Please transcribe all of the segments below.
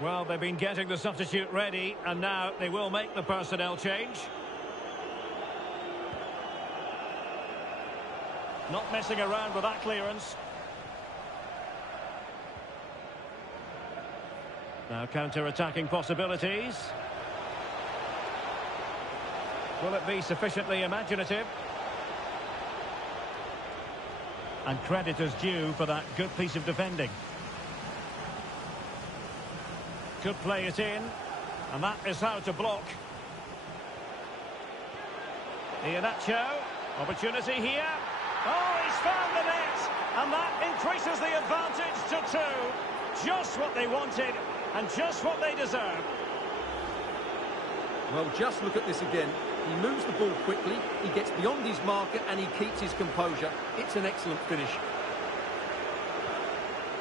Well, they've been getting the substitute ready, and now they will make the personnel change. Not messing around with that clearance. Now counter-attacking possibilities. Will it be sufficiently imaginative? And credit is due for that good piece of defending. Could play it in, and that is how to block. Iheanacho, opportunity here. Oh, he's found the net, and that increases the advantage to 2. Just what they wanted, and just what they deserve. Well, just look at this again. He moves the ball quickly, he gets beyond his marker, and he keeps his composure. It's an excellent finish.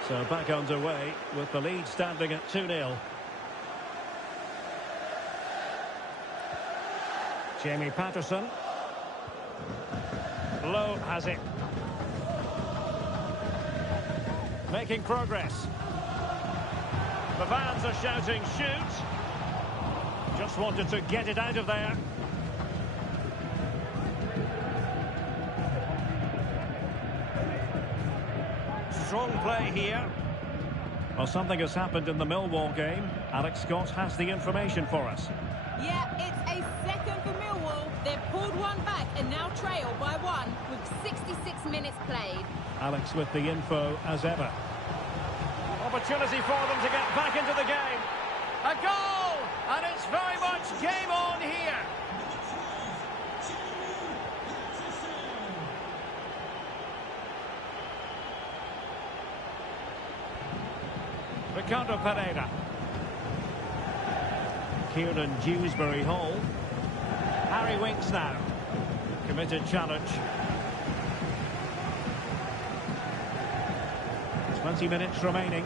So back underway with the lead standing at 2-0. Jamie Patterson. Lowe has it. Making progress. The fans are shouting, shoot. Just wanted to get it out of there. Strong play here. Well, something has happened in the Millwall game. Alex Scott has the information for us. Yeah, it's a second for Millwall. They've pulled one back and now trail by 1 with 66 minutes played. Alex with the info as ever. Opportunity for them to get back into the game. A goal! And it's very much game on here. Ricardo Pereira. Kieran Dewsbury Hall. Harry Winks now. Committed challenge. 20 minutes remaining.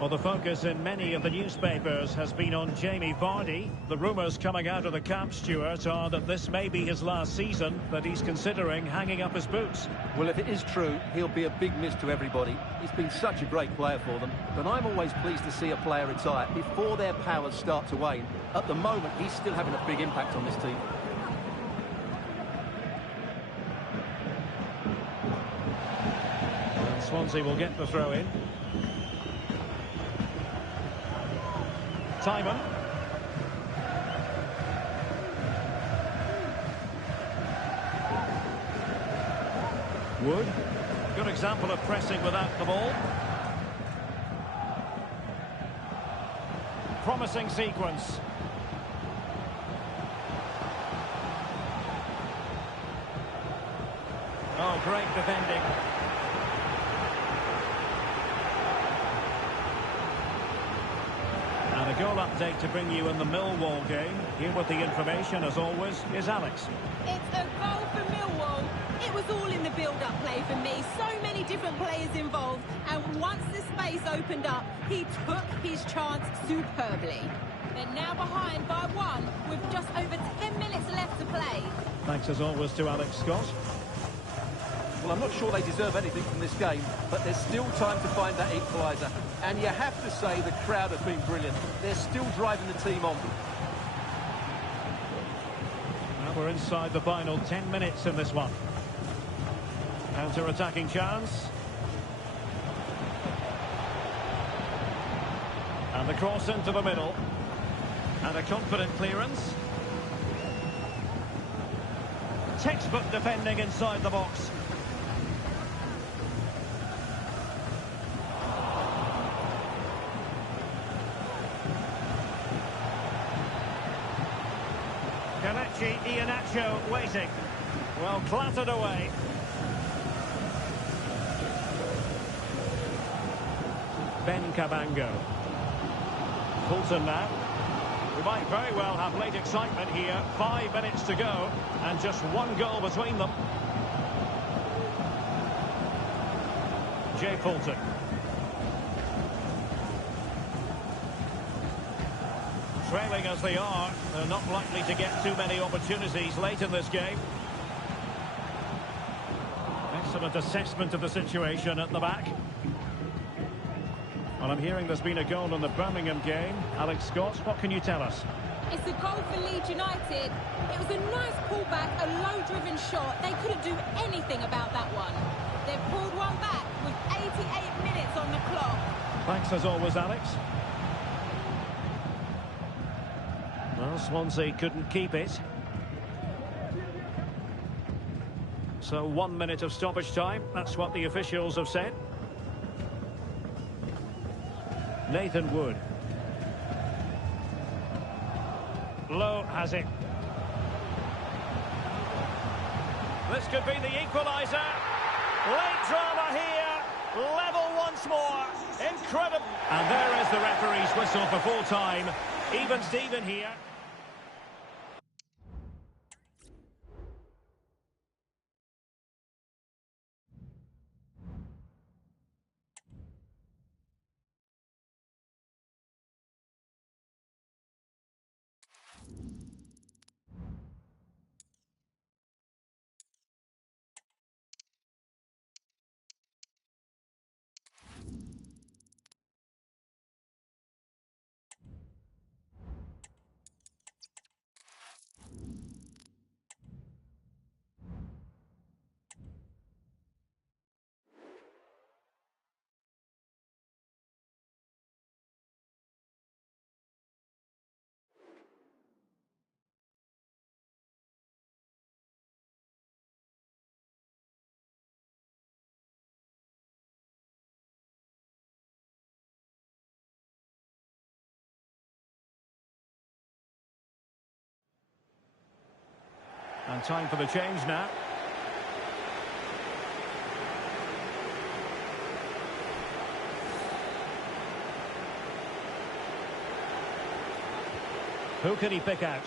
Well, the focus in many of the newspapers has been on Jamie Vardy. The rumours coming out of the camp, Stuart, are that this may be his last season, that he's considering hanging up his boots. Well, if it is true, he'll be a big miss to everybody. He's been such a great player for them. But I'm always pleased to see a player retire before their powers start to wane. At the moment, he's still having a big impact on this team. And Swansea will get the throw in. Timon. Wood. Good example of pressing without the ball. Promising sequence. Oh, great defending. And a goal update to bring you in the Millwall game. Here with the information, as always, is Alex. It's a goal for Millwall. It was all in the build-up play for me. So many different players involved. And once the space opened up, he took his chance superbly. They're now behind by 1 with just over 10 minutes left to play. Thanks as always to Alex Scott. Well, I'm not sure they deserve anything from this game, but there's still time to find that equaliser. And you have to say the crowd have been brilliant. They're still driving the team on. Now we're inside the final 10 minutes in this one. Counter-attacking chance. And the cross into the middle. And a confident clearance. Textbook defending inside the box. Iheanacho waiting. Well, clattered away. Ben Cabango. Fulton now. We might very well have late excitement here. 5 minutes to go and just 1 goal between them. Jay Fulton. Trailing as they are, they're not likely to get too many opportunities late in this game. Excellent assessment of the situation at the back. Well, I'm hearing there's been a goal in the Birmingham game. Alex Scott, what can you tell us? It's a goal for Leeds United. It was a nice pullback, a low-driven shot. They couldn't do anything about that one. They've pulled one back with 88 minutes on the clock. Thanks as always, Alex. Well, Swansea couldn't keep it. So 1 minute of stoppage time. That's what the officials have said. Nathan Wood. Lowe has it. This could be the equaliser. Late drama here. Level once more. Incredible. And there is the referee's whistle for full time. Even Steven here. And time for the change now. Who can he pick out?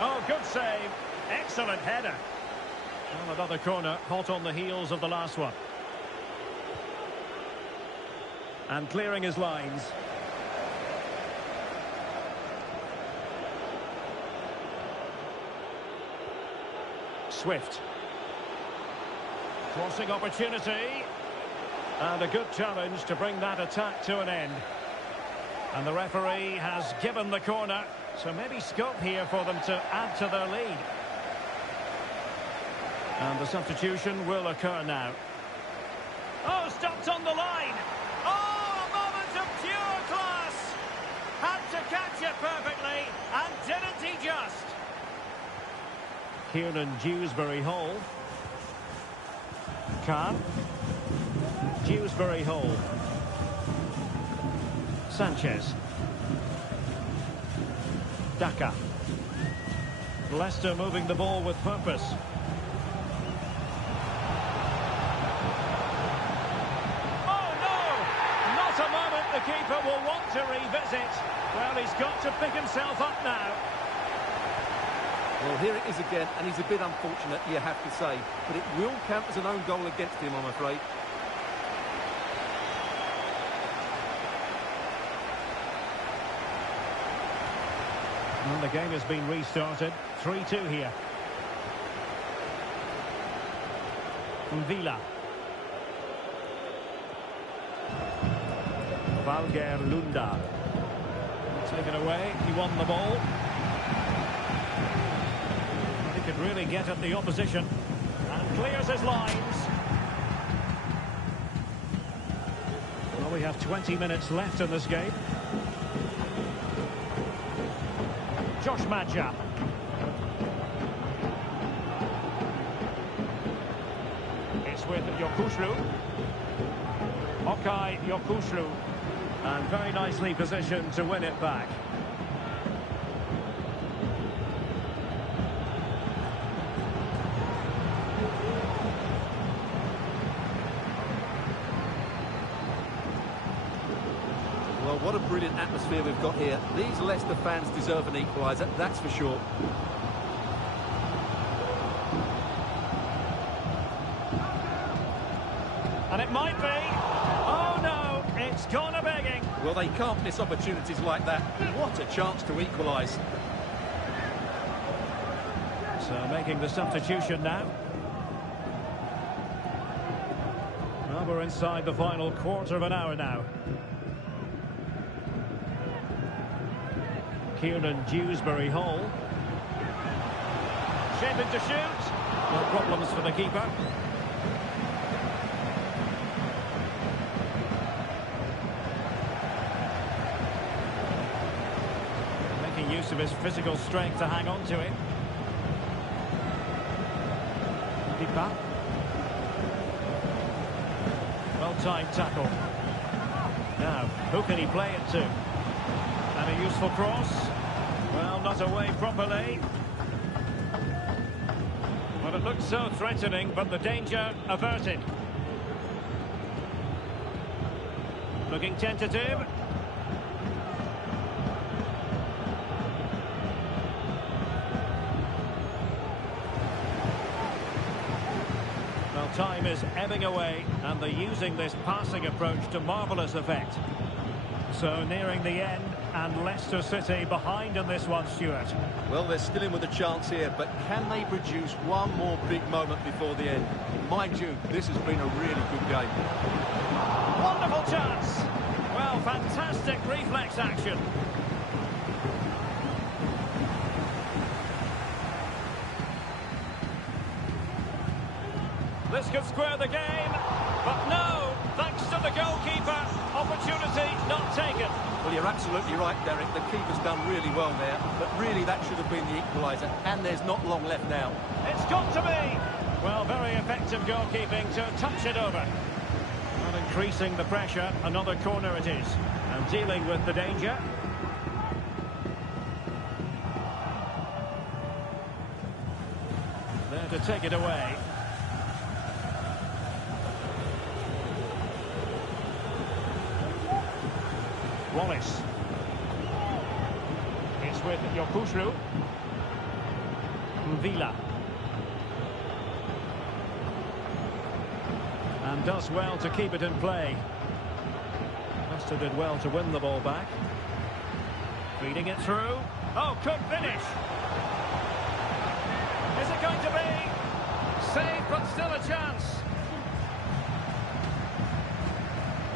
Oh, good save. Excellent header. Well, another corner, hot on the heels of the last one. And clearing his lines. Swift. Crossing opportunity. And a good challenge to bring that attack to an end. And the referee has given the corner. So maybe scope here for them to add to their lead. And the substitution will occur now. Oh, stopped on the line. Oh, a moment of pure class. Had to catch it perfectly. And didn't he just? Kieran Dewsbury Hall. Khan. Dewsbury Hall. Sanchez. Daka. Leicester moving the ball with purpose. Oh no! Not a moment the keeper will want to revisit. Well, he's got to pick himself up now. Well, here it is again, and he's a bit unfortunate, you have to say. But it will count as an own goal against him, I'm afraid. And the game has been restarted. 3-2 here. Villa. Valger Lunda. Taken away. He won the ball. He could really get at the opposition. And clears his lines. Well, we have 20 minutes left in this game. Josh Madja. It's with Yokushlu. Okai Yokushlu. And very nicely positioned to win it back. Well, what a brilliant atmosphere we've got here. These Leicester fans deserve an equaliser, that's for sure. And it might be. Oh no, it's gone a begging. Well, they can't miss opportunities like that. What a chance to equalise. So making the substitution now. Well, we're inside the final quarter of an hour now. Kieran Dewsbury Hall. Shaping to shoot. No problems for the keeper. Making use of his physical strength to hang on to it. Pipa. Well-timed tackle. Now, who can he play it to? And a useful cross. Well, not away properly. Well, it looked so threatening, but the danger averted. Looking tentative. Well, time is ebbing away, and they're using this passing approach to marvellous effect. So, nearing the end, and Leicester City behind in this one, Stuart. Well, they're still in with a chance here, but can they produce one more big moment before the end? Mind you, this has been a really good game. Wonderful chance! Well, fantastic reflex action. This could square the game, but no, thanks to the goalkeeper, opportunity not taken. Well, you're absolutely right, Derek. The keeper's done really well there, but really that should have been the equaliser, and there's not long left now. It's got to be! Well, very effective goalkeeping to touch it over. Not increasing the pressure, another corner it is. And dealing with the danger. There to take it away. Wallace. It's with Yokushru. Villa. And does well to keep it in play. Leicester did well to win the ball back. Feeding it through. Oh, could finish. Is it going to be? Saved, but still a chance.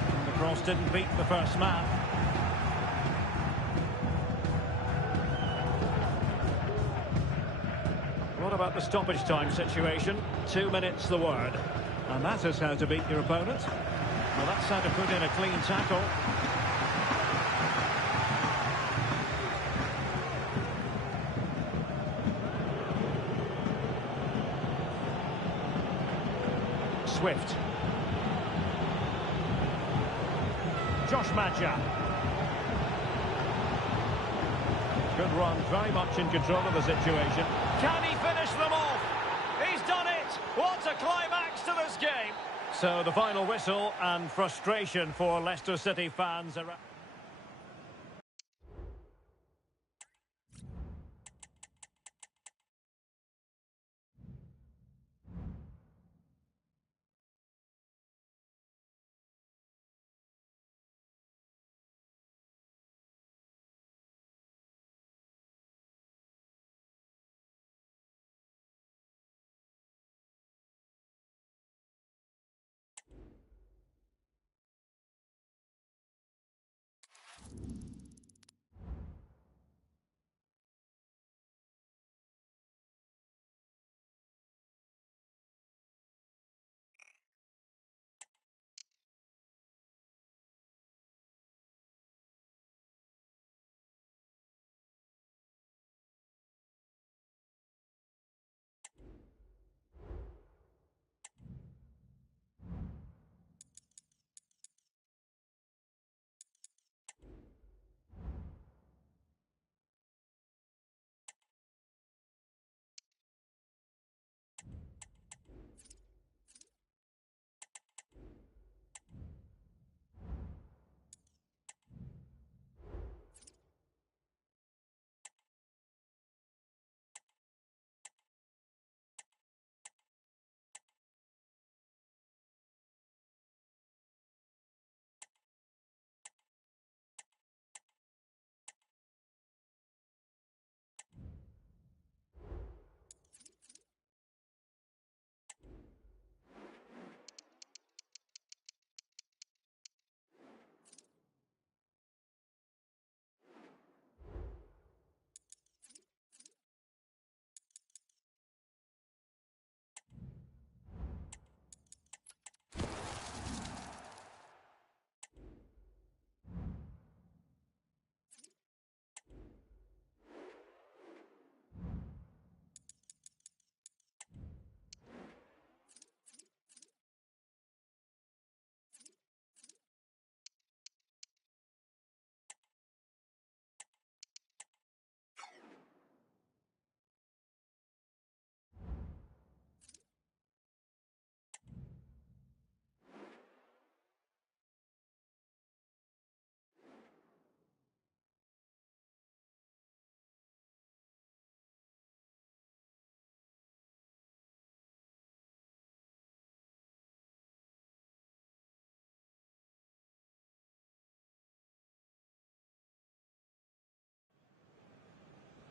And the cross didn't beat the first man. What about the stoppage time situation? 2 minutes the word. And that is how to beat your opponent. Well, that's how to put in a clean tackle. Swift. Josh Madja. Good run, very much in control of the situation. Can he finish them off? He's done it! What a climax to this game! So the final whistle and frustration for Leicester City fans.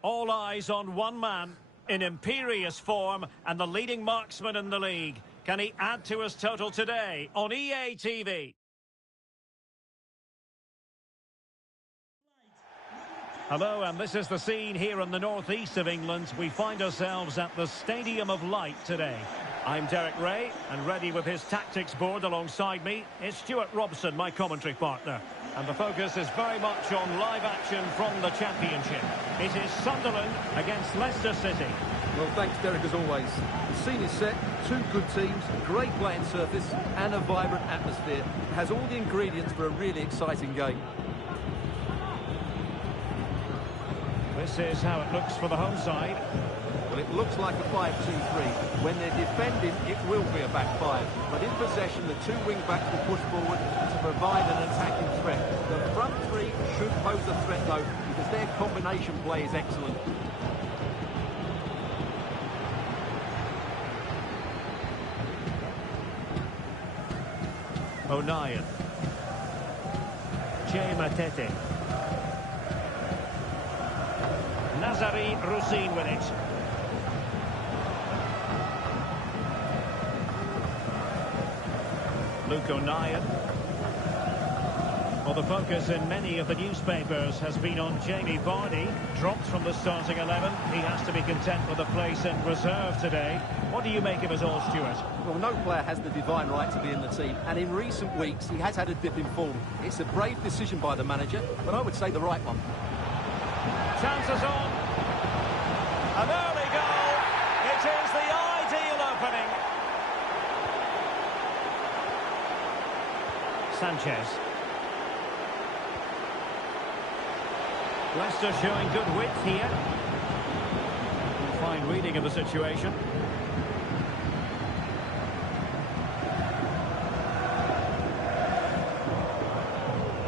All eyes on one man in imperious form and the leading marksman in the league. Can he add to his total today on EA TV? Hello, and this is the scene here in the northeast of England. We find ourselves at the Stadium of Light today. I'm Derek Ray, and ready with his tactics board alongside me is Stuart Robson, my commentary partner. And the focus is very much on live action from the Championship. It is Sunderland against Leicester City. Well, thanks, Derek, as always. The scene is set, two good teams, great playing surface, and a vibrant atmosphere. It has all the ingredients for a really exciting game. This is how it looks for the home side. Well, it looks like a 5-2-3. When they're defending, it will be a back five. But in possession, the two wing-backs will push forward to provide an attacking threat. The front three should pose a threat, though, because their combination play is excellent. O'Nien. Che Matete. Nazari Roussin with it. Luke O'Nien. Well, the focus in many of the newspapers has been on Jamie Vardy. Dropped from the starting 11. He has to be content with a place in reserve today. What do you make of it all, Stuart? Well, no player has the divine right to be in the team, and in recent weeks he has had a dip in form. It's a brave decision by the manager, but I would say the right one. Chances on. An early goal. It is the ideal opening. Sanchez. Leicester showing good width here. Fine reading of the situation.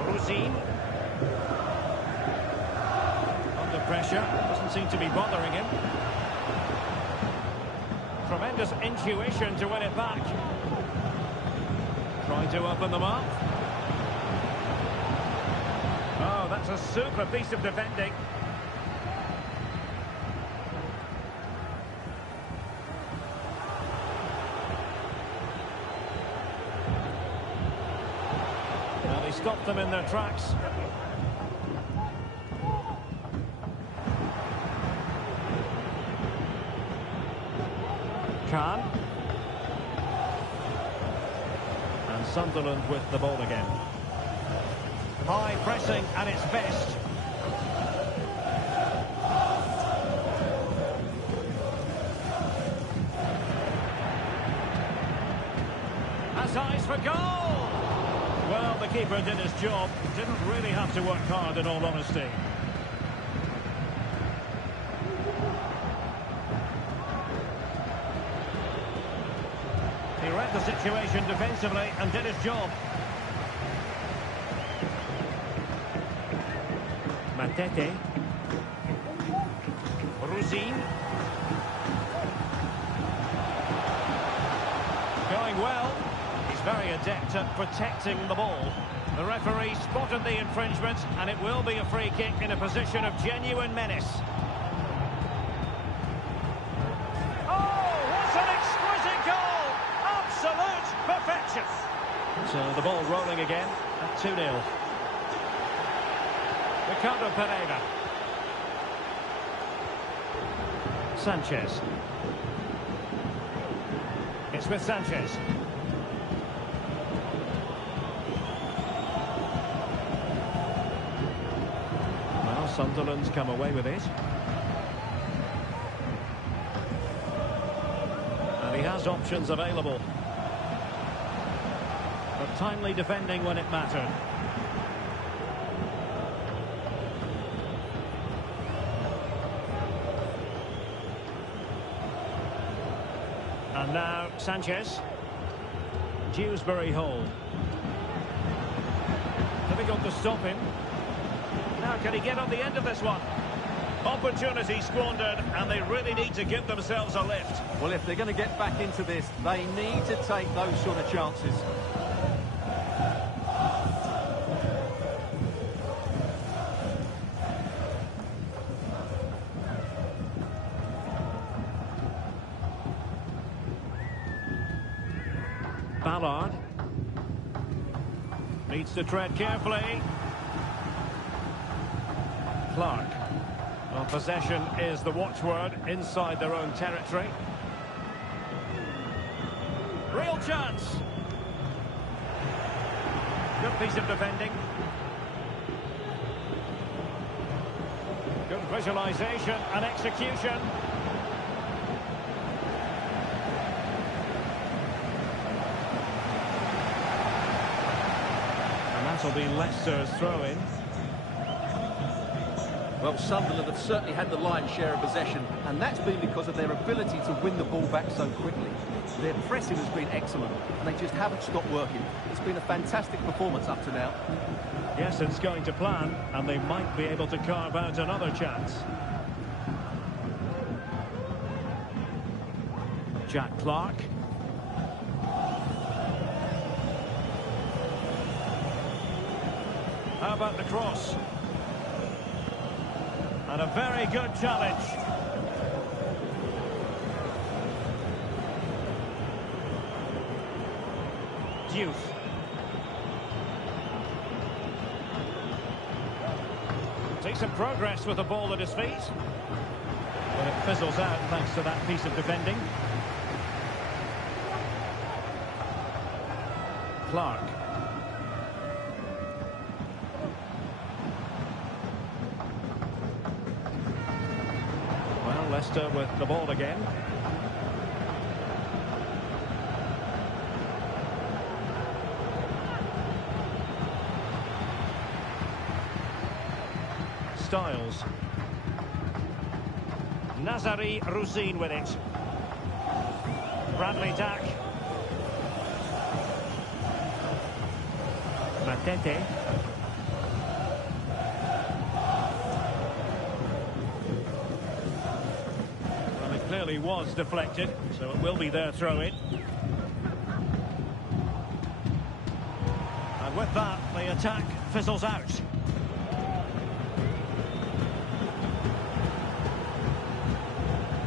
Roussin. Under pressure. Doesn't seem to be bothering him. Tremendous intuition to win it back. Trying to open them up. Oh, that's a super piece of defending. Well, he stopped them in their tracks. Khan. And Sunderland with the ball again. High pressing at its best. Has eyes for goal! Well, the keeper did his job. Didn't really have to work hard, in all honesty. He read the situation defensively and did his job. Matete. Roussin. Going well. He's very adept at protecting the ball. The referee spotted the infringement, and it will be a free kick in a position of genuine menace. Oh, what an exquisite goal! Absolute perfection. So the ball rolling again at 2-0. Ricardo Pereira. Sanchez. It's with Sanchez. Well, Sunderland's come away with it. And he has options available. But timely defending when it mattered. And now Sanchez. Dewsbury Hall. Difficult to stop him. Now can he get on the end of this one? Opportunity squandered, and they really need to give themselves a lift. Well, if they're going to get back into this, they need to take those sort of chances. Mallard. Needs to tread carefully. Clark. Well, possession is the watchword inside their own territory. Real chance. Good piece of defending. Good visualization and execution. And that'll be Leicester's throw-in. Well, Sunderland have certainly had the lion's share of possession, and that's been because of their ability to win the ball back so quickly. Their pressing has been excellent, and they just haven't stopped working. It's been a fantastic performance up to now. Yes, it's going to plan, and they might be able to carve out another chance. Jack Clark. How about the cross? And a very good challenge. Youth. Decent progress with the ball at his feet. But it fizzles out thanks to that piece of defending. Clark. Well, Leicester with the ball again. Styles. Nazari Roussin with it. Bradley Dack. Matete. Well, it clearly was deflected, so it will be their throw-in. And with that, the attack fizzles out.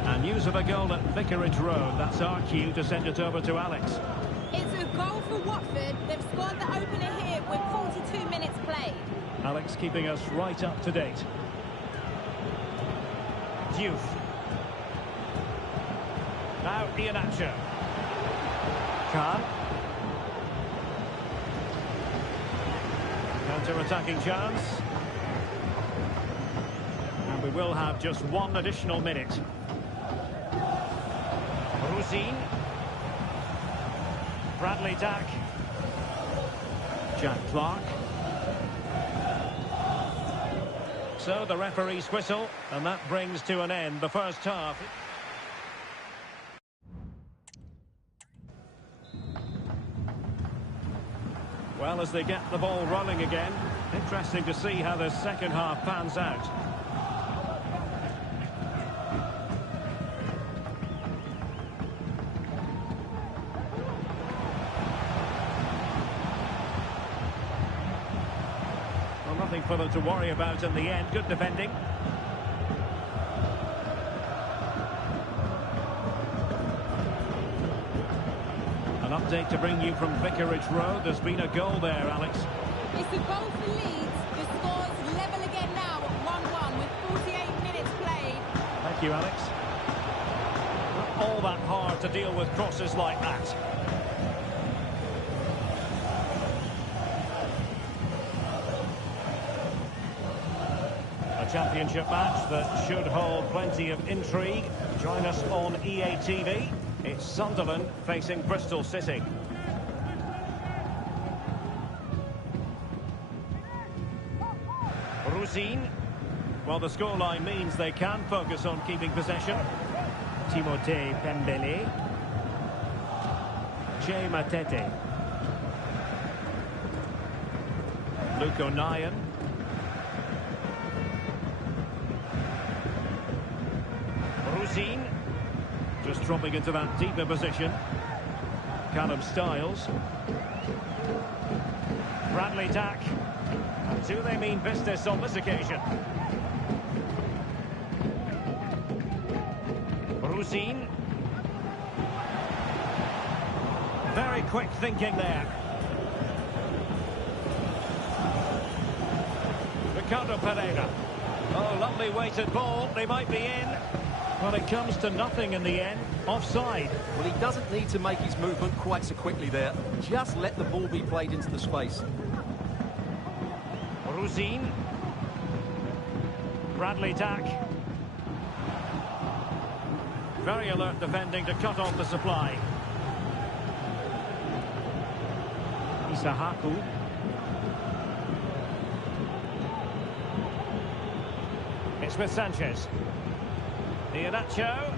And news of a goal at Vicarage Road. That's our cue to send it over to Alex. It's a goal for Watford. They've scored the opener here with 42 minutes played. Alex keeping us right up to date. Diouf. Now Iheanacho. Khan. Counter-attacking chance. And we will have just one additional minute. Roussin. Bradley Dack. Jack Clark. So the referee's whistle, and that brings to an end the first half. Well, as they get the ball rolling again, interesting to see how the second half pans out. Nothing for them to worry about in the end. Good defending. An update to bring you from Vicarage Road. There's been a goal there, Alex. It's a goal for Leeds. The score's level again now at 1-1 with 48 minutes played. Thank you, Alex. Not all that hard to deal with crosses like that. Championship match that should hold plenty of intrigue. Join us on EA TV. It's Sunderland facing Bristol City. Roussin. Well, the scoreline means they can focus on keeping possession. Timothée Pembele. Che Matete. Luke O'Nien. Roussin, just dropping into that deeper position. Callum Styles. Bradley Dack. And do they mean business on this occasion? Roussin. Very quick thinking there. Ricardo Pereira. Oh, lovely weighted ball. They might be in. Well, it comes to nothing in the end. Offside. Well, he doesn't need to make his movement quite so quickly there. Just let the ball be played into the space. Ruzin. Bradley Dack. Very alert defending to cut off the supply. Isahaku. It's with Sanchez. Iheanacho.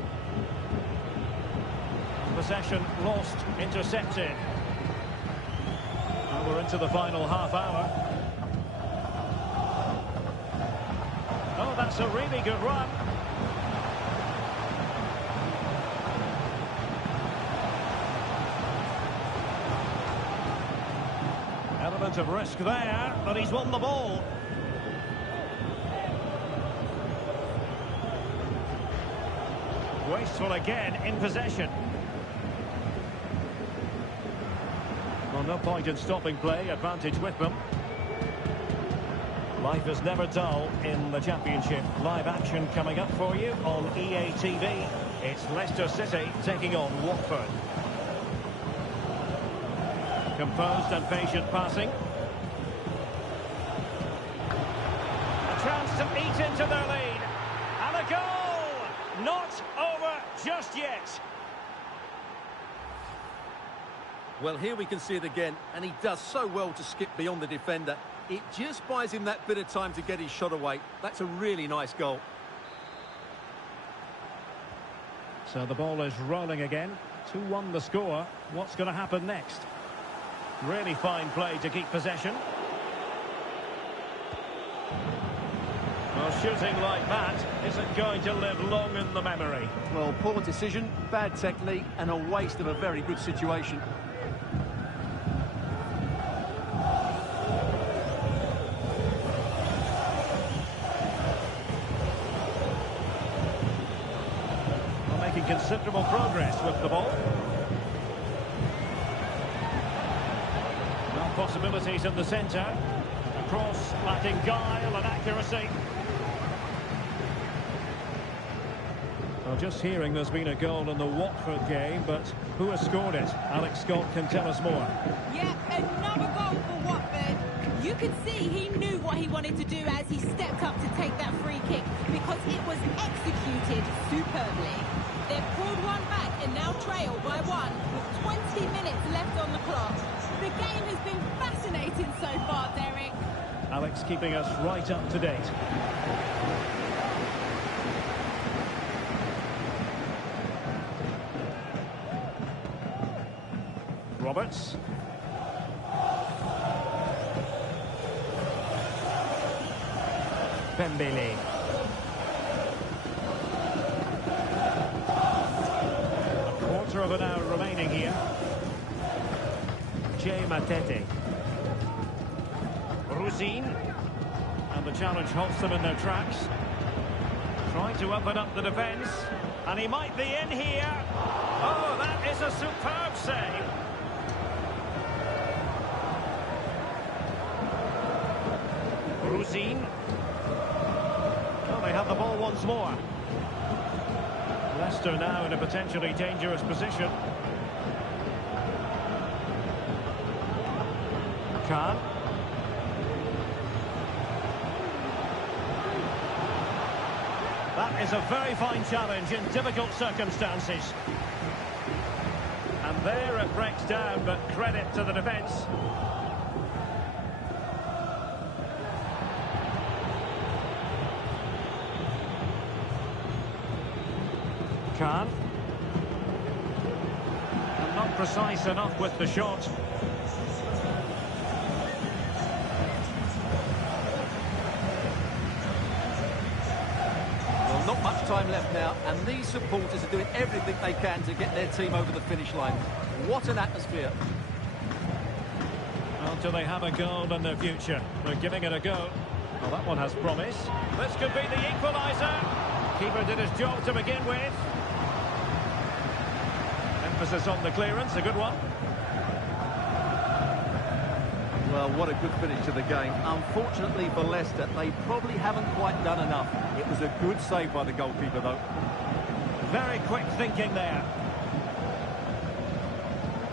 Possession lost, intercepted. And we're into the final half hour. Oh, that's a really good run. Element of risk there, but he's won the ball. Wasteful again in possession. Well, no point in stopping play, advantage with them. Life is never dull in the Championship. Live action coming up for you on EA TV. It's Leicester City taking on Watford. Composed and patient passing. A chance to eat into their lead. And a goal! Not over just yet. Well, here we can see it again, and he does so well to skip beyond the defender. It just buys him that bit of time to get his shot away. That's a really nice goal. So the ball is rolling again. 2-1 the score. What's going to happen next? Really fine play to keep possession. Well, shooting like that isn't going to live long in the memory. Well, poor decision, bad technique, and a waste of a very good situation. Making considerable progress with the ball. No possibilities in the centre. A cross lacking guile and accuracy. Well, just hearing there's been a goal in the Watford game, but who has scored it? Alex Scott can tell us more. Yeah, another goal for Watford. You could see he knew what he wanted to do as he stepped up to take that free kick because it was executed superbly. They've pulled one back and now trail by one with 20 minutes left on the clock. The game has been fascinating so far, Derek. Alex keeping us right up to date. Roberts. Pembele. Quarter of an hour remaining here. Jay Matete. Ruzin. And the challenge halts them in their tracks. Trying to open up the defence. And he might be in here. Oh, that is a superb save. Ruzin. Well, they have the ball once more. Leicester now in a potentially dangerous position. Khan. That is a very fine challenge in difficult circumstances. And there it breaks down, but credit to the defence. Khan. And not precise enough with the shot. Well, not much time left now, and these supporters are doing everything they can to get their team over the finish line. What an atmosphere. Well, do they have a goal in their future? They're giving it a go. Well, that one has promise. This could be the equaliser. Keeper did his job to begin with. Emphasis on the clearance, a good one. Well, what a good finish to the game. Unfortunately for Leicester, they probably haven't quite done enough. It was a good save by the goalkeeper, though. Very quick thinking there.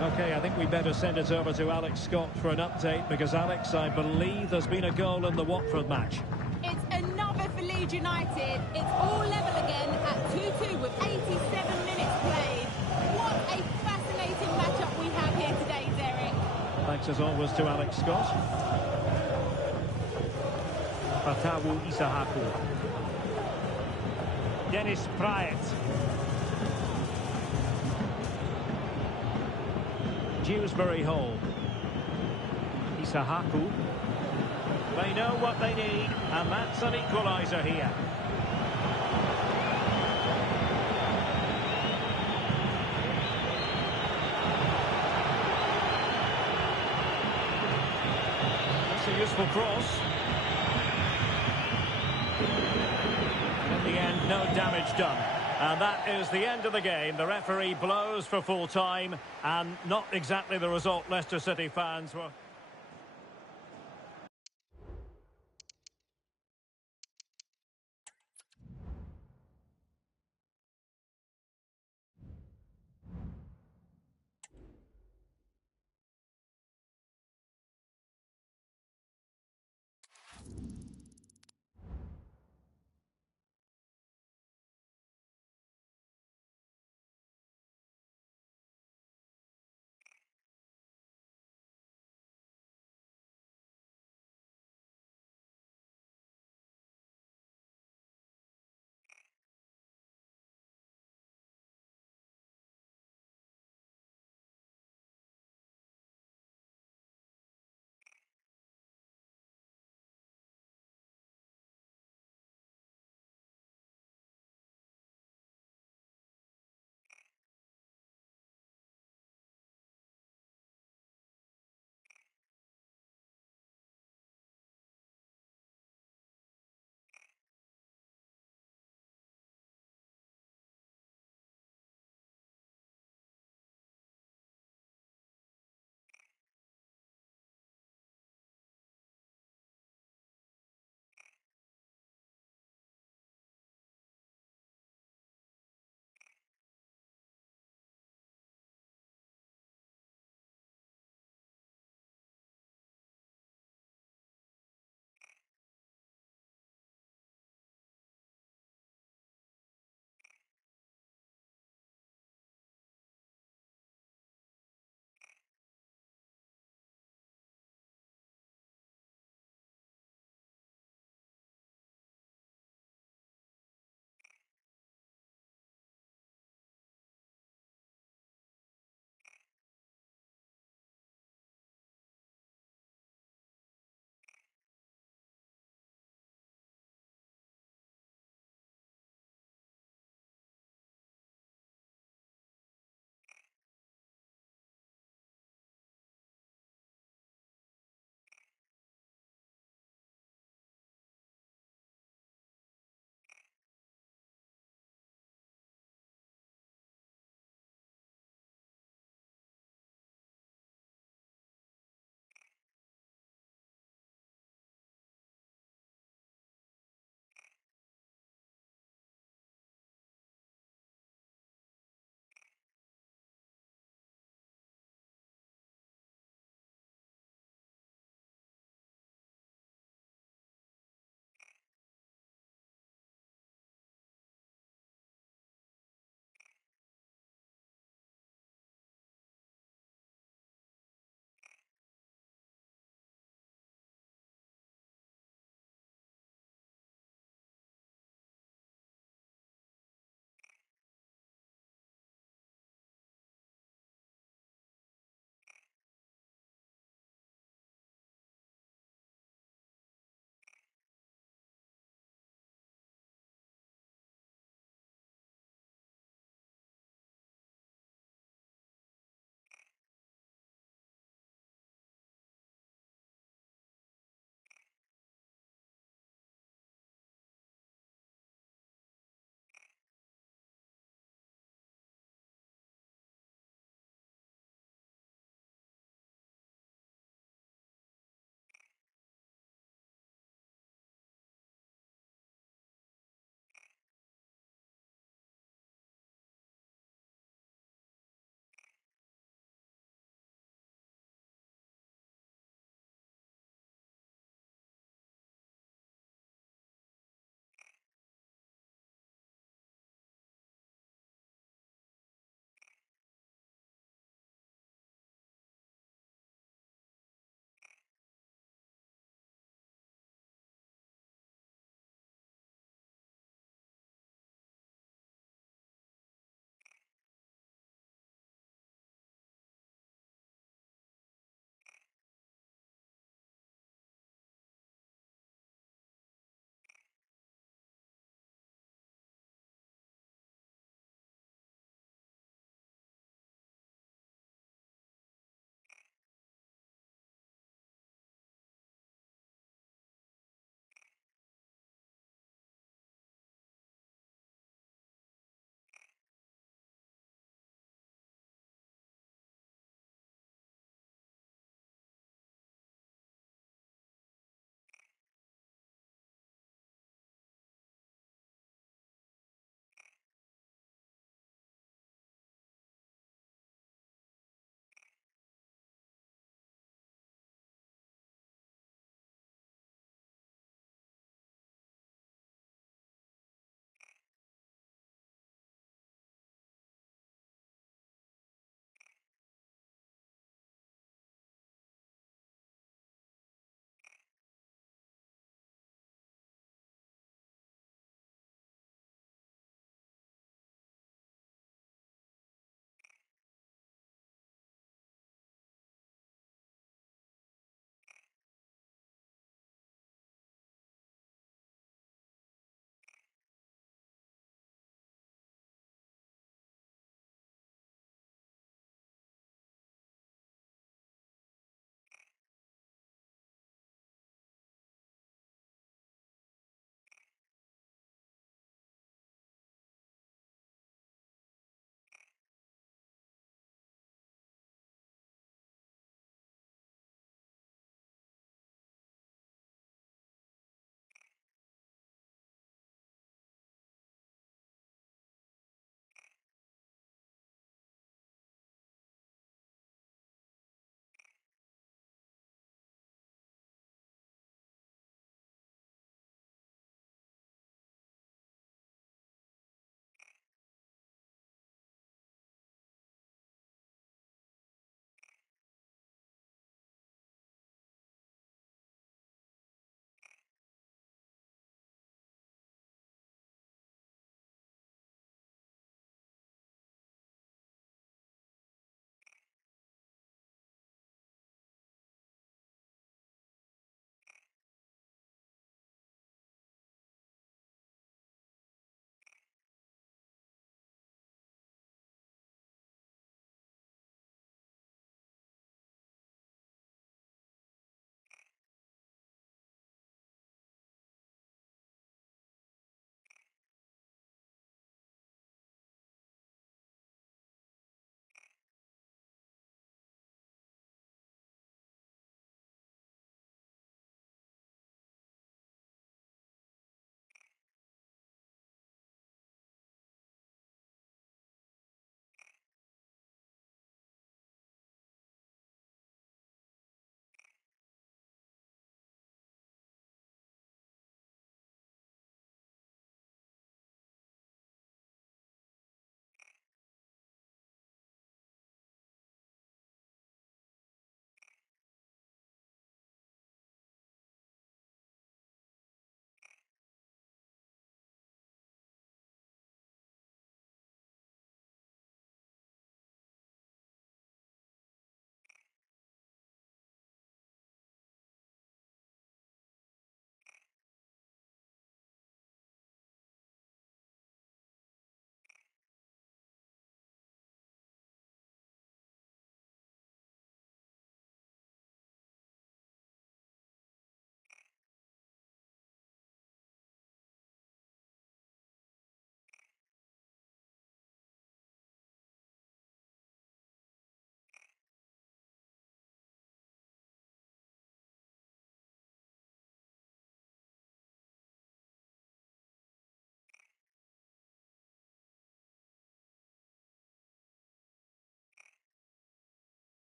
OK, I think we better send it over to Alex Scott for an update, because, Alex, I believe there's been a goal in the Watford match. It's another for Leeds United. It's all level again at 2-2 with 87 minutes played. What a fascinating matchup we have here today, Derek. Thanks as always to Alex Scott. Fatawu Isahaku. Dennis Praet. Dewsbury Hall. Isahaku. They know what they need, and that's an equaliser here. That's a useful cross. In the end, no damage done. And that is the end of the game. The referee blows for full time, and not exactly the result Leicester City fans were...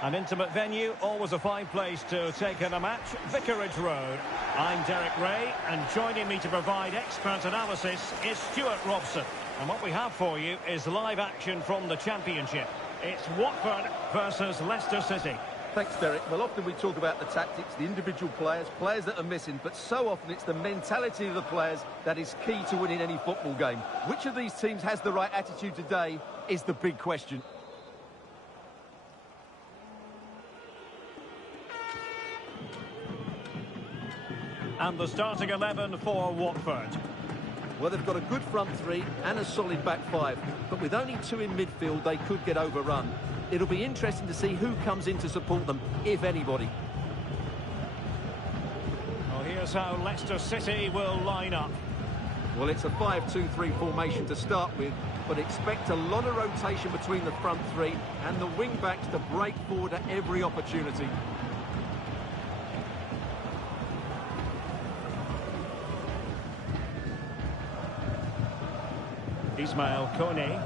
An intimate venue, always a fine place to take in a match. Vicarage Road. I'm Derek Ray, and joining me to provide expert analysis is Stuart Robson. And what we have for you is live action from the Championship. It's Watford versus Leicester City. Thanks, Derek. Well, often we talk about the tactics, the individual players that are missing, but so often it's the mentality of the players that is key to winning any football game. Which of these teams has the right attitude today is the big question. And the starting 11 for Watford. Well, they've got a good front three and a solid back five, but with only two in midfield, they could get overrun. It'll be interesting to see who comes in to support them, if anybody. Well, here's how Leicester City will line up. Well, it's a 5-2-3 formation to start with, but expect a lot of rotation between the front three and the wing-backs to break forward at every opportunity. Ismail Kone.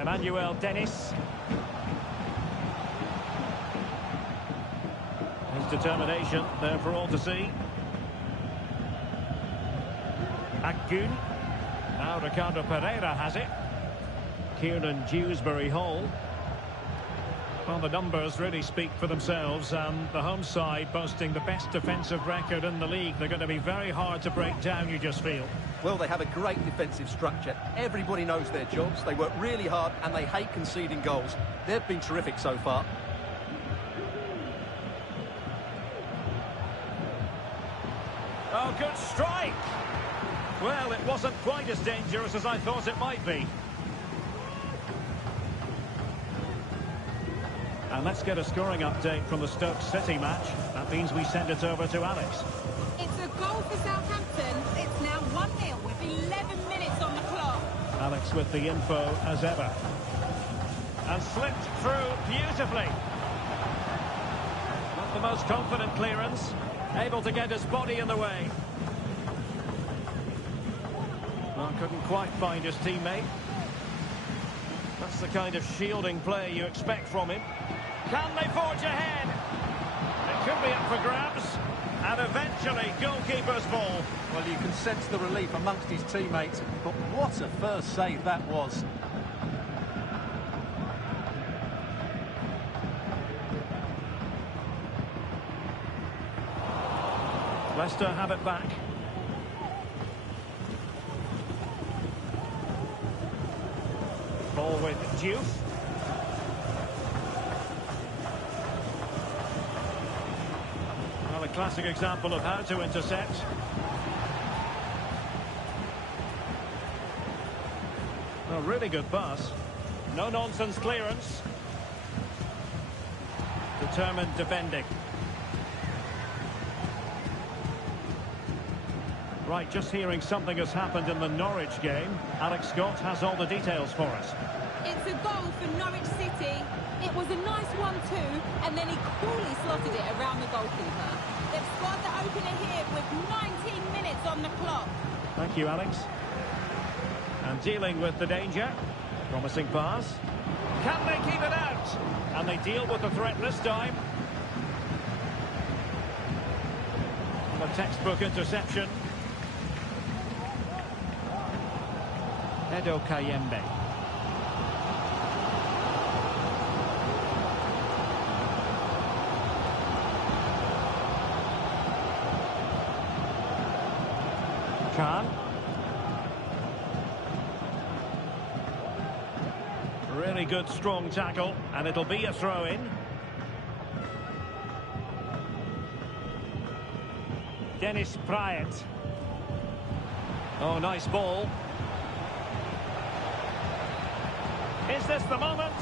Emmanuel Dennis. His determination there for all to see. Akgun. Now Ricardo Pereira has it. Kieran Dewsbury-Hall. Well, the numbers really speak for themselves, and the home side boasting the best defensive record in the league. They're going to be very hard to break down, you just feel. Well, they have a great defensive structure. Everybody knows their jobs. They work really hard, and they hate conceding goals. They've been terrific so far. Oh, good strike! Well, it wasn't quite as dangerous as I thought it might be. And let's get a scoring update from the Stoke City match. That means we send it over to Alex. It's a goal for Southampton. It's now 1-0 with 11 minutes on the clock. Alex with the info as ever. And slipped through beautifully. Not the most confident clearance. Able to get his body in the way. Well, couldn't quite find his teammate. That's the kind of shielding play you expect from him. Can they forge ahead? It could be up for grabs. And eventually, goalkeeper's ball. Well, you can sense the relief amongst his teammates, but what a first save that was. Leicester have it back. Ball with Diouf. Well, a classic example of how to intercept. A really good pass. No-nonsense clearance. Determined defending. Right, just hearing something has happened in the Norwich game. Alex Scott has all the details for us. It's a goal for Norwich City. It was a nice 1-2, and then he coolly slotted it around the goalkeeper. They've scored the opener here with 19 minutes on the clock. Thank you, Alex. And dealing with the danger. Promising pass. Can they keep it out? And they deal with the threat this time. A textbook interception. Edo Kayembe. Khan. Really good strong tackle, and it'll be a throw-in. Dennis Pryatt. Oh, nice ball. Is this the moment?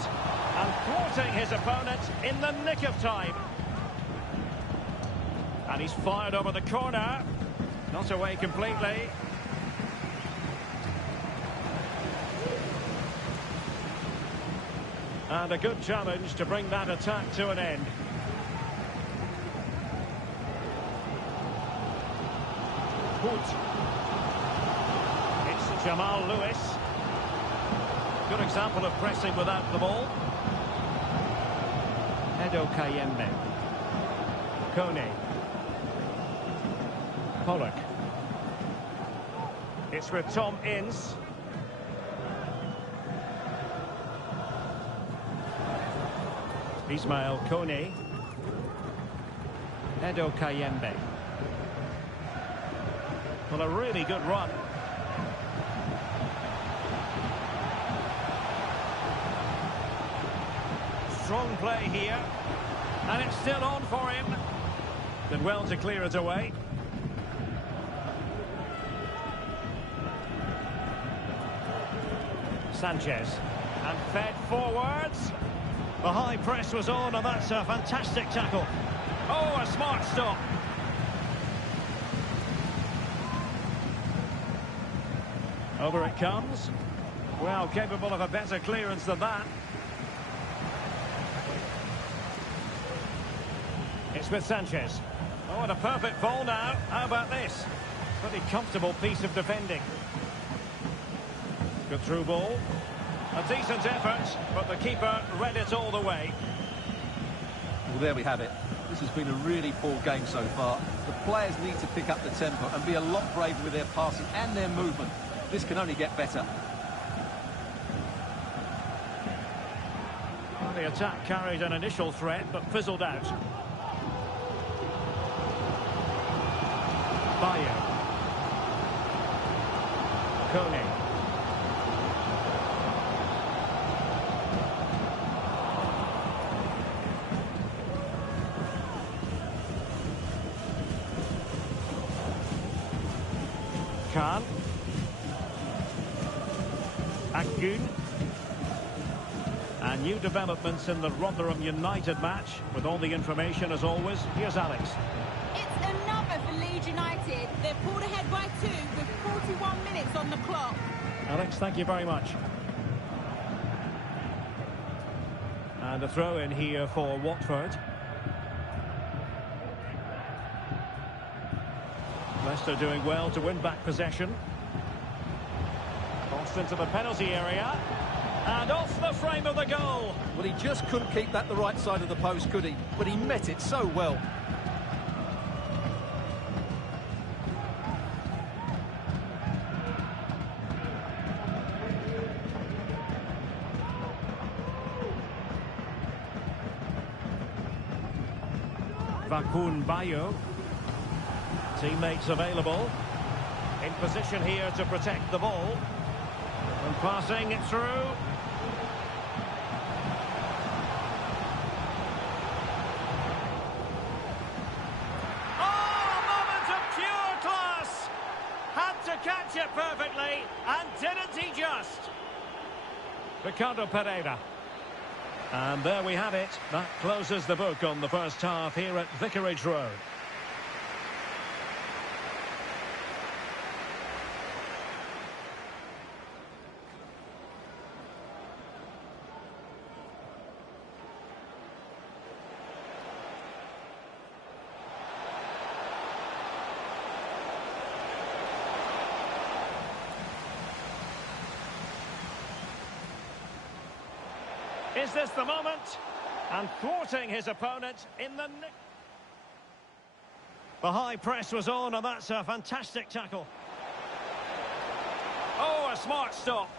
And thwarting his opponent in the nick of time. And he's fired over the corner. Not away completely. And a good challenge to bring that attack to an end. Hoot. It's Jamal Lewis. Good example of pressing without the ball. Edo Kayembe. Kone. Pollock. It's with Tom Ince. Ismail Kone. Edo Kayembe. Well, a really good run. Strong play here. And it's still on for him. Did well to clear it away. Sanchez. And fed forwards. The high press was on, and that's a fantastic tackle. Oh, a smart stop. Over it comes. Well, capable of a better clearance than that. It's with Sanchez. Oh, and a perfect ball now. How about this? Pretty comfortable piece of defending. Good through ball. A decent effort, but the keeper read it all the way. Well, there we have it. This has been a really poor game so far. The players need to pick up the tempo and be a lot braver with their passing and their movement. This can only get better. Well, the attack carried an initial threat, but fizzled out. Bayo. Kone. Khan. Akgun. And new developments in the Rotherham United match. With all the information as always, here's Alex. It's another for Leeds United. They're pulled ahead by 2 with 41 minutes on the clock. Alex, thank you very much. And a throw in here for Watford. Leicester doing well to win back possession. Crossed into the penalty area. And off the frame of the goal. Well, he just couldn't keep that the right side of the post, could he? But he met it so well. Vakun Bayo. Teammates available. In position here to protect the ball. And passing it through. Oh, a moment of pure class! Had to catch it perfectly, and didn't he just? Ricardo Pereira. And there we have it. That closes the book on the first half here at Vicarage Road. Is this the moment? And thwarting his opponent in the nick. The high press was on, and that's a fantastic tackle. Oh, a smart stop.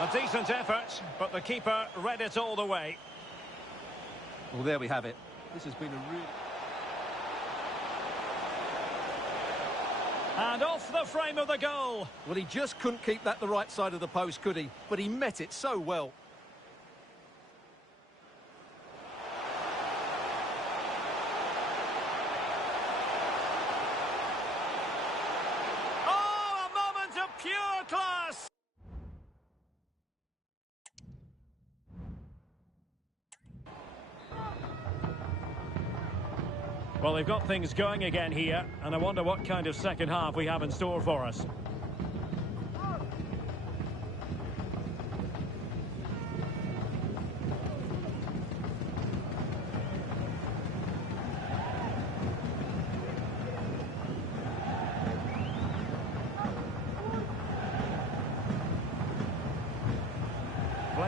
A decent effort, but the keeper read it all the way. Well, there we have it. This has been a really... And off the frame of the goal. Well, he just couldn't keep that the right side of the post, could he? But he met it so well. Oh, a moment of pure class. Well, they've got things going again here, and I wonder what kind of second half we have in store for us.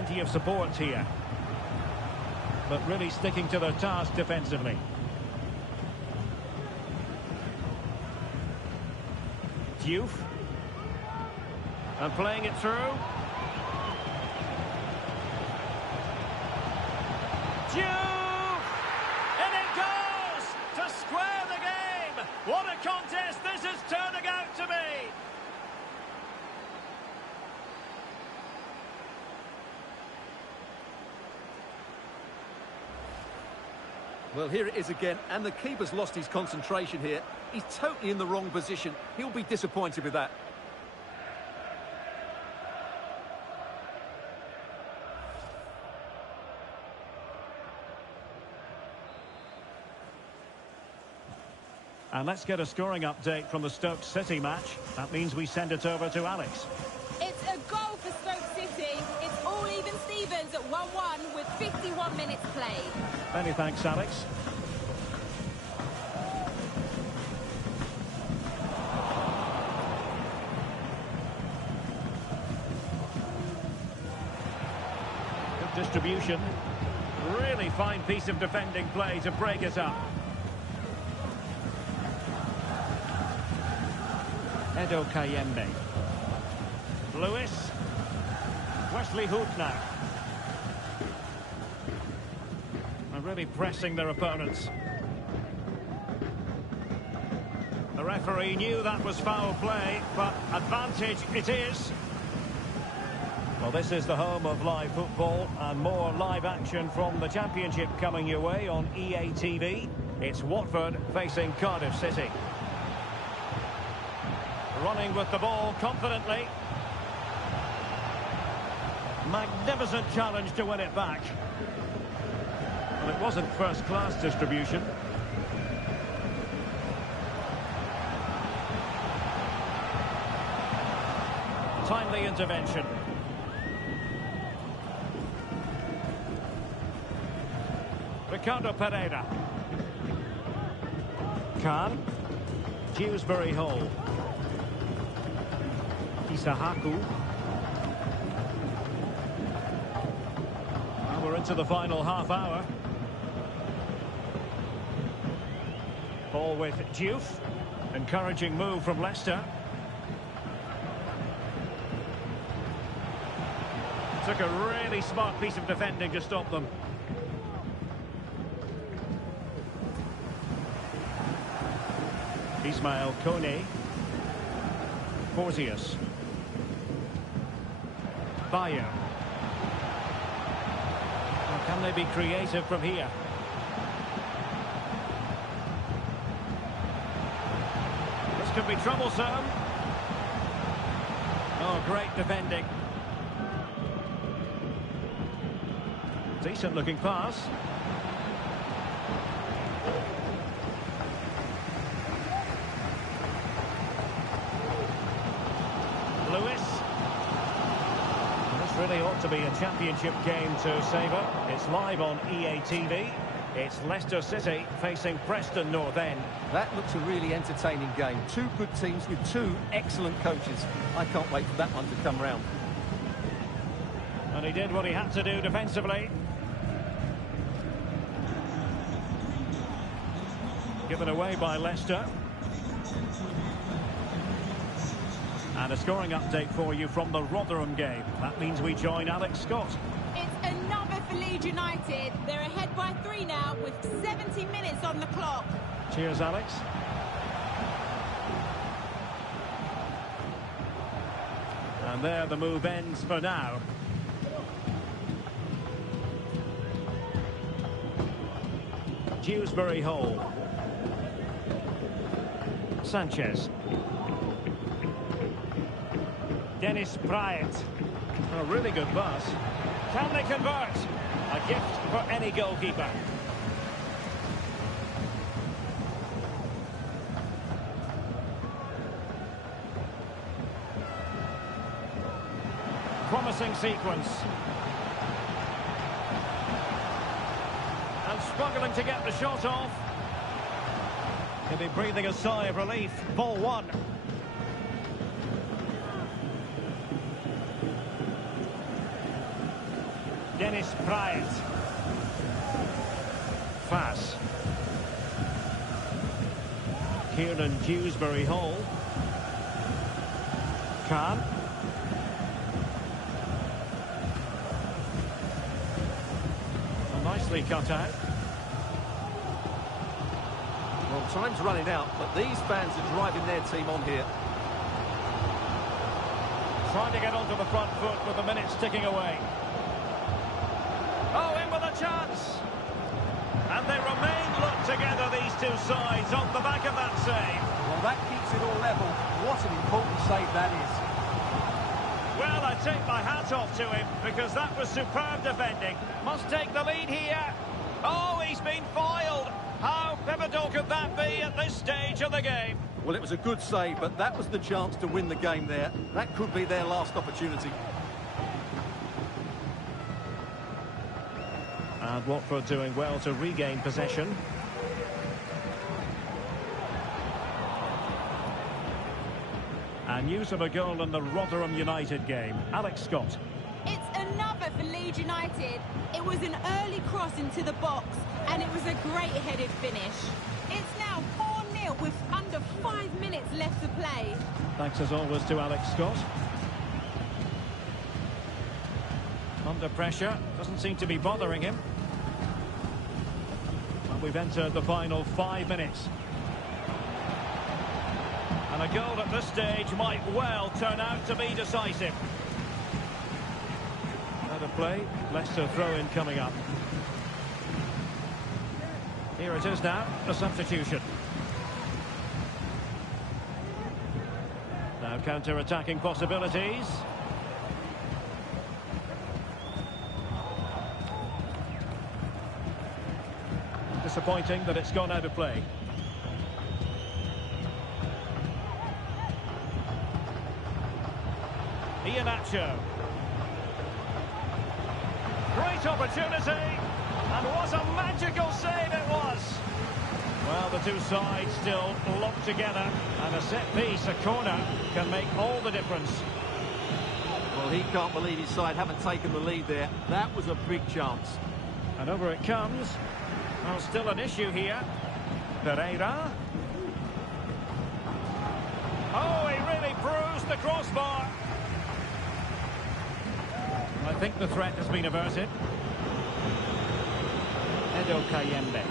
plenty of support here. But really sticking to their task defensively. Diouf. And playing it through. Diouf! And it goes to square the game. What a contest this is turning out to be. Well, here it is again, and the keeper's lost his concentration here. He's totally in the wrong position. He'll be disappointed with that. And let's get a scoring update from the Stoke City match. That means we send it over to Alex. It's a goal for Stoke City. It's all even Stevens at 1-1 with 51 minutes played. Many thanks, Alex. Good distribution. Really fine piece of defending play to break it up. Edo Kayembe. Lewis. Wesley Hood now. And really pressing their opponents. The referee knew that was foul play, but advantage it is. Well, this is the home of live football, and more live action from the Championship coming your way on EA TV. It's Watford facing Cardiff City. Running with the ball confidently. Magnificent challenge to win it back. Well, it wasn't first-class distribution. Timely intervention. Ricardo Pereira. Khan. Dewsbury Hall. Isahaku. Well, we're into the final half hour. Ball with Diouf. Encouraging move from Leicester. Took a really smart piece of defending to stop them. Ismail Kone. Porteous. Bayer. Well, can they be creative from here? This could be troublesome. Oh, great defending. Decent looking pass. Lewis. This really ought to be a championship game to savour. It's live on EA TV. It's Leicester City facing Preston North End. That looks a really entertaining game. Two good teams with two excellent coaches. I can't wait for that one to come round. And he did what he had to do defensively. Given away by Leicester. And a scoring update for you from the Rotherham game. That means we join Alex Scott. It's another for Leeds United. They're ahead by 3 now with 70 minutes on the clock. Cheers, Alex. And there the move ends for now. Dewsbury Hall. Sanchez. Dennis Bryant. A really good pass. Can they convert? A gift for any goalkeeper. Promising sequence. And struggling to get the shot off. He'll be breathing a sigh of relief. Ball one. Dennis Praet. Fass. Kieran Dewsbury Hall. Khan. Well, nicely cut out. Well, time's running out, but these fans are driving their team on here. Trying to get onto the front foot with the minutes ticking away. Oh, in with a chance. And they remain locked together, these two sides, on the back of that save. Well, that keeps it all level. What an important save that is. Well, I take my hat off to him, because that was superb defending. Must take the lead here. Oh, he's been foiled. How pivotal could that be at this stage of the game? Well, it was a good save, but that was the chance to win the game there. That could be their last opportunity. And Watford doing well to regain possession. And news of a goal in the Rotherham United game. Alex Scott. It's another for Leeds United. It was an early cross into the box, and it was a great headed finish. It's now 4-0 with under 5 minutes left to play. Thanks as always to Alex Scott. Under pressure, doesn't seem to be bothering him. And we've entered the final 5 minutes. And a goal at this stage might well turn out to be decisive. Out of play, Leicester throw-in coming up. Here it is now, a substitution. Now counter-attacking possibilities. Disappointing that it's gone out of play. Iheanacho. Great opportunity, and what a magical save it was. Well, the two sides still locked together, and a set piece, a corner, can make all the difference. Well, he can't believe his side haven't taken the lead there. That was a big chance. And over it comes. Well, still an issue here. Pereira. Oh, he really bruised the crossbar. I think the threat has been averted. Edo Kayembe.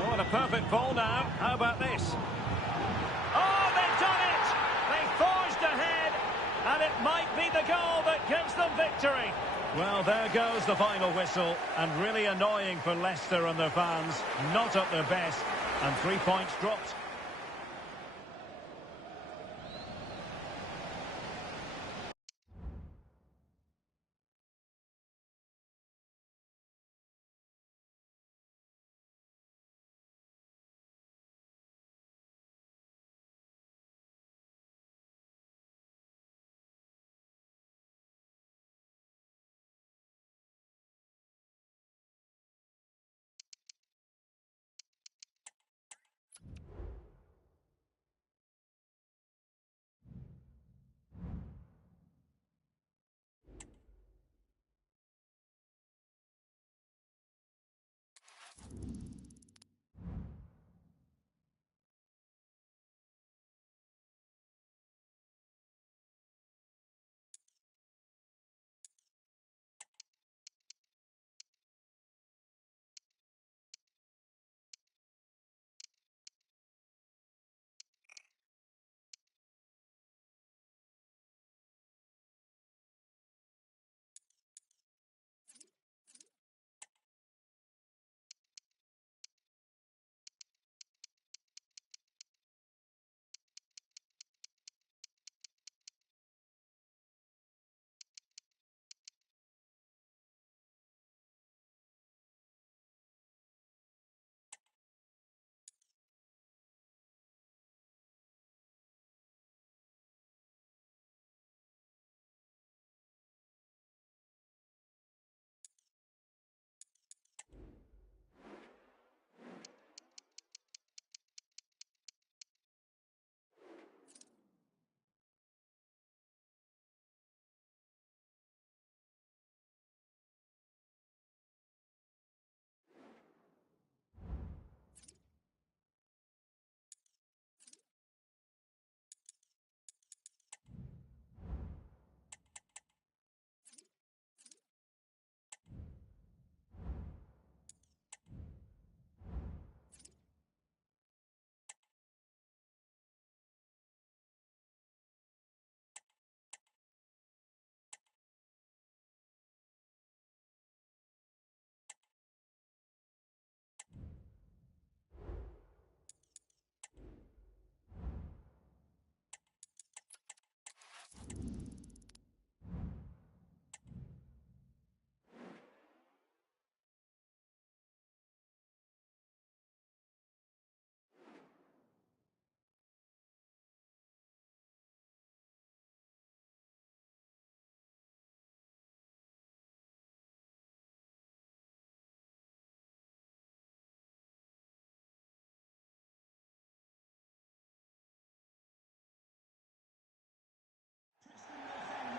Oh, and a perfect ball now. How about this? Oh, they've done it! They forged ahead, and it might be the goal that gives them victory. Well, there goes the final whistle, and really annoying for Leicester and their fans. Not at their best, and 3 points dropped.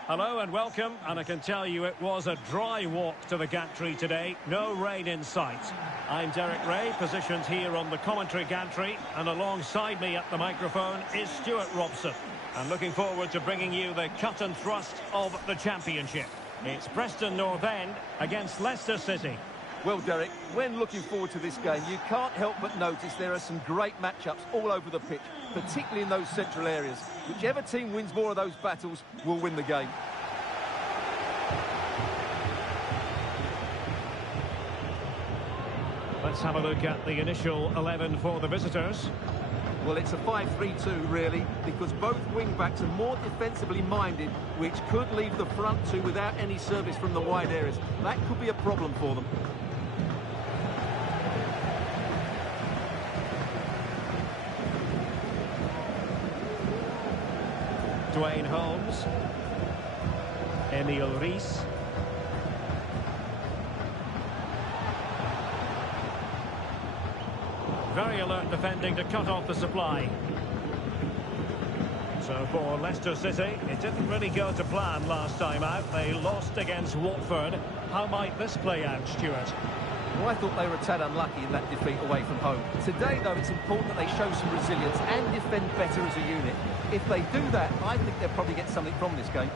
Hello and welcome, and I can tell you it was a dry walk to the gantry today. No rain in sight. I'm Derek Ray, positioned here on the commentary gantry, and alongside me at the microphone is Stuart Robson. I'm looking forward to bringing you the cut and thrust of the championship. It's Preston North End against Leicester City. Well, Derek, when looking forward to this game, you can't help but notice there are some great matchups all over the pitch, particularly in those central areas. Whichever team wins more of those battles will win the game. Let's have a look at the initial 11 for the visitors. Well, it's a 5-3-2, really, because both wing-backs are more defensively minded, which could leave the front two without any service from the wide areas. That could be a problem for them. Dwayne Holmes. Emil Rees. Very alert defending to cut off the supply. So for Leicester City, it didn't really go to plan last time out. They lost against Watford. How might this play out, Stuart? Well, I thought they were a tad unlucky in that defeat away from home. Today, though, it's important that they show some resilience and defend better as a unit. If they do that, I think they'll probably get something from this game.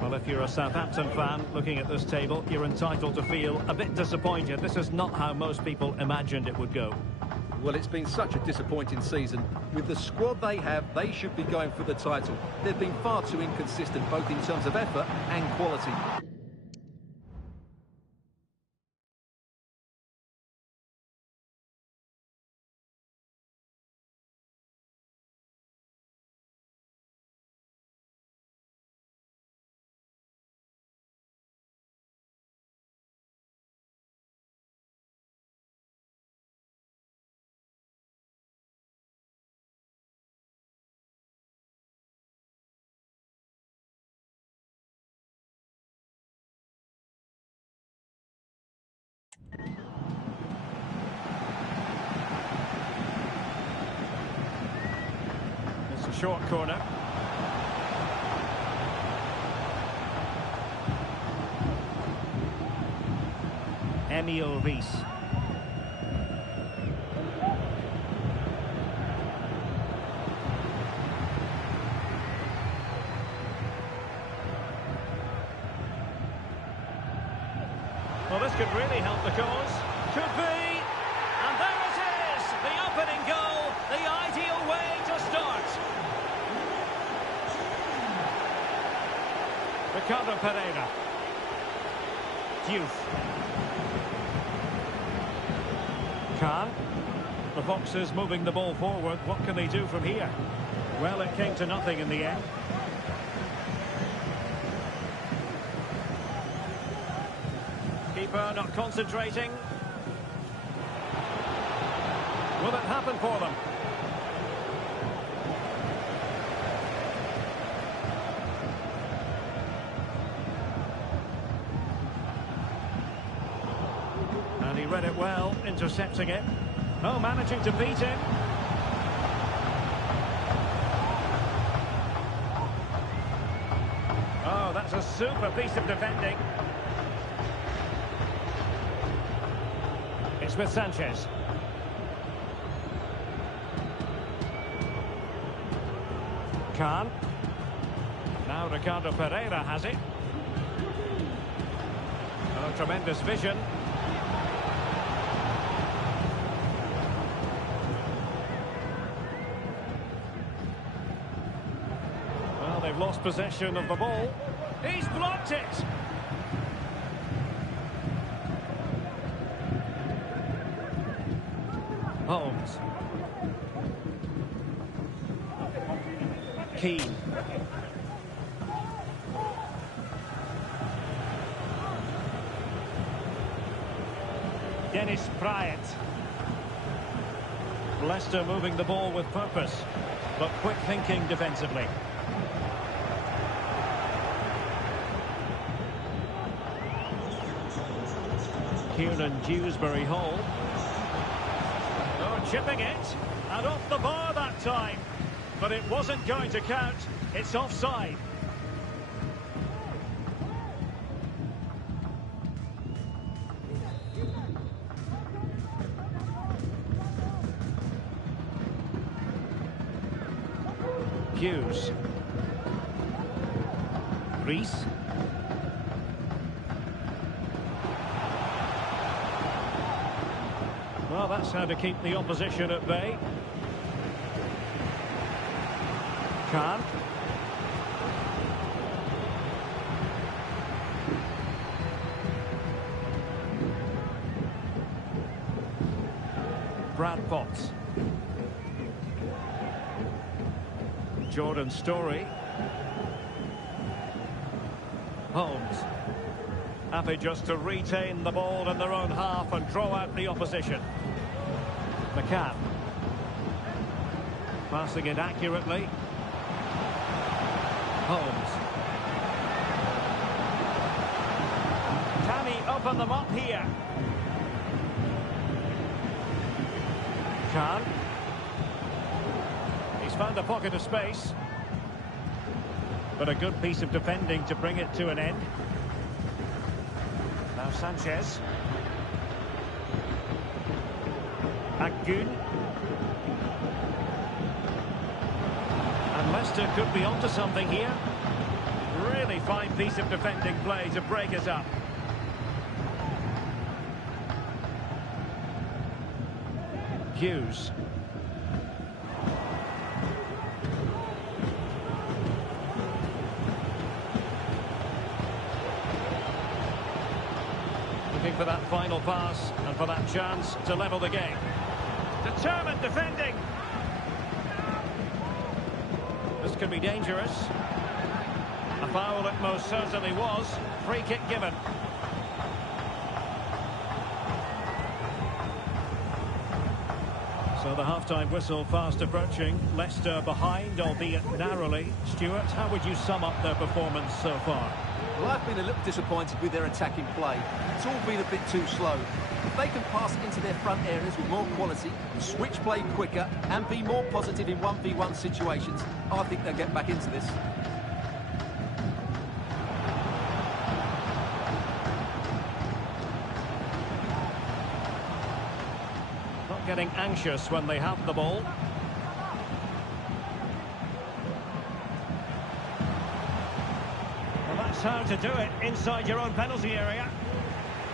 Well, if you're a Southampton fan looking at this table, you're entitled to feel a bit disappointed. This is not how most people imagined it would go. Well, it's been such a disappointing season. With the squad they have, they should be going for the title. They've been far too inconsistent, both in terms of effort and quality. It's a short corner. Emil Rees. Well, this could really help the cause. Could be. And there it is. The opening goal. The ideal way to start. Ricardo Pereira. Diouf. Khan. The Foxes moving the ball forward. What can they do from here? Well, it came to nothing in the end. Keeper not concentrating. Will it happen for them? And he read it well, intercepting it. Oh, managing to beat him. Oh, that's a super piece of defending. It's with Sanchez. Khan. Now Ricardo Pereira has it. Oh, tremendous vision. Well, they've lost possession of the ball. He's blocked it. Holmes. Keane. Dennis Pryatt. Leicester moving the ball with purpose, but quick thinking defensively. Kieran Dewsbury Hall. Oh, chipping it. And off the bar that time. But it wasn't going to count. It's offside. Hughes. Reese. Well, that's how to keep the opposition at bay. Khan. Brad Potts. Jordan Story. Holmes. Happy just to retain the ball in their own half and draw out the opposition. McCann. Passing it accurately. Holmes. Can he open them up here? Khan. He's found a pocket of space. But a good piece of defending to bring it to an end. Now Sanchez. Akgun. And Leicester could be onto something here. Really fine piece of defending play to break us up. Hughes. Looking for that final pass and for that chance to level the game. Determined defending. This could be dangerous. A foul it most certainly was. Free kick given. So the half-time whistle fast approaching. Leicester behind, albeit narrowly. Stuart, how would you sum up their performance so far? Well, I've been a little disappointed with their attacking play. It's all been a bit too slow. If they can pass into their front areas with more quality, switch play quicker, and be more positive in 1v1 situations, I think they'll get back into this. Not getting anxious when they have the ball. Well, that's how to do it inside your own penalty area.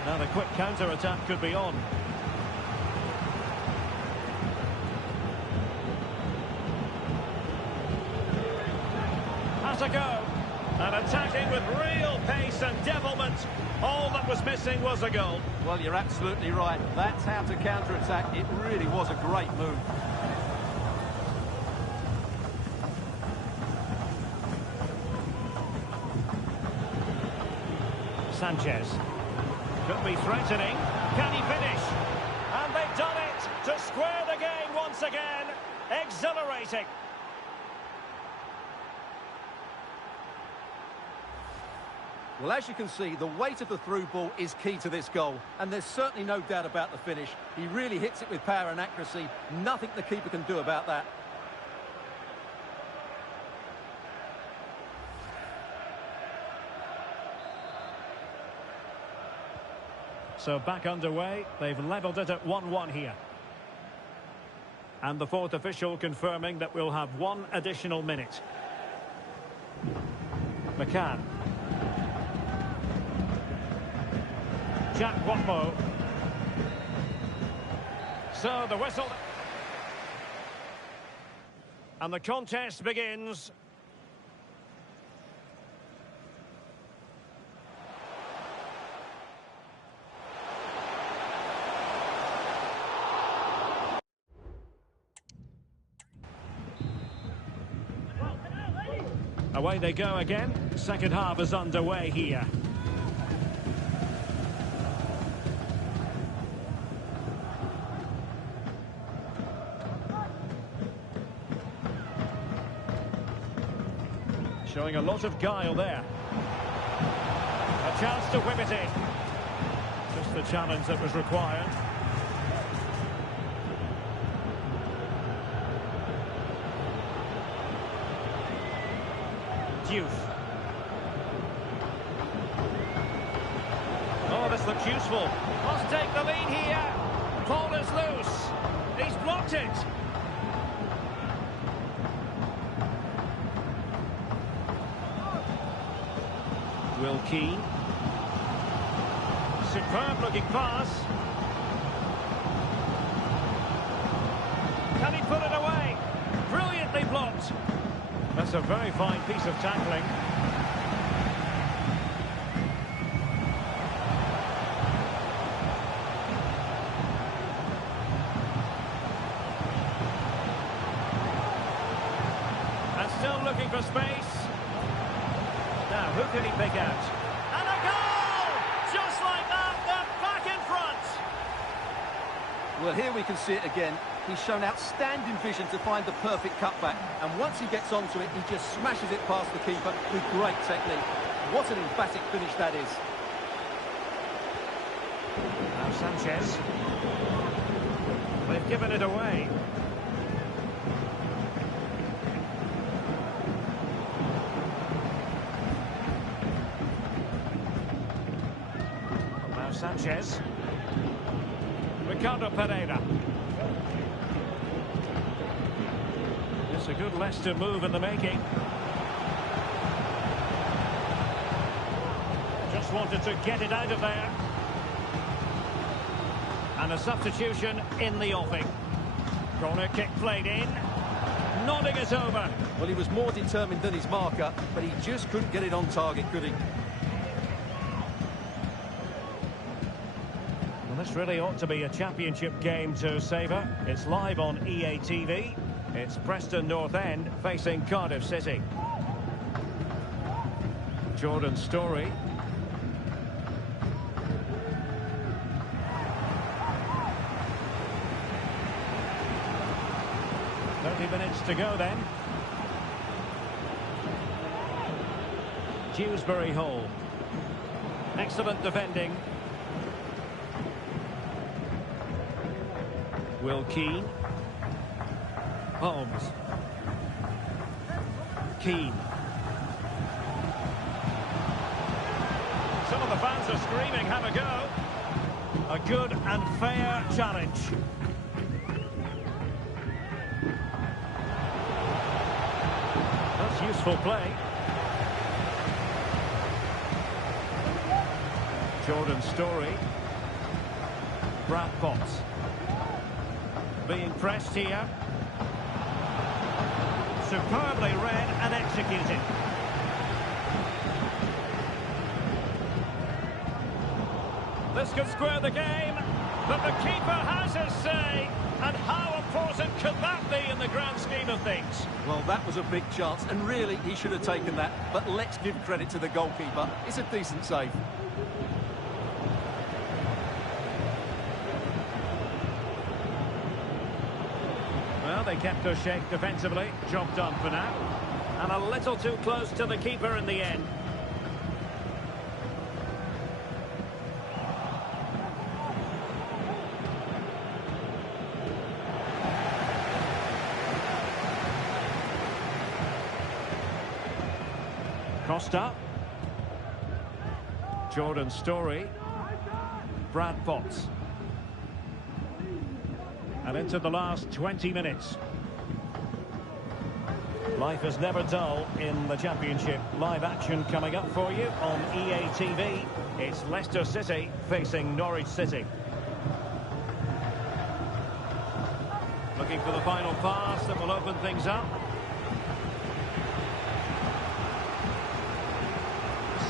Now the quick counter-attack could be on. Has a go. And attacking with real pace and devilment. All that was missing was a goal. Well, you're absolutely right. That's how to counter-attack. It really was a great move. Sanchez. Could be threatening. Can he finish? And they've done it to square the game once again. Exhilarating. Well, as you can see, the weight of the through ball is key to this goal. And there's certainly no doubt about the finish. He really hits it with power and accuracy. Nothing the keeper can do about that. So back underway. They've levelled it at 1-1 here. And the fourth official confirming that we'll have one additional minute. McCann. Jack Watmo. So the whistle. And the contest begins. Away they go again. Second half is underway here. Showing a lot of guile there. A chance to whip it in. Just the challenge that was required. looks useful. Must take the lead here. Ball is loose. He's blocked it. Will Keane. Superb looking pass. Can he put it away? Brilliantly blocked. That's a very fine piece of tackling. And still looking for space. Now, who can he pick out? And a goal! Just like that, they're back in front. Well, here we can see it again. He's shown outstanding vision to find the perfect cutback. And once he gets onto it, he just smashes it past the keeper with great technique. What an emphatic finish that is. Now Sanchez. They've given it away. Now Sanchez. Ricardo Pereira. It's a good Leicester move in the making. Just wanted to get it out of there. And a substitution in the offing. Corner kick played in. Nodding it over. Well, he was more determined than his marker, but he just couldn't get it on target, could he? Well, this really ought to be a championship game to savour. It's live on EA TV. It's Preston North End facing Cardiff City. Jordan Story. Minutes to go then. Dewsbury Hall. Excellent defending. Will Keane. Holmes. Keane. Some of the fans are screaming, have a go. A good and fair challenge. Useful play. Jordan Story. Brad Potts. Being pressed here. Superbly read and executed. This could square the game, but the keeper has his say. And how important could that be in the grand scheme of things? Well, that was a big chance, and really, he should have taken that. But let's give credit to the goalkeeper. It's a decent save. Well, they kept their shape defensively. Job done for now. And a little too close to the keeper in the end. Costa. Jordan Story. Brad Potts. And into the last 20 minutes. Life is never dull in the Championship. Live action coming up for you on EA TV. It's Leicester City facing Norwich City. Looking for the final pass that will open things up.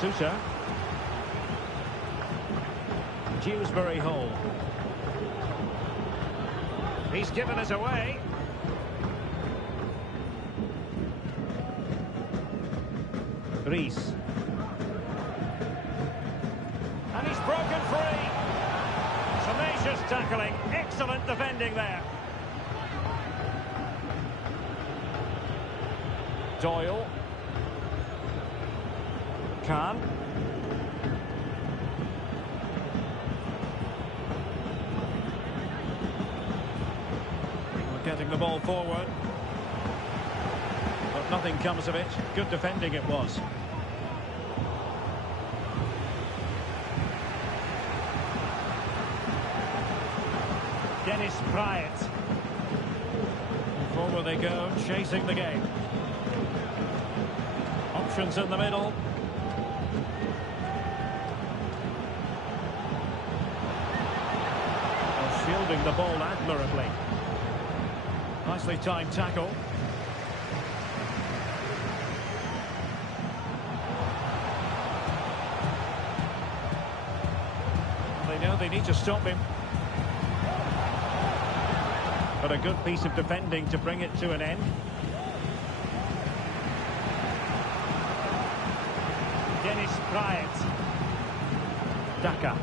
Suter. Dewsbury Hall. He's given it away. Rees. And he's broken free. Tenacious tackling. Excellent defending there. Doyle. Khan. We're getting the ball forward. But nothing comes of it. Good defending it was. Dennis Bryant. Forward they go, chasing the game. Options in the middle. Oh, shielding the ball admirably. Nicely timed tackle. They know they need to stop him. But a good piece of defending to bring it to an end. Dennis Bryant. Daka.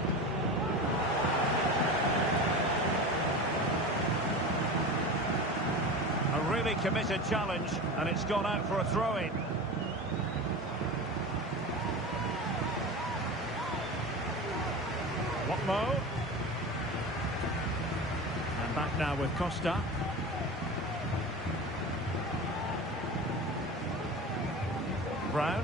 A really committed challenge, and it's gone out for a throw-in. Watmo. And back now with Costa. Brown.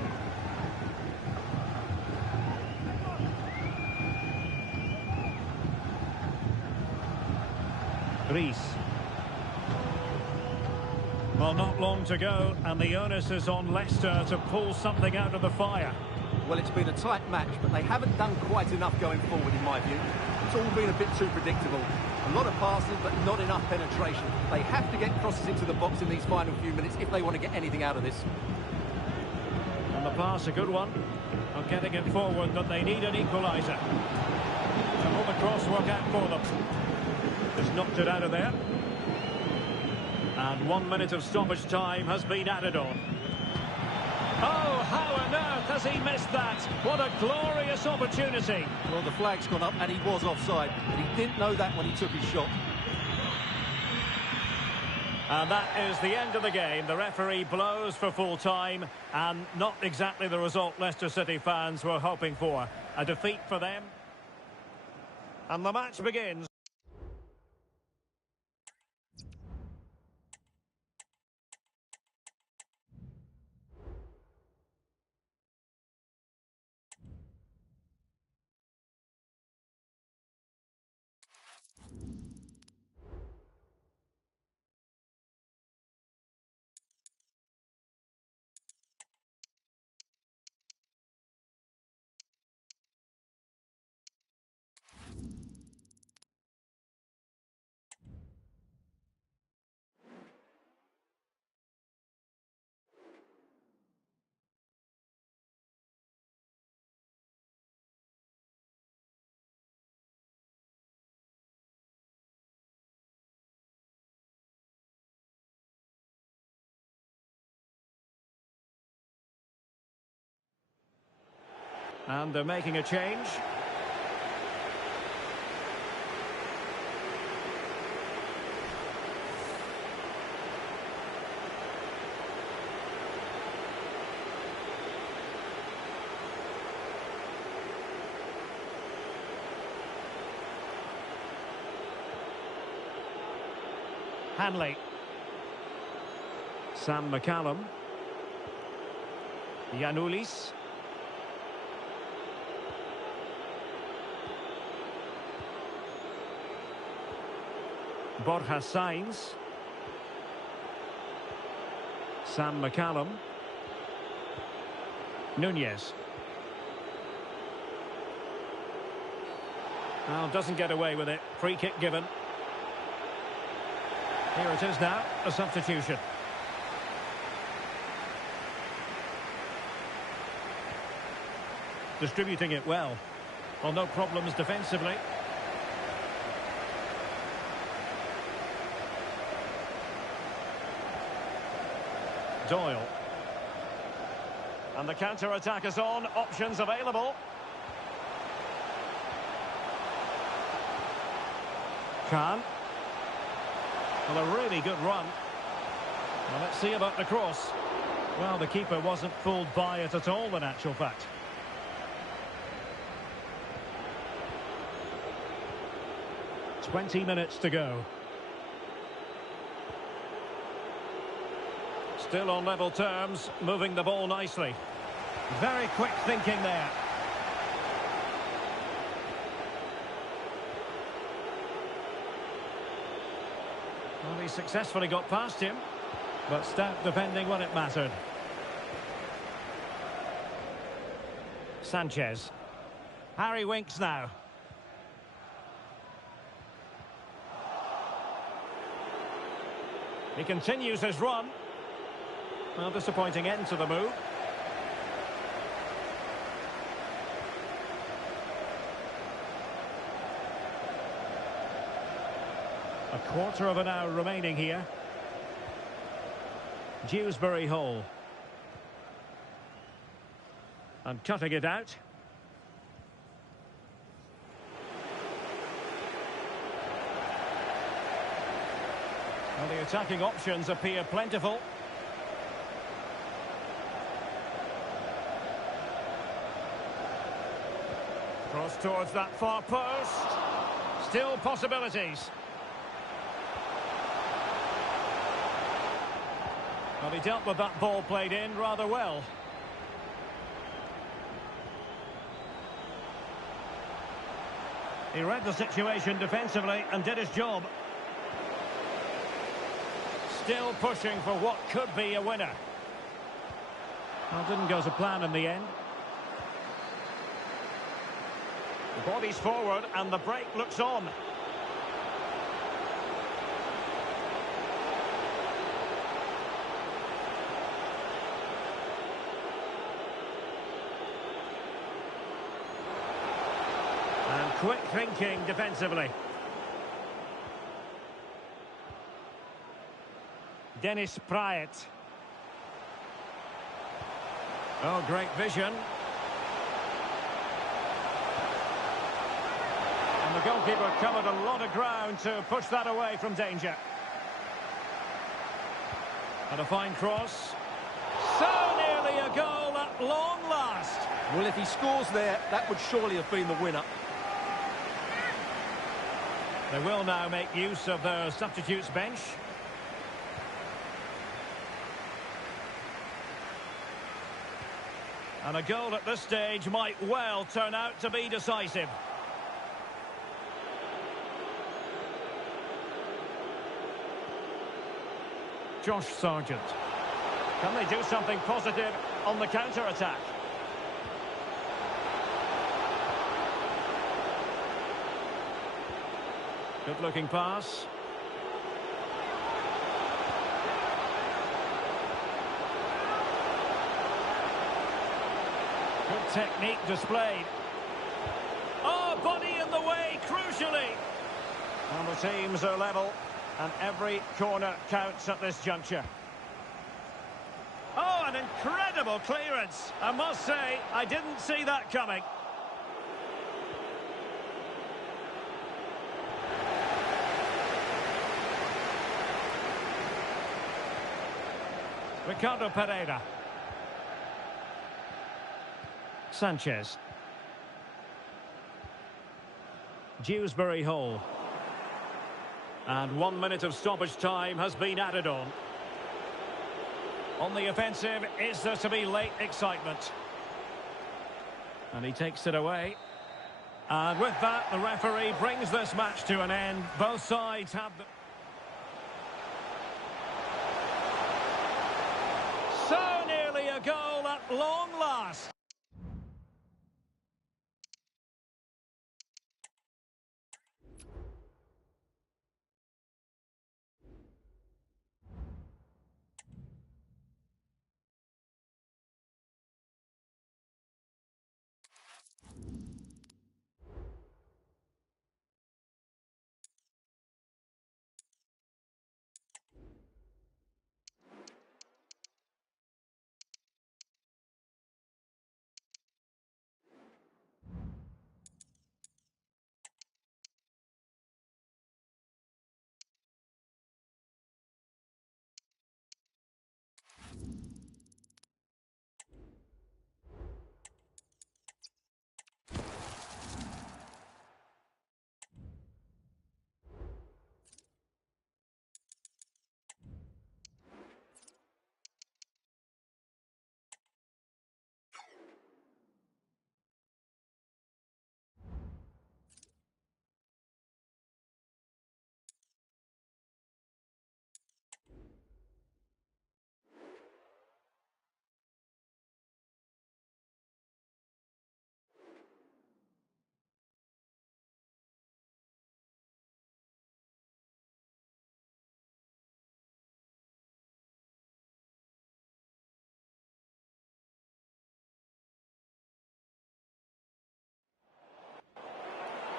Rees. Well, not long to go, and the onus is on Leicester to pull something out of the fire. Well, it's been a tight match, but they haven't done quite enough going forward, in my view. It's all been a bit too predictable. A lot of passes, but not enough penetration. They have to get crosses into the box in these final few minutes if they want to get anything out of this. And the pass, a good one. Not getting it forward, but they need an equaliser. And all the cross work out for them. Just knocked it out of there. And 1 minute of stoppage time has been added on. Oh, how on earth has he missed that? What a glorious opportunity. Well, the flag's gone up and he was offside, but he didn't know that when he took his shot. And that is the end of the game. The referee blows for full time, and not exactly the result Leicester City fans were hoping for. A defeat for them. And the match begins. And they're making a change. Hanley. Sam McCallum. Giannoulis. Borja Sainz. Sam McCallum. Nunez. Now doesn't get away with it. Free kick given. Here it is now, a substitution. Distributing it well. Well, no problems defensively. Doyle. And the counter-attack is on. Options available. Khan. Well, a really good run. Well, let's see about the cross. Well, the keeper wasn't fooled by it at all, in actual fact. "20 minutes to go. Still on level terms, moving the ball nicely. Very quick thinking there. Well, he successfully got past him, but stout defending when it mattered. Sanchez. Harry Winks now. He continues his run. Well, disappointing end to the move. A quarter of an hour remaining here. Dewsbury Hall. And cutting it out. Well, the attacking options appear plentiful. Cross towards that far post. Still possibilities. Well, he dealt with that ball played in rather well. He read the situation defensively and did his job. Still pushing for what could be a winner. Well, didn't go to plan in the end. The body's forward and the break looks on. And quick thinking defensively. Dennis Pryatt. Oh, great vision. And the goalkeeper covered a lot of ground to push that away from danger. And a fine cross. So nearly a goal at long last. Well, if he scores there, that would surely have been the winner. They will now make use of their substitutes bench. And a goal at this stage might well turn out to be decisive. Josh Sargent. Can they do something positive on the counter-attack? Good-looking pass. Good technique displayed. Oh, body in the way, crucially. And the teams are level, and every corner counts at this juncture. Oh, an incredible clearance. I must say, I didn't see that coming. Ricardo Pereira. Sanchez. Dewsbury Hall. And 1 minute of stoppage time has been added on. On the offensive, is there to be late excitement? And he takes it away. And with that, the referee brings this match to an end. Both sides have the... So nearly a goal at long last.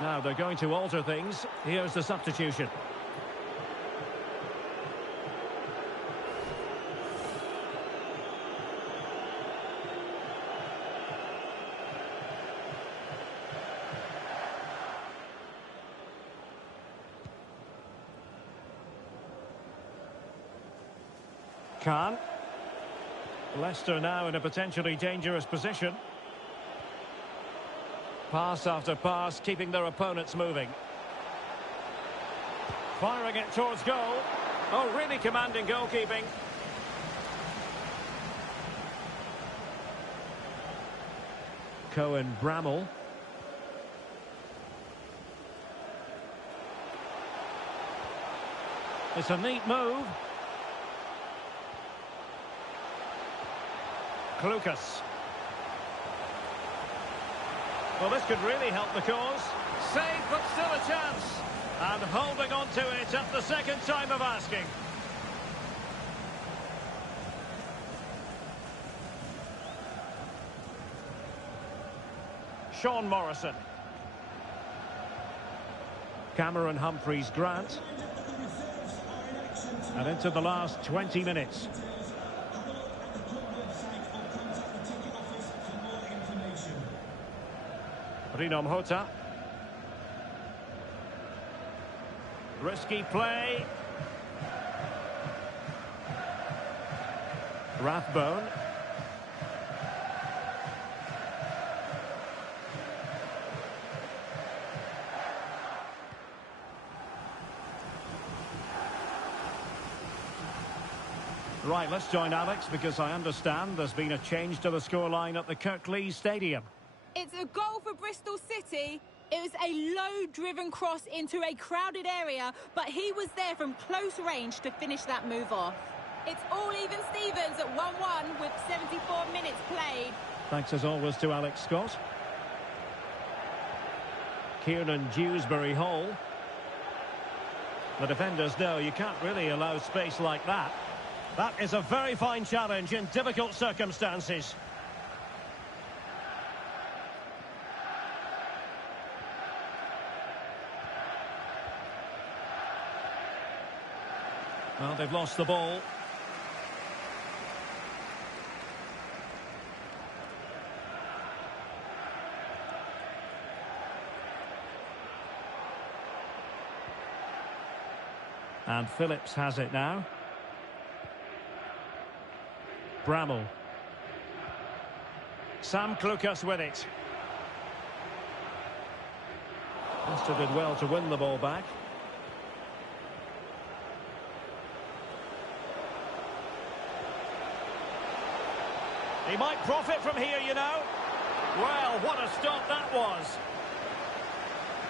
Now they're going to alter things. Here's the substitution. Khan. Leicester now in a potentially dangerous position. Pass after pass, keeping their opponents moving. Firing it towards goal. Oh, really commanding goalkeeping. Cohen Bramall. It's a neat move. Lucas. Well, this could really help the cause. Save, but still a chance. And holding on to it at the second time of asking. Sean Morrison. Cameron Humphreys-Grant. And into the last 20 minutes. Rino Mhota. Risky play. Rathbone. Right, let's join Alex because I understand there's been a change to the scoreline at the Kirklees Stadium. It's a goal for Bristol City. It was a low-driven cross into a crowded area, but he was there from close range to finish that move off. It's all even Stevens at 1-1 with 74 minutes played. Thanks as always to Alex Scott. Kiernan Dewsbury Hall. The defenders know you can't really allow space like that. That is a very fine challenge in difficult circumstances. Well, they've lost the ball. And Phillips has it now. Bramall. Sam Klukas with it. Leicester did well to win the ball back. He might profit from here, you know. Well, what a stop that was.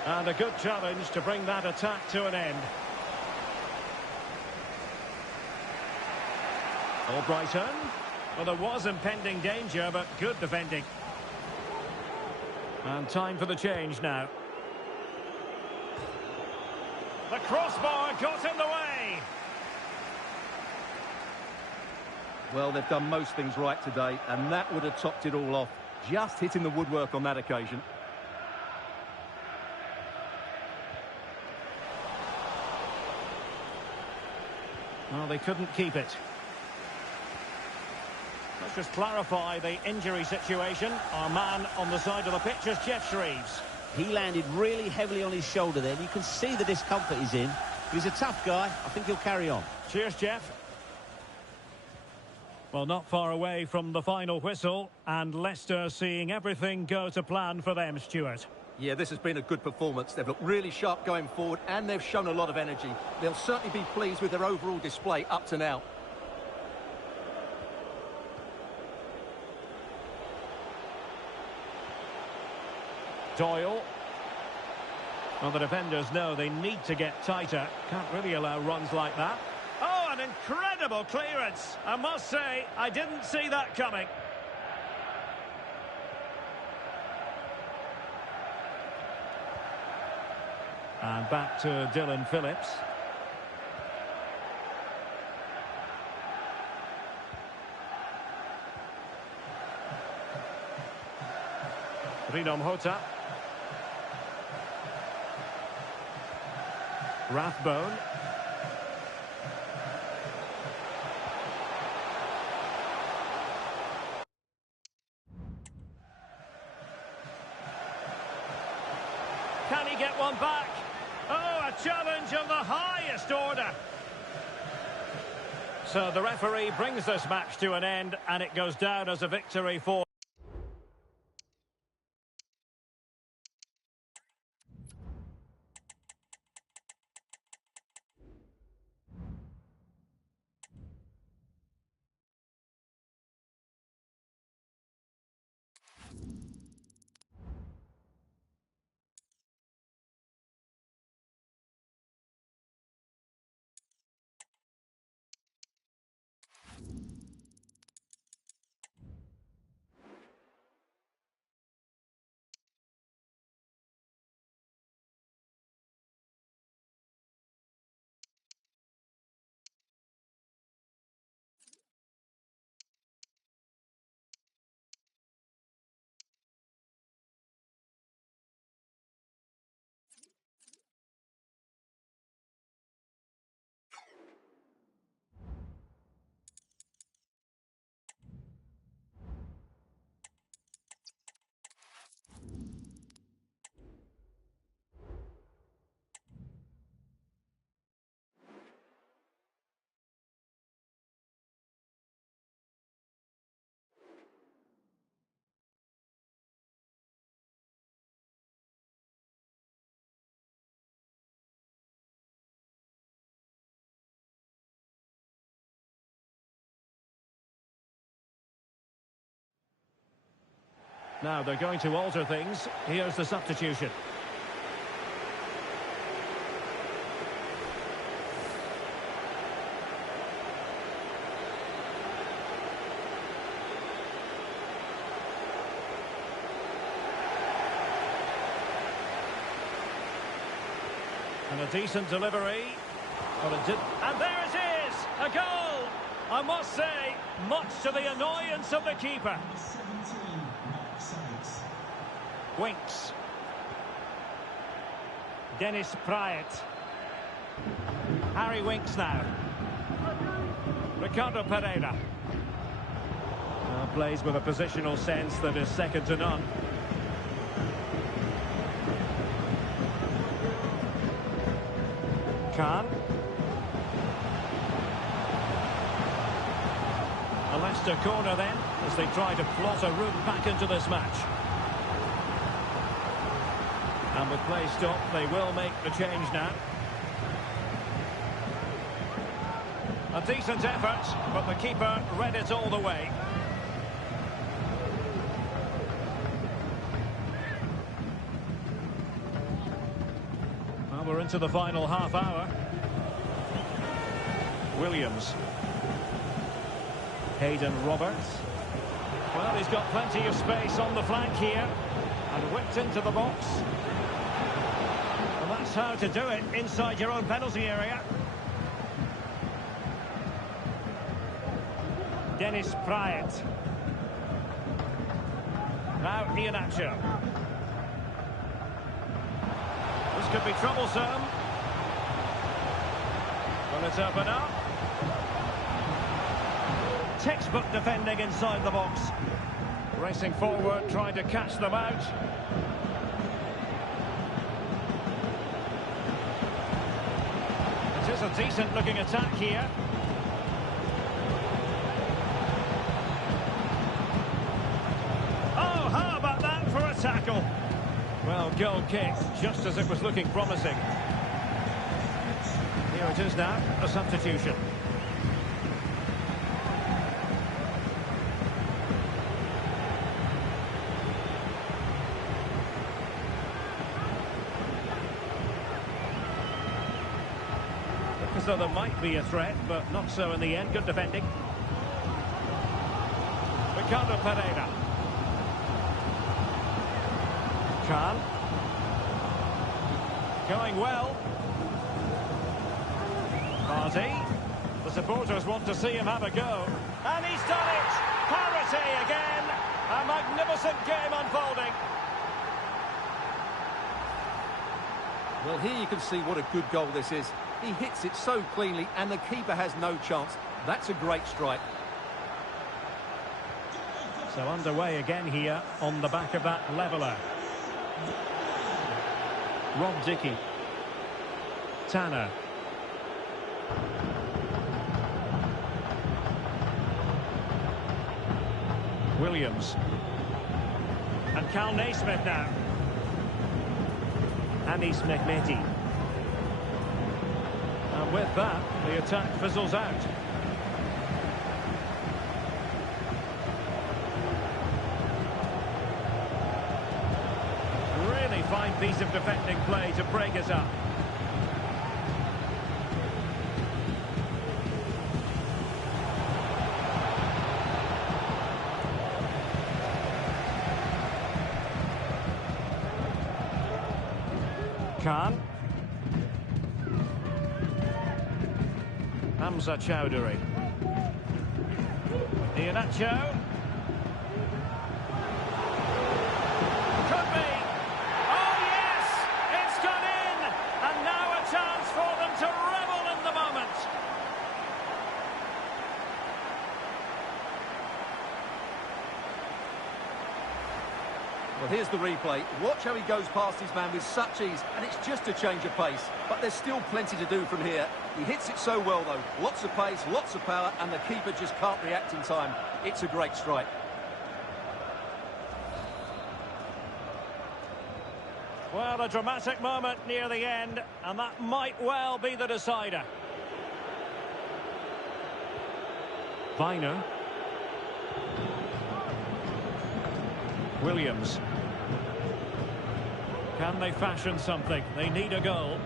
And a good challenge to bring that attack to an end. Albrighton. Well, there was impending danger, but good defending. And time for the change now. The crossbar got in the way. Well, they've done most things right today, and that would have topped it all off. Just hitting the woodwork on that occasion. Well, they couldn't keep it. Let's just clarify the injury situation. Our man on the side of the pitch is Jeff Shreves. He landed really heavily on his shoulder there. You can see the discomfort he's in. But he's a tough guy. I think he'll carry on. Cheers, Jeff. Well, not far away from the final whistle, and Leicester seeing everything go to plan for them, Stuart. Yeah, this has been a good performance. They've looked really sharp going forward, and they've shown a lot of energy. They'll certainly be pleased with their overall display up to now. Doyle. Well, the defenders know they need to get tighter. Can't really allow runs like that. Oh, an incredible clearance. I must say, I didn't see that coming. And back to Dylan Phillips. Rino Mhota. Rathbone. Can he get one back? Oh, a challenge of the highest order. So the referee brings this match to an end, and it goes down as a victory for... Now they're going to alter things. Here's the substitution. And a decent delivery. Well, it did. And there it is! A goal! I must say, much to the annoyance of the keeper. Winks. Dennis Pryatt. Harry Winks now. Ricardo Pereira. Plays with a positional sense that is second to none. Khan. A Leicester corner then, as they try to plot a route back into this match. And with play stopped, they will make the change now. A decent effort, but the keeper read it all the way. Well, we're into the final half hour. Williams. Hayden Roberts. Well, he's got plenty of space on the flank here. And whipped into the box. And that's how to do it inside your own penalty area. Dennis Pryatt. Now Iheanacho. This could be troublesome. Will it open up? Textbook defending inside the box. Racing forward, trying to catch them out. It is a decent looking attack here. Oh, how about that for a tackle? Well, goal kick, just as it was looking promising. Here it is now, a substitution. So there might be a threat, but not so in the end. Good defending. Ricardo Pereira. Khan. Going well. Party. The supporters want to see him have a go. And he's done it! Parity again! A magnificent game unfolding. Well, here you can see what a good goal this is. He hits it so cleanly and the keeper has no chance. That's a great strike. So underway again here on the back of that leveller. Rob Dickie. Tanner. Williams. And Cal Naismith now. Anis Mehmeti. And with that, the attack fizzles out. Really fine piece of defending play to break us up. Khan. Hamza Chowdhury. Iheanacho. Could be. Oh yes! It's gone in! And now a chance for them to revel in the moment. Well, here's the replay. Watch how he goes past his man with such ease, and it's just a change of pace. But there's still plenty to do from here. He hits it so well, though. Lots of pace, lots of power, and the keeper just can't react in time. It's a great strike. Well, a dramatic moment near the end, and that might well be the decider. Viner. Williams. Can they fashion something? They need a goal.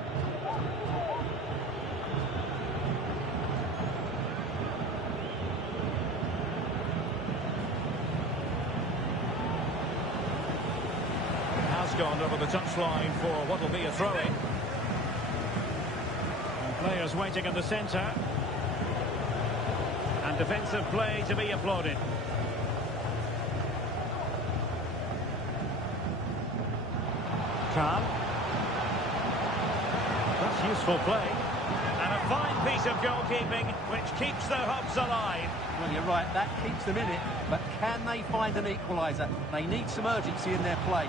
Has gone over the touchline for what will be a throw-in. Players waiting in the centre. And defensive play to be applauded. Khan. That's useful play. And a fine piece of goalkeeping which keeps their hopes alive. Well, you're right, that keeps them in it. But can they find an equaliser? They need some urgency in their play.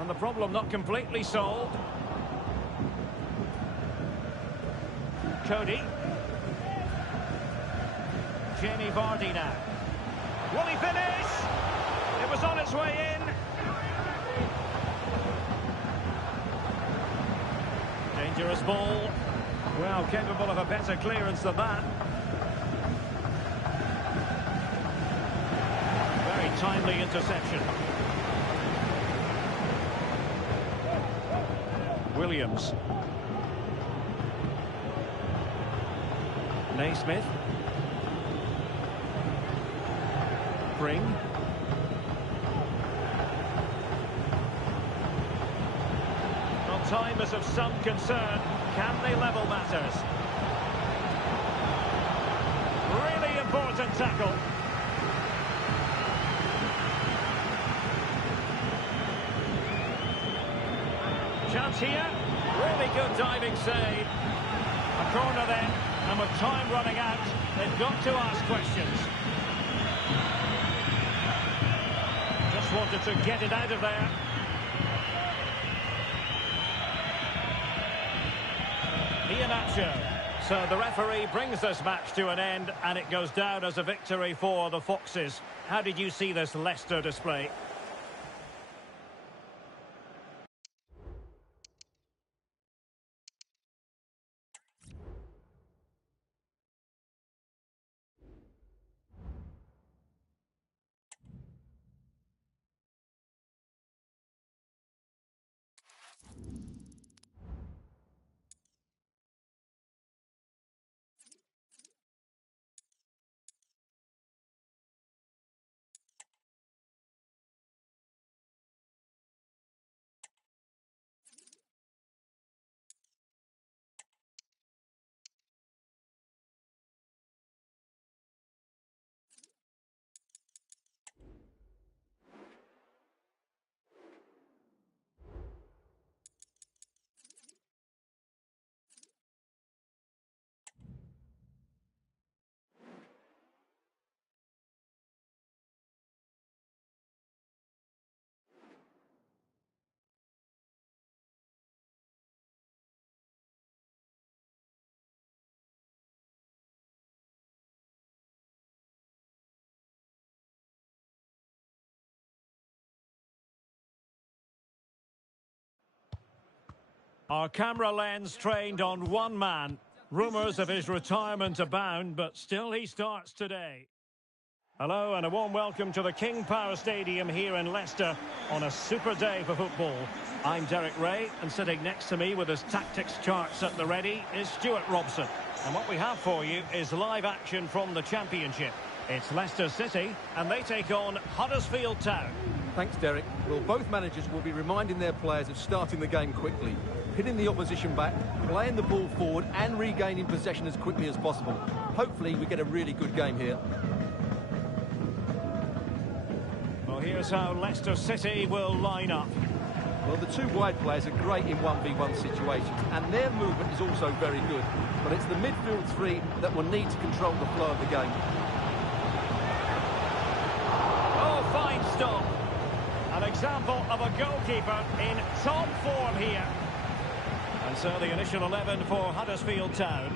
And the problem not completely solved. Cody. Jamie Vardy now. Will he finish? It was on its way in. Dangerous ball. Well, capable of a better clearance than that. Very timely interception. Williams. Naismith. Pring. Well, time is of some concern. Can they level matters? Really important tackle. Chance here. Really good diving save. A corner then, and with time running out, they've got to ask questions. Just wanted to get it out of there. Iheanacho. So the referee brings this match to an end, and it goes down as a victory for the Foxes. How did you see this Leicester display? Our camera lens trained on one man. Rumours of his retirement abound, but still he starts today. Hello and a warm welcome to the King Power Stadium here in Leicester on a super day for football. I'm Derek Ray, and sitting next to me with his tactics charts at the ready is Stuart Robson. And what we have for you is live action from the Championship. It's Leicester City, and they take on Huddersfield Town. Thanks, Derek. Well, both managers will be reminding their players of starting the game quickly, hitting the opposition back, playing the ball forward and regaining possession as quickly as possible. Hopefully we get a really good game here. Well, here's how Leicester City will line up. Well, the two wide players are great in 1v1 situations, and their movement is also very good. But it's the midfield three that will need to control the flow of the game. Oh, fine stop. An example of a goalkeeper in top form here. And so the initial 11 for Huddersfield Town.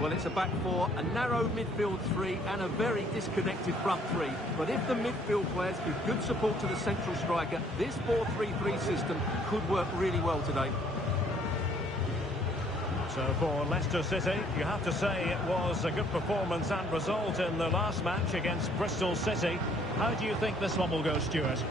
Well, it's a back four, a narrow midfield three and a very disconnected front three. But if the midfield players give good support to the central striker, this 4-3-3 system could work really well today. So for Leicester City, you have to say it was a good performance and result in the last match against Bristol City. How do you think this one will go, Stuart?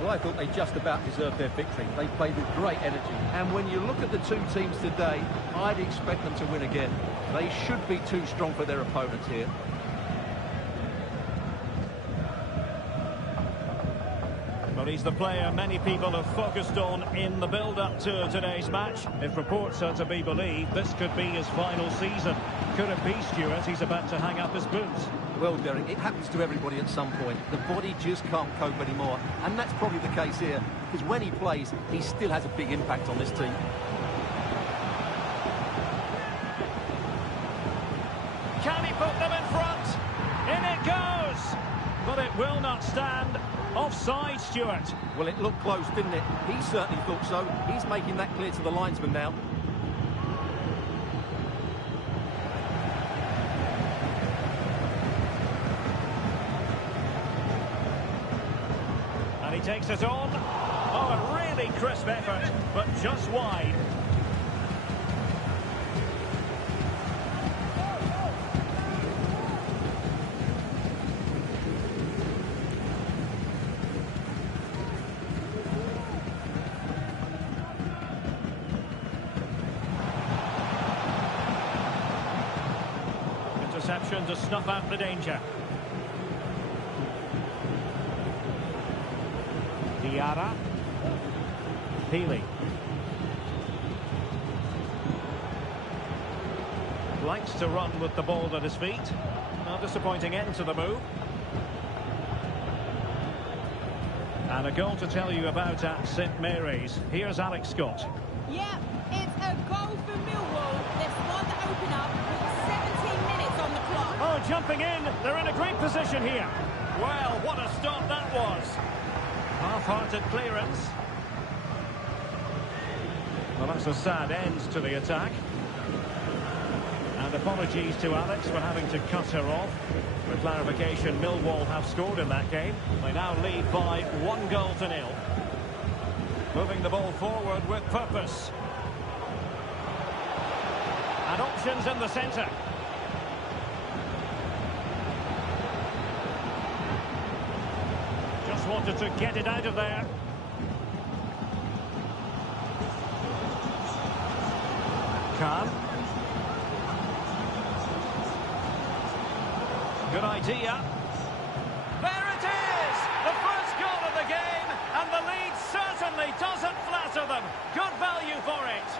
Well, I thought they just about deserved their victory. They played with great energy. And when you look at the two teams today, I'd expect them to win again. They should be too strong for their opponents here. But he's the player many people have focused on in the build-up to today's match. If reports are to be believed, this could be his final season. Could it be, Stuart, he's about to hang up his boots? Well, Derek, it happens to everybody at some point. The body just can't cope anymore. And that's probably the case here, because when he plays, he still has a big impact on this team. Can he put them in front? In it goes! But it will not stand. Offside, Stuart. Well, it looked close, didn't it? He certainly thought so. He's making that clear to the linesman now. And he takes it on. Oh, a really crisp effort, but just wide. Interception to snuff out the danger. Diarra. Healy. Likes to run with the ball at his feet. A disappointing end to the move. And a goal to tell you about at St Mary's. Here's Alex Scott. Yeah, it's a goal for Millwall. They've scored to open up with 17 minutes on the clock. Oh, jumping in. They're in a great position here. Well, what a stop that was. Half-hearted clearance. Well, that's a sad end to the attack. And apologies to Alex for having to cut her off. For clarification, Millwall have scored in that game. They now lead by 1-0. Moving the ball forward with purpose. And options in the centre. Just wanted to get it out of there. Khan. Good idea. There it is! The first goal of the game, and the lead certainly doesn't flatter them. Good value for it.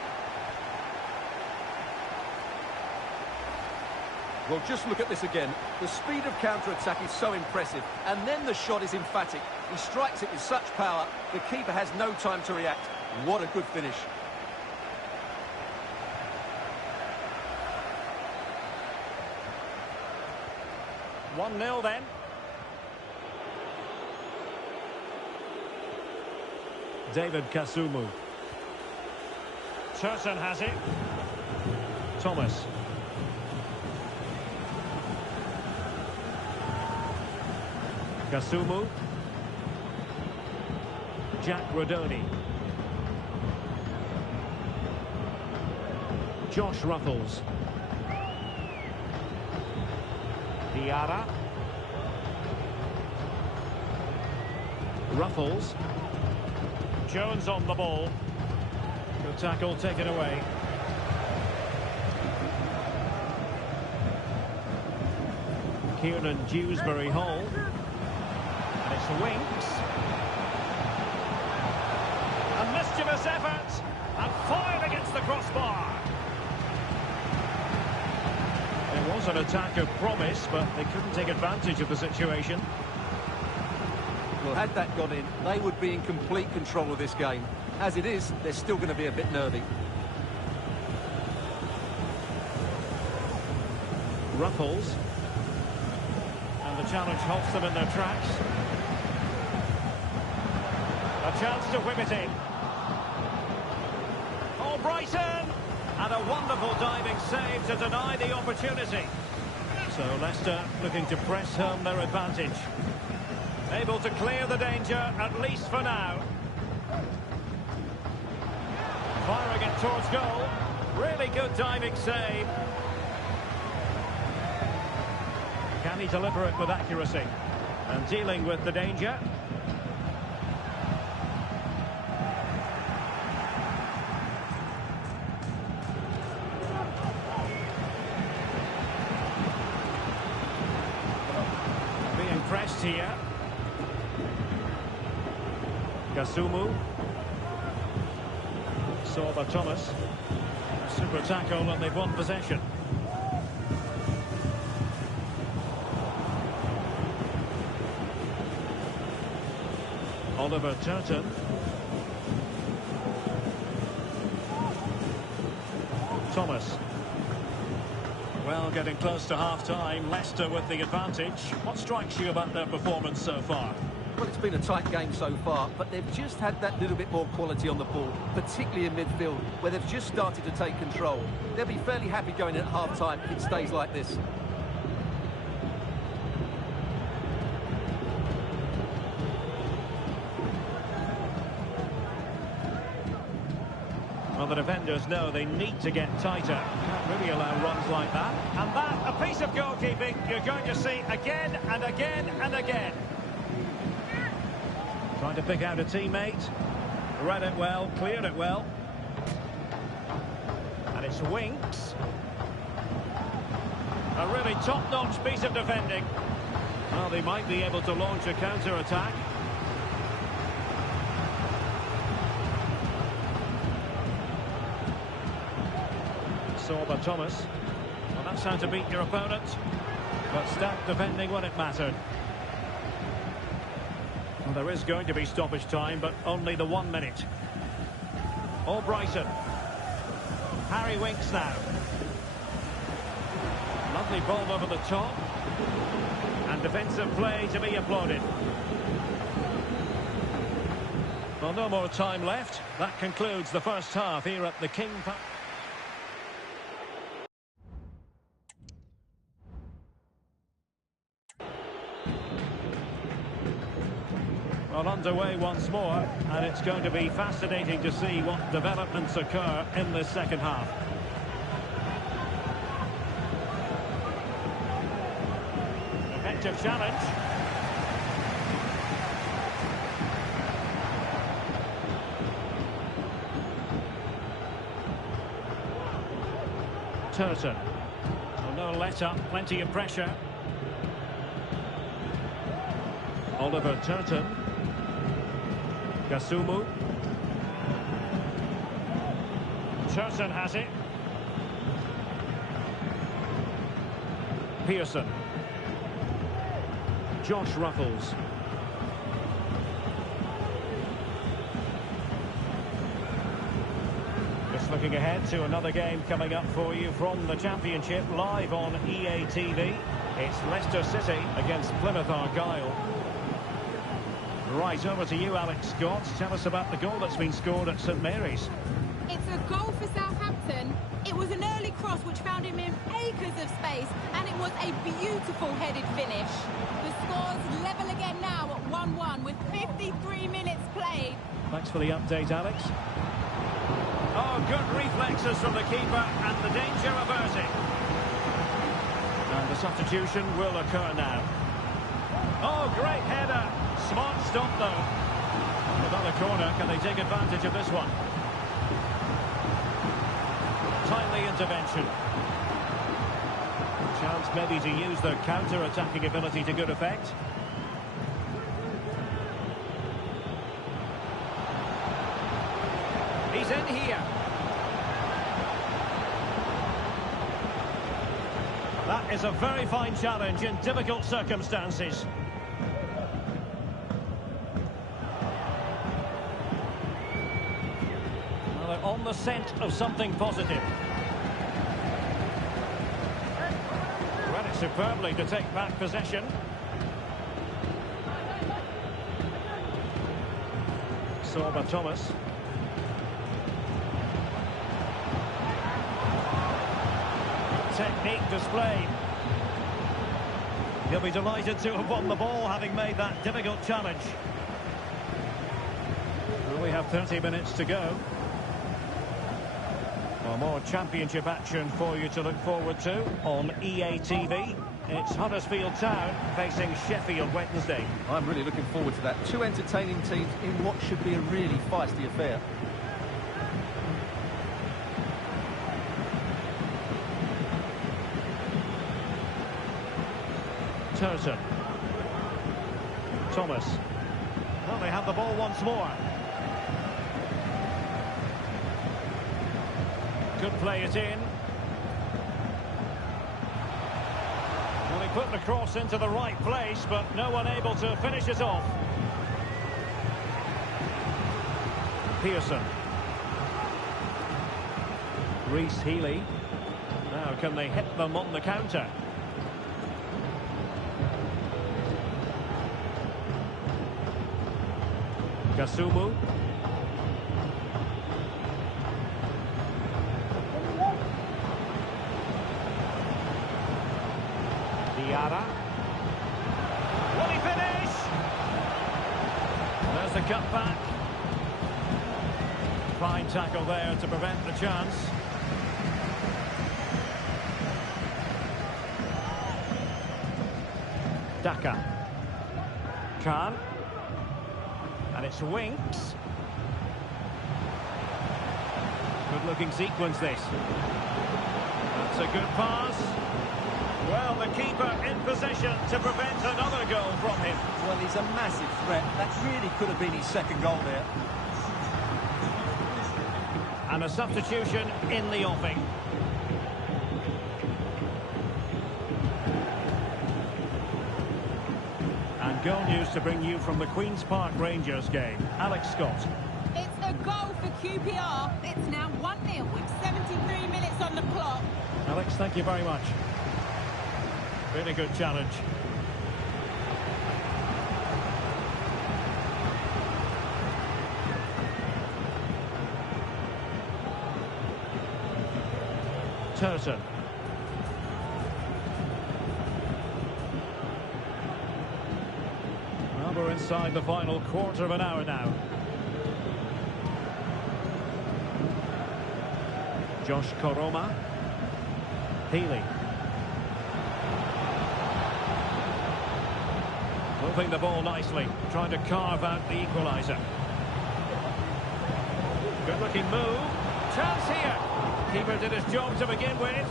Well, just look at this again. The speed of counter-attack is so impressive, and then the shot is emphatic. He strikes it with such power, the keeper has no time to react. What a good finish. One 1-0 then. David Kasumu. Turton has it. Thomas. Kasumu. Jack Rodoni. Josh Ruffles. Diarra. Ruffles. Jones on the ball. Good tackle taken away. Kieran Dewsbury Hall. And it's Winks. A mischievous effort. And fired against the crossbar. It was an attack of promise, but they couldn't take advantage of the situation. Well, had that gone in, they would be in complete control of this game. As it is, they're still going to be a bit nervy. Ruffles. And the challenge halts them in their tracks. A chance to whip it in. Oh, Brighton! And a wonderful diving save to deny the opportunity. So Leicester looking to press home their advantage. Able to clear the danger, at least for now. Firing it towards goal. Really good diving save. Can he deliver it with accuracy? And dealing with the danger. Being pressed here. Kasumu. Sorba Thomas. Super tackle and they've won possession. Oliver Turton. Thomas. Well, getting close to half-time. Leicester with the advantage. What strikes you about their performance so far? Well, it's been a tight game so far, but they've just had that little bit more quality on the ball, particularly in midfield, where they've just started to take control. They'll be fairly happy going in at half-time if it stays like this. Well, the defenders know they need to get tighter. Can't really allow runs like that. And that, a piece of goalkeeping you're going to see again and again and again. Trying to pick out a teammate. Read it well, cleared it well. And it's Winks. A really top-notch piece of defending. Well, they might be able to launch a counter-attack. Sorba Thomas. Well, that's how to beat your opponent. But stout defending when it mattered. Well, there is going to be stoppage time, but only the 1 minute. All Brighton. Harry Winks now. Lovely ball over the top. And defensive play to be applauded. Well, no more time left. That concludes the first half here at the King Park. Well, underway once more, and it's going to be fascinating to see what developments occur in this second half. Effective challenge. Turton. Well, no let up, plenty of pressure. Oliver Turton. Kasumu. Turton has it. Pearson. Josh Ruffles. Just looking ahead to another game coming up for you from the Championship live on EA TV. It's Leicester City against Plymouth Argyle. Right, over to you, Alex Scott. Tell us about the goal that's been scored at St Mary's. It's a goal for Southampton. It was an early cross which found him in acres of space, and it was a beautiful headed finish. The score's level again now at 1-1 with 53 minutes played. Thanks for the update, Alex. Oh, Oh, good reflexes from the keeper and the danger averted. And the substitution will occur now. Oh, great header. Smart stop, though. Another corner. Can they take advantage of this one? Timely intervention. Chance maybe to use their counter-attacking ability to good effect. He's in here. That is a very fine challenge in difficult circumstances. Well, they're on the scent of something positive. Read it superbly to take back possession. Sorba Thomas. Technique displayed. He'll be delighted to have won the ball, having made that difficult challenge. Well, we have 30 minutes to go. Well, more championship action for you to look forward to on EA TV. It's Huddersfield Town facing Sheffield Wednesday. I'm really looking forward to that. Two entertaining teams in what should be a really feisty affair. Turton. Thomas. Well, they have the ball once more. Could play it in. Well, he put the cross into the right place, but no one able to finish it off. Pearson. Reece Healy. Now, can they hit them on the counter? Kasumu. Diarra. Will he finish? There's the cut back. Fine tackle there to prevent the chance. Daka. Khan. And it's Winks. Good looking sequence this. That's a good pass. Well, the keeper in possession to prevent another goal from him. Well, he's a massive threat. That really could have been his second goal there. And a substitution in the offing. And goal news to bring you from the Queen's Park Rangers game. Alex Scott. It's a goal for QPR. It's now 1-0 with 73 minutes on the clock. Alex, thank you very much. Really good challenge. Turton. Well, we're inside the final quarter of an hour now. Josh Koroma. Healy. Moving the ball nicely, trying to carve out the equaliser. Good looking move. Chance here. Keeper did his job to begin with.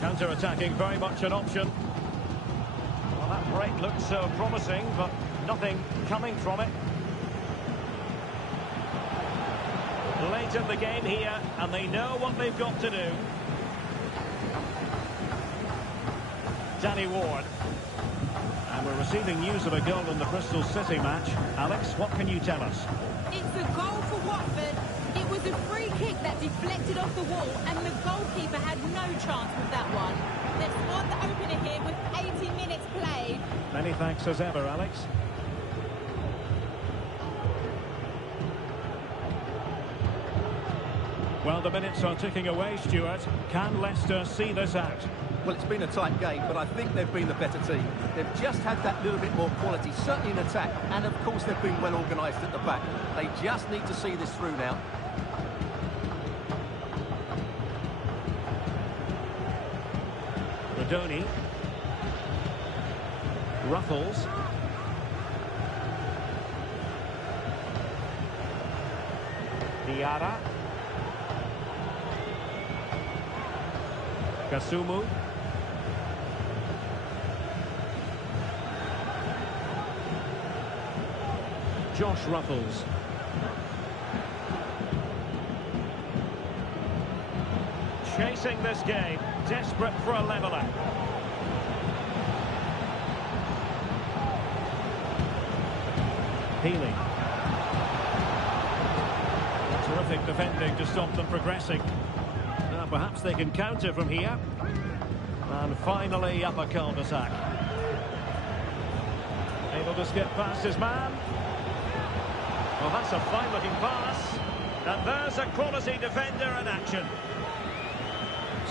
Counter-attacking, very much an option. Well, that break looked so promising, but nothing coming from it. Late in the game here, and they know what they've got to do. Danny Ward. And we're receiving news of a goal in the Bristol City match. Alex, what can you tell us? It's a goal for Watford. It was a free kick that deflected off the wall, and the goalkeeper had no chance with that one. They've scored the opener here with 80 minutes played. Many thanks as ever, Alex. Well, the minutes are ticking away, Stuart. Can Leicester see this out? Well, it's been a tight game, but I think they've been the better team. They've just had that little bit more quality, certainly in attack, and of course they've been well organised at the back. They just need to see this through now. Rodoni. Ruffles. Diarra. Kasumu. Josh Ruffles. Chasing this game, desperate for a leveller. Healy. Terrific defending to stop them progressing. Now perhaps they can counter from here. And finally up a cul-de-sac. Able to skip past his man. Well, that's a fine-looking pass. And there's a quality defender in action.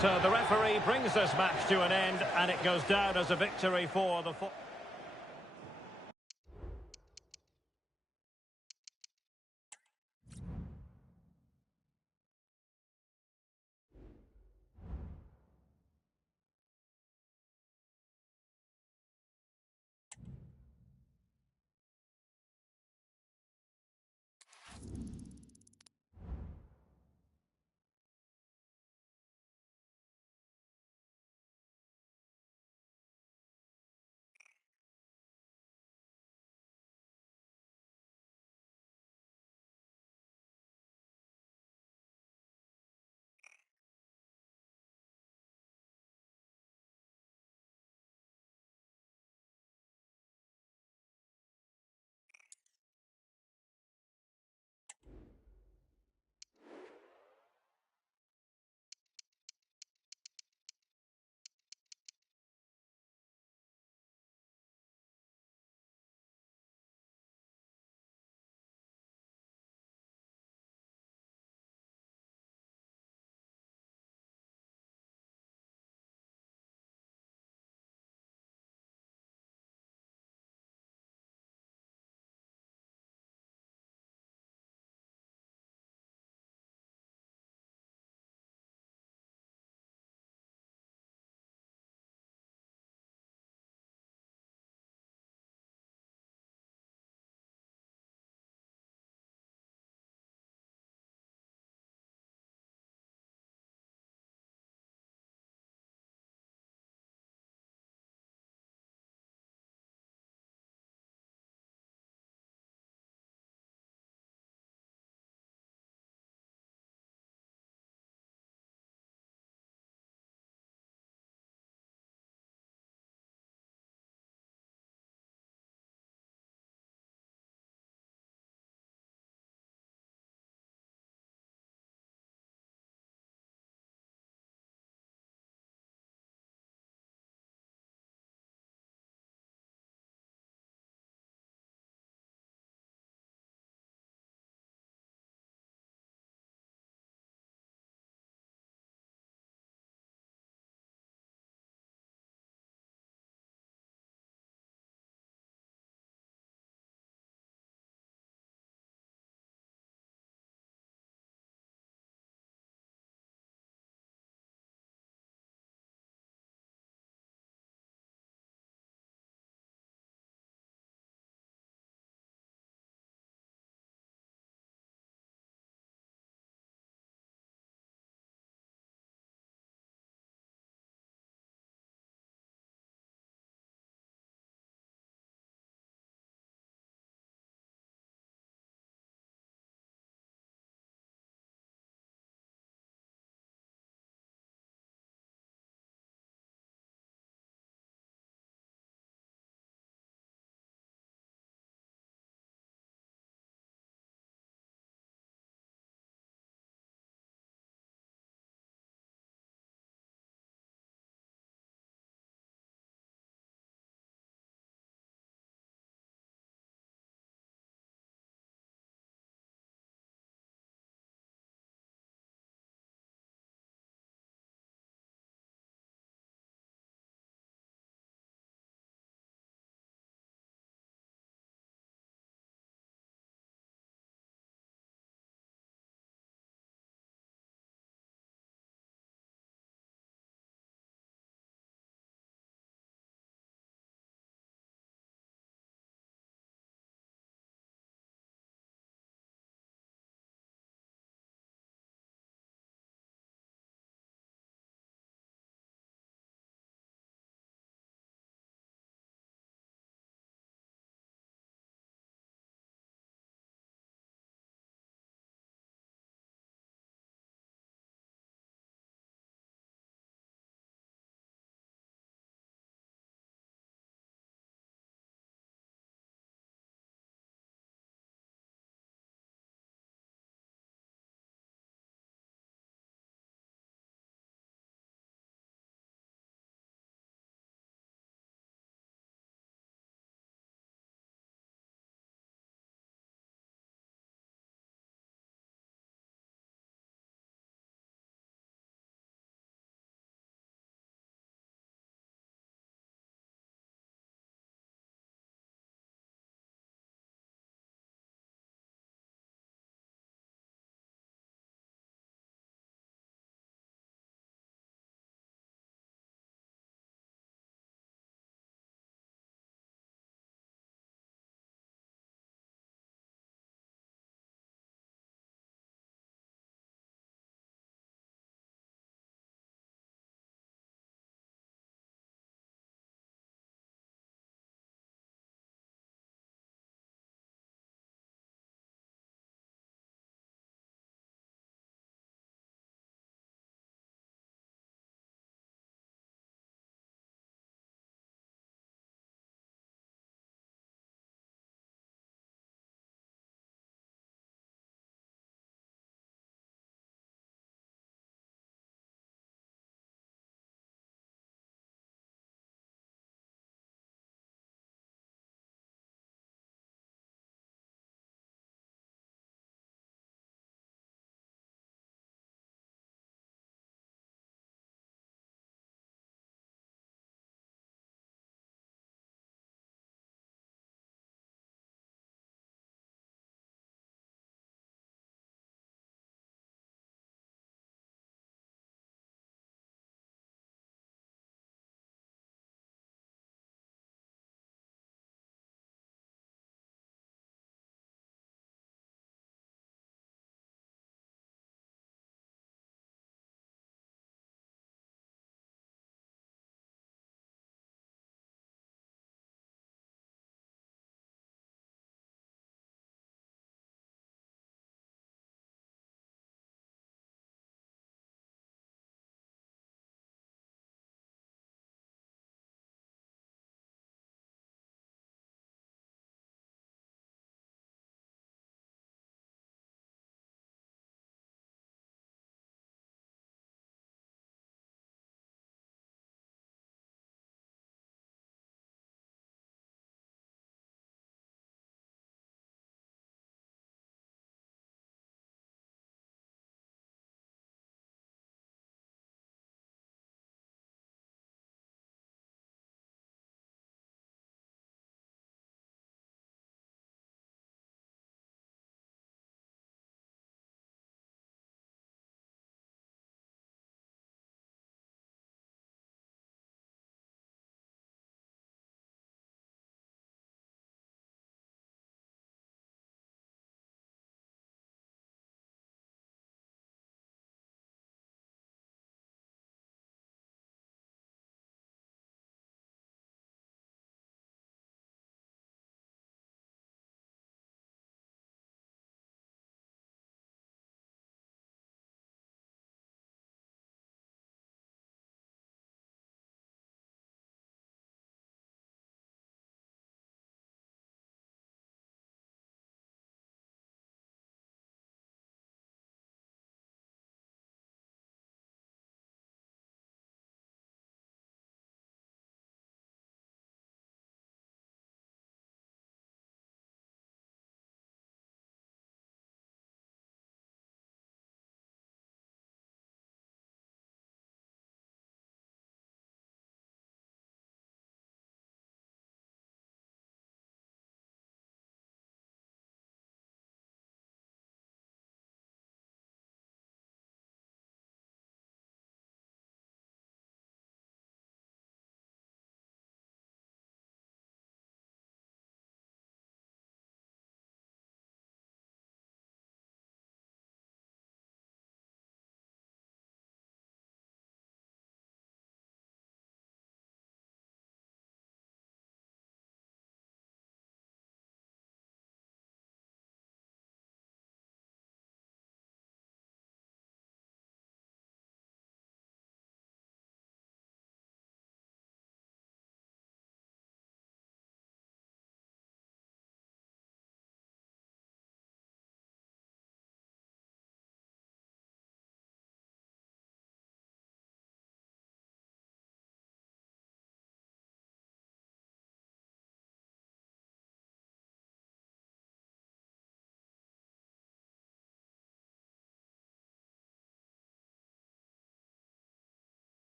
So the referee brings this match to an end, and it goes down as a victory for the...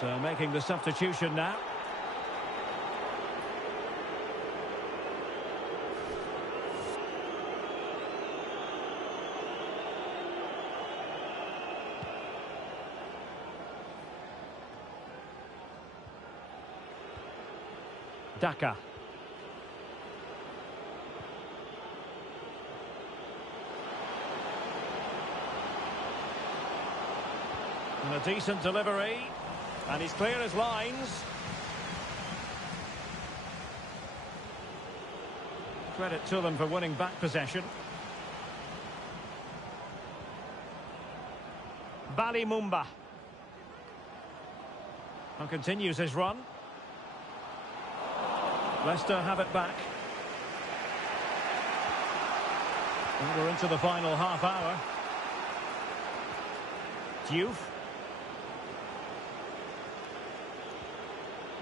So making the substitution now. Daka. And a decent delivery. And he's clear as lines. Credit to them for winning back possession. Mumba. And continues his run. Leicester have it back. And we're into the final half hour. Diouf.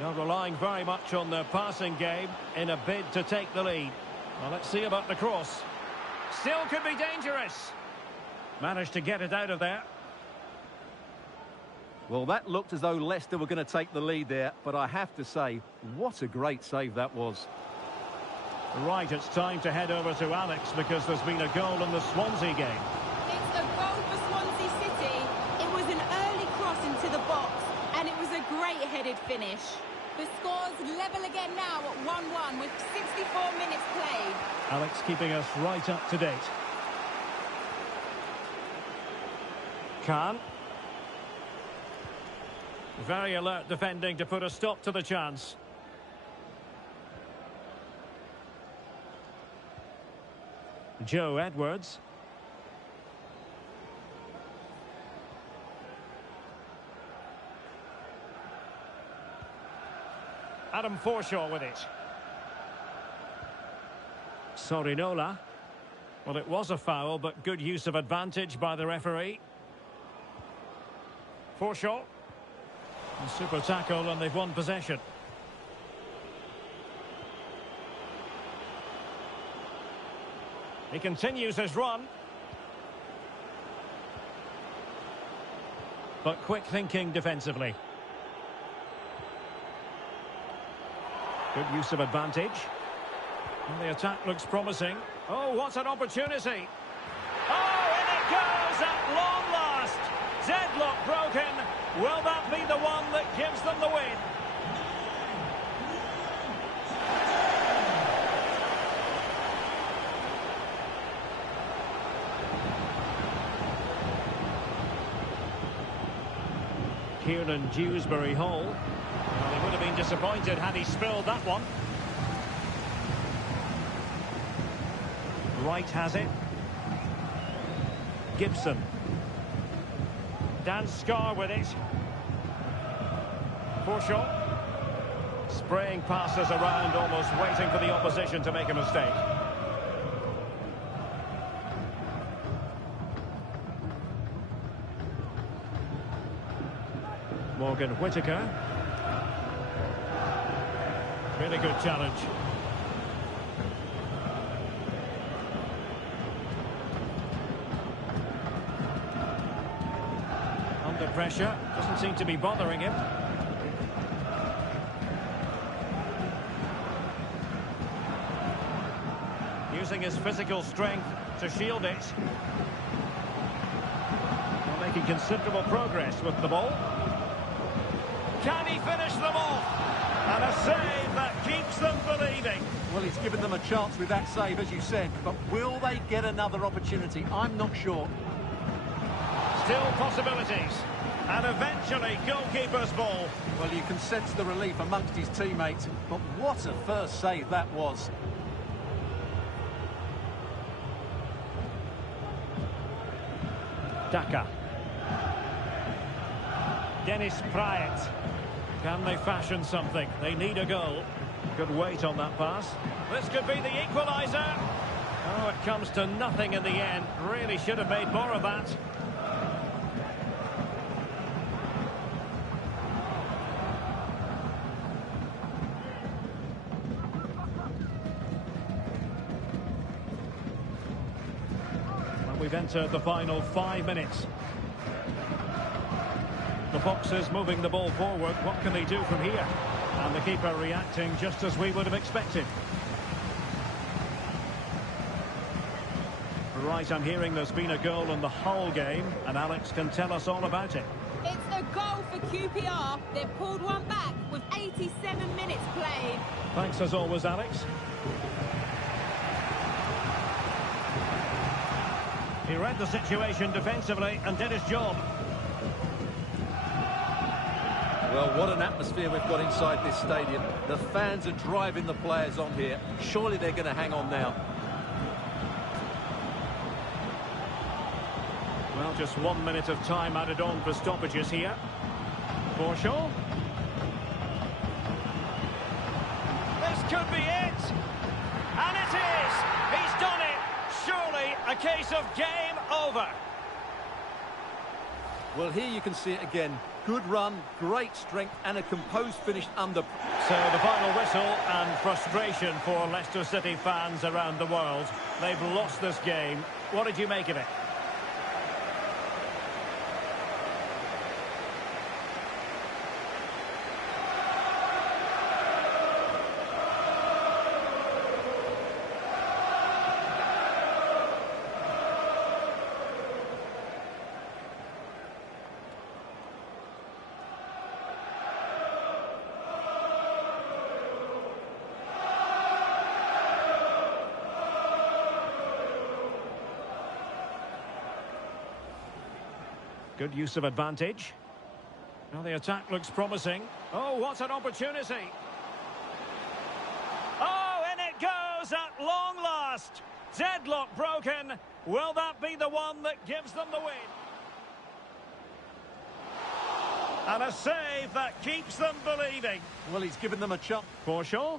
They're relying very much on their passing game in a bid to take the lead. Well, let's see about the cross. Still could be dangerous. Managed to get it out of there. Well, that looked as though Leicester were going to take the lead there, but I have to say, what a great save that was. Right, it's time to head over to Alex because there's been a goal in the Swansea game. It's a goal for Swansea City. It was an early cross into the box, and it was a great headed finish. The score's level again now at 1-1 with 64 minutes played. Alex keeping us right up to date. Khan. Very alert defending to put a stop to the chance. Joe Edwards. Adam Forshaw with it. Sorinola. Well, it was a foul, but good use of advantage by the referee. Forshaw. A super tackle, and they've won possession. He continues his run. But quick thinking defensively. Good use of advantage. And the attack looks promising. Oh, what an opportunity. Oh, in it goes at long last. Deadlock broken. Will that be the one that gives them the win? Kieran Dewsbury Hall. Well, he would have been disappointed had he spilled that one. Wright has it. Gibson. Dan Scarr with it. Forshaw. Spraying passes around, almost waiting for the opposition to make a mistake. Morgan Whittaker. Really good challenge. Under pressure, doesn't seem to be bothering him. Using his physical strength to shield it. They're making considerable progress with the ball. Can he finish them off? And a save that keeps them believing. Well, he's given them a chance with that save, as you said, but will they get another opportunity? I'm not sure. Still possibilities. And eventually, goalkeeper's ball. Well, you can sense the relief amongst his teammates, but what a first save that was. Daka. Dennis Praet. Can they fashion something? They need a goal. Good weight on that pass. This could be the equaliser. Oh, it comes to nothing in the end. Really should have made more of that. Well, we've entered the final 5 minutes. The Foxes moving the ball forward. What can they do from here? And the keeper reacting just as we would have expected. Right, I'm hearing there's been a goal in the Hull game, and Alex can tell us all about it. It's a goal for QPR. They've pulled one back with 87 minutes played. Thanks as always, Alex. He read the situation defensively and did his job. Well, what an atmosphere we've got inside this stadium. The fans are driving the players on here. Surely they're going to hang on now. Well, just 1 minute of time added on for stoppages here. Forshaw. This could be it. And it is. He's done it. Surely a case of game over. Well, here you can see it again. Good run, great strength, and a composed finish under. So the final whistle and frustration for Leicester City fans around the world. They've lost this game. What did you make of it? Good use of advantage. Well, the attack looks promising. Oh, what an opportunity. Oh, in it goes at long last. Deadlock broken. Will that be the one that gives them the win? And a save that keeps them believing. Well, he's given them a chance. Forshaw.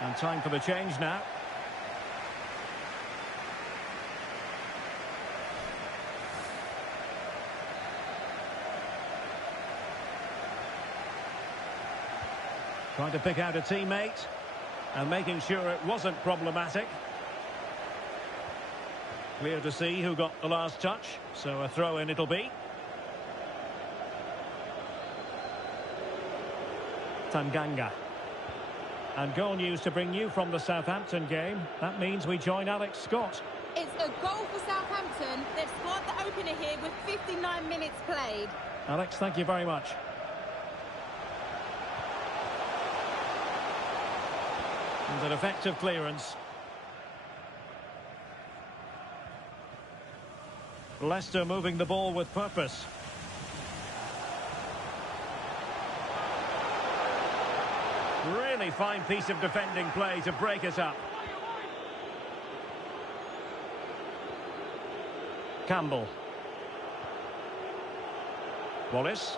And time for the change now. Trying to pick out a teammate and making sure it wasn't problematic. Clear to see who got the last touch, so a throw-in it'll be. Tanganga. And goal news to bring you from the Southampton game. That means we join Alex Scott. It's a goal for Southampton. They've scored the opener here with 59 minutes played. Alex, thank you very much. And an effective clearance. Leicester moving the ball with purpose. Really fine piece of defending play to break us up. Campbell. Wallace.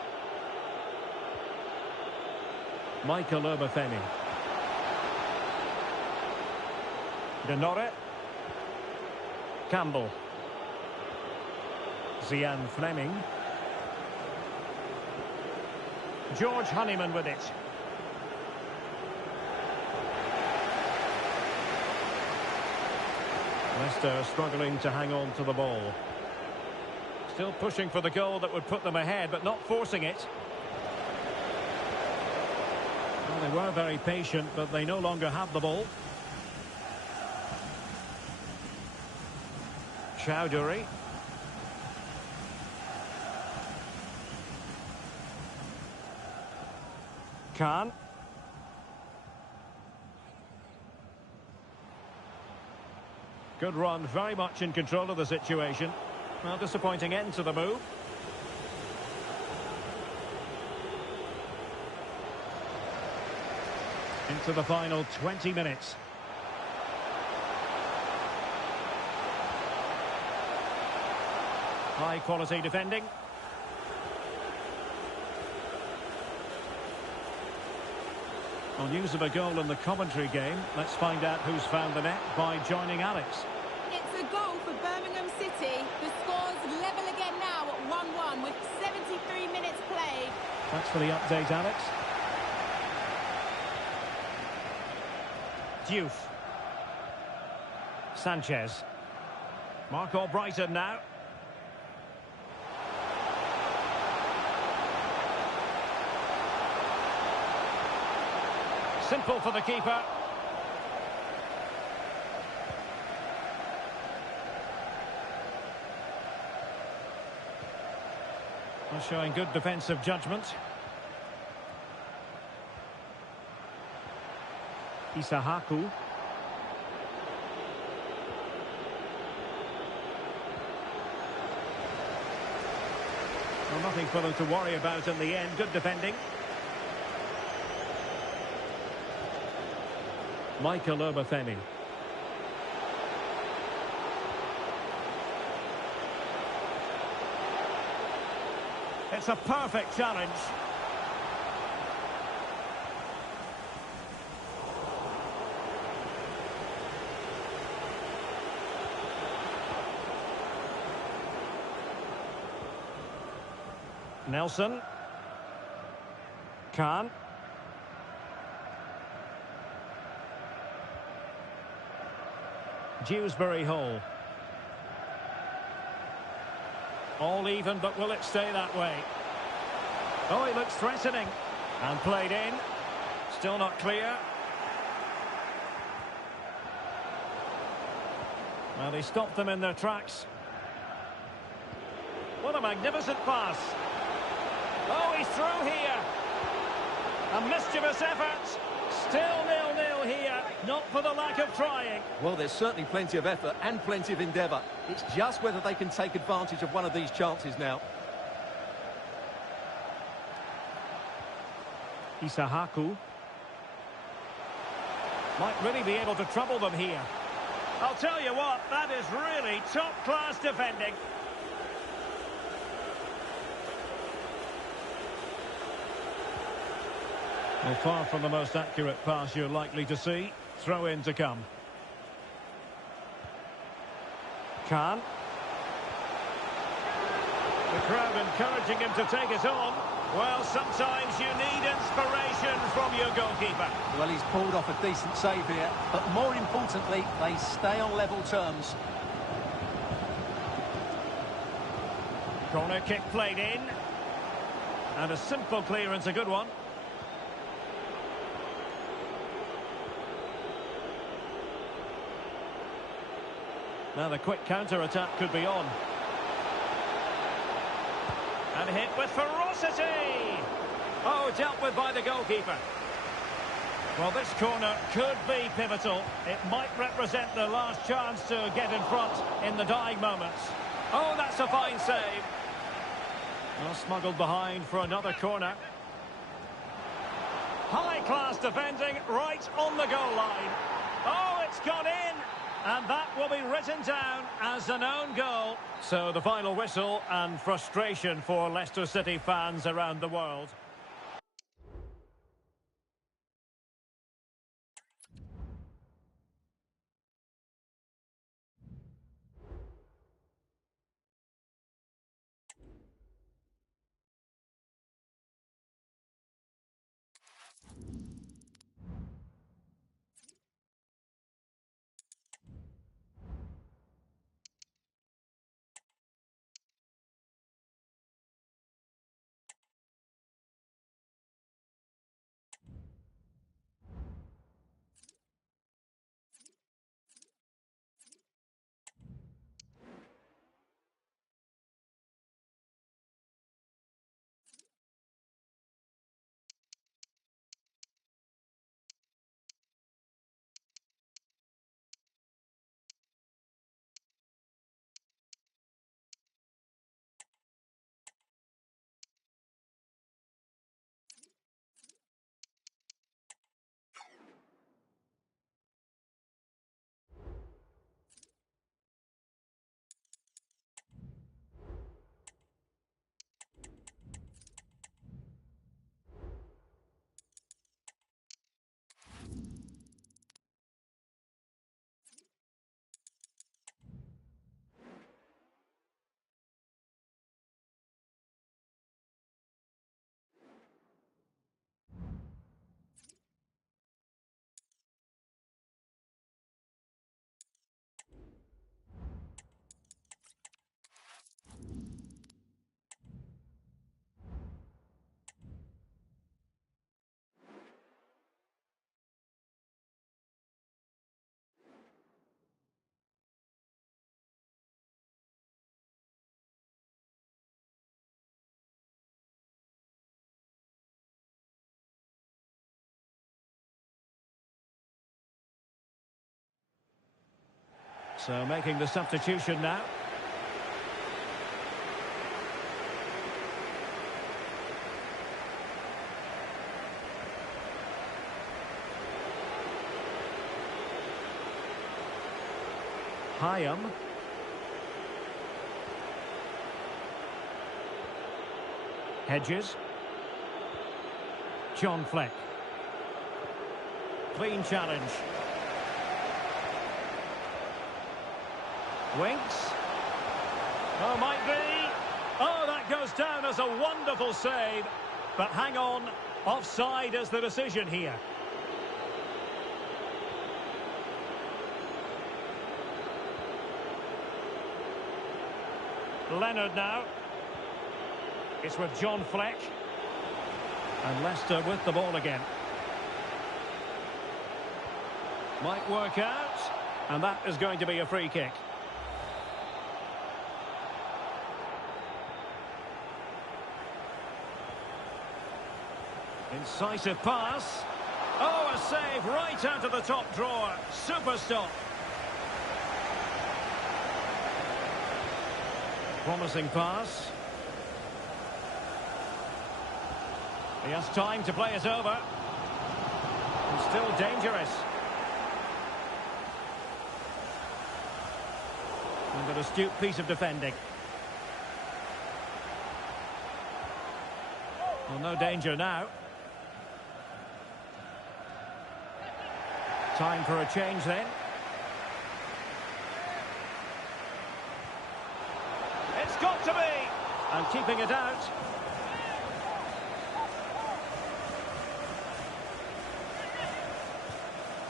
Michael Obafemi. Denore. Campbell. Zian Fleming. George Honeyman with it. Leicester struggling to hang on to the ball. Still pushing for the goal that would put them ahead, but not forcing it. Well, they were very patient, but they no longer have the ball. Chowdhury. Khan. Good run, very much in control of the situation. Well, disappointing end to the move. Into the final 20 minutes. High quality defending. On news of a goal in the commentary game, let's find out who's found the net by joining Alex. It's a goal for Birmingham City. The score's level again now at 1-1 with 73 minutes played. Thanks for the update, Alex. Diouf. Sanchez. Mark Albrighton now. Simple for the keeper. Showing good defensive judgment. Isahaku. Well, nothing for them to worry about in the end. Good defending. Michael Obafemi. It's a perfect challenge. Nelson. Khan. Dewsbury Hall. All even, but will it stay that way? Oh, he looks threatening. And played in. Still not clear. Well, he stopped them in their tracks. What a magnificent pass. Oh, he's through here. A mischievous effort. Still 0-0 here. Not for the lack of trying. Well, there's certainly plenty of effort and plenty of endeavour. It's just whether they can take advantage of one of these chances now. Isahaku. Might really be able to trouble them here. I'll tell you what, that is really top-class defending. Well, far from the most accurate pass you're likely to see. Throw in to come. Khan. The crowd encouraging him to take it on. Well, sometimes you need inspiration from your goalkeeper. Well, he's pulled off a decent save here, but more importantly, they stay on level terms. Corner kick played in. And a simple clearance, a good one. Now the quick counter-attack could be on. And hit with ferocity! Oh, dealt with by the goalkeeper. Well, this corner could be pivotal. It might represent the last chance to get in front in the dying moments. Oh, that's a fine save. Well, smuggled behind for another corner. High-class defending right on the goal line. Oh, it's gone in. And that will be written down as an own goal. So the final whistle and frustration for Leicester City fans around the world. So making the substitution now. Hyam. Hedges. John Fleck. Clean challenge. Winks. Oh, might be. Oh, that goes down as a wonderful save. But hang on, offside is the decision here. Leonard now. It's with John Fleck. And Leicester with the ball again. Might work out. And that is going to be a free kick. Incisive pass. Oh, a save right out of the top drawer. Super stop. Promising pass. He has time to play it over. And still dangerous. And an astute piece of defending. Well, no danger now. Time for a change then. It's got to be. And keeping it out.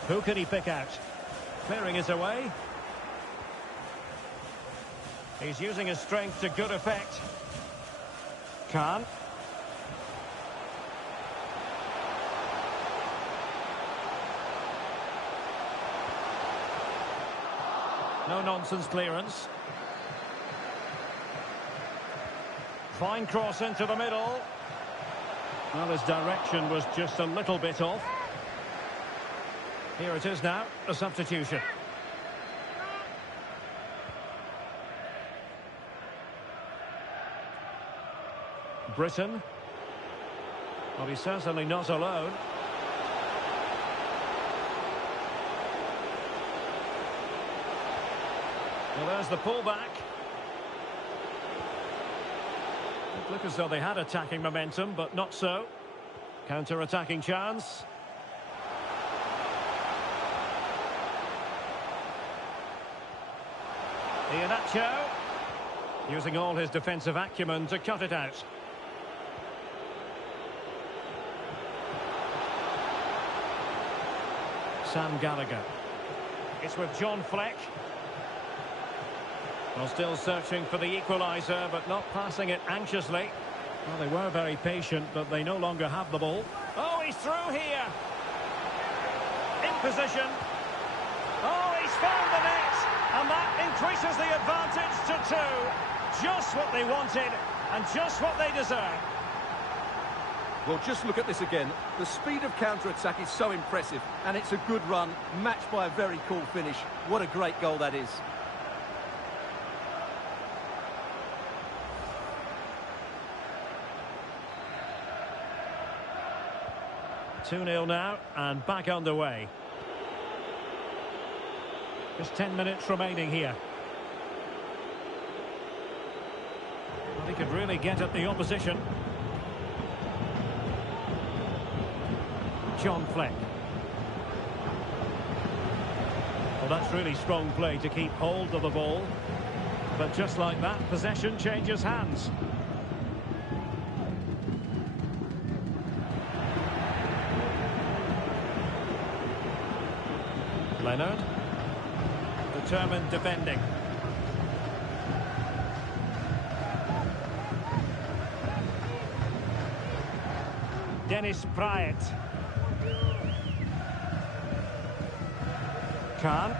Who can he pick out? Clearing it away. He's using his strength to good effect. Khan. No-nonsense clearance. Fine cross into the middle. Well, his direction was just a little bit off. Here it is now, a substitution. Britain. Well, he's certainly not alone. Well, there's the pullback. It looked as though they had attacking momentum, but not so. Counter-attacking chance. Iheanacho, using all his defensive acumen to cut it out. Sam Gallagher. It's with John Fleck. Well, still searching for the equaliser, but not passing it anxiously. Well, they were very patient, but they no longer have the ball. Oh, he's through here. In position. Oh, he's found the net. And that increases the advantage to 2. Just what they wanted, and just what they deserve. Well, just look at this again. The speed of counter-attack is so impressive, and it's a good run, matched by a very cool finish. What a great goal that is. Two-nil now, and back underway. Just 10 minutes remaining here. Well, he could really get at the opposition. John Fleck. Well, that's really strong play to keep hold of the ball. But just like that, possession changes hands. Leonard. Determined defending. Dennis Pryatt. Khan.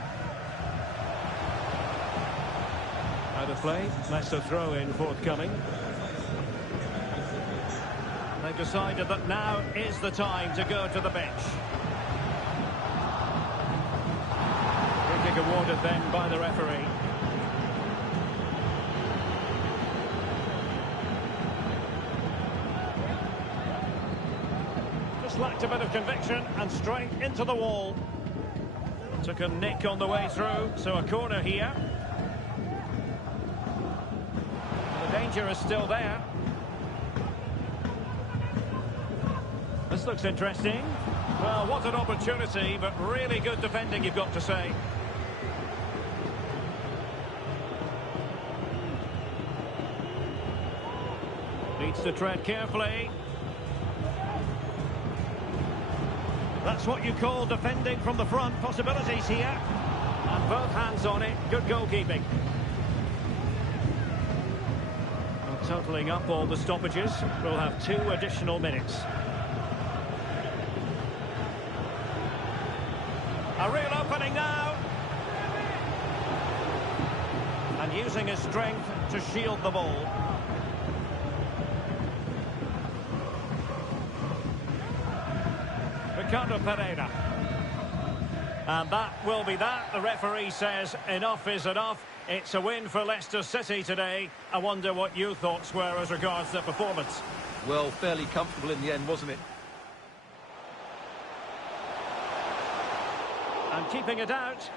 Out of play. Leicester throw in forthcoming. They've decided that now is the time to go to the bench. Free kick awarded then by the referee. Just lacked a bit of conviction and straight into the wall. Took a nick on the way through, so a corner here. The danger is still there. This looks interesting. Well, what an opportunity, but really good defending, you've got to say. Needs to tread carefully. That's what you call defending from the front. Possibilities here. And both hands on it. Good goalkeeping. And totalling up all the stoppages, we'll have 2 additional minutes. A real opening now. And using his strength to shield the ball. Ricardo Pereira. And that will be that. The referee says enough is enough. It's a win for Leicester City today. I wonder what your thoughts were as regards their performance. Well, fairly comfortable in the end, wasn't it? And keeping it out.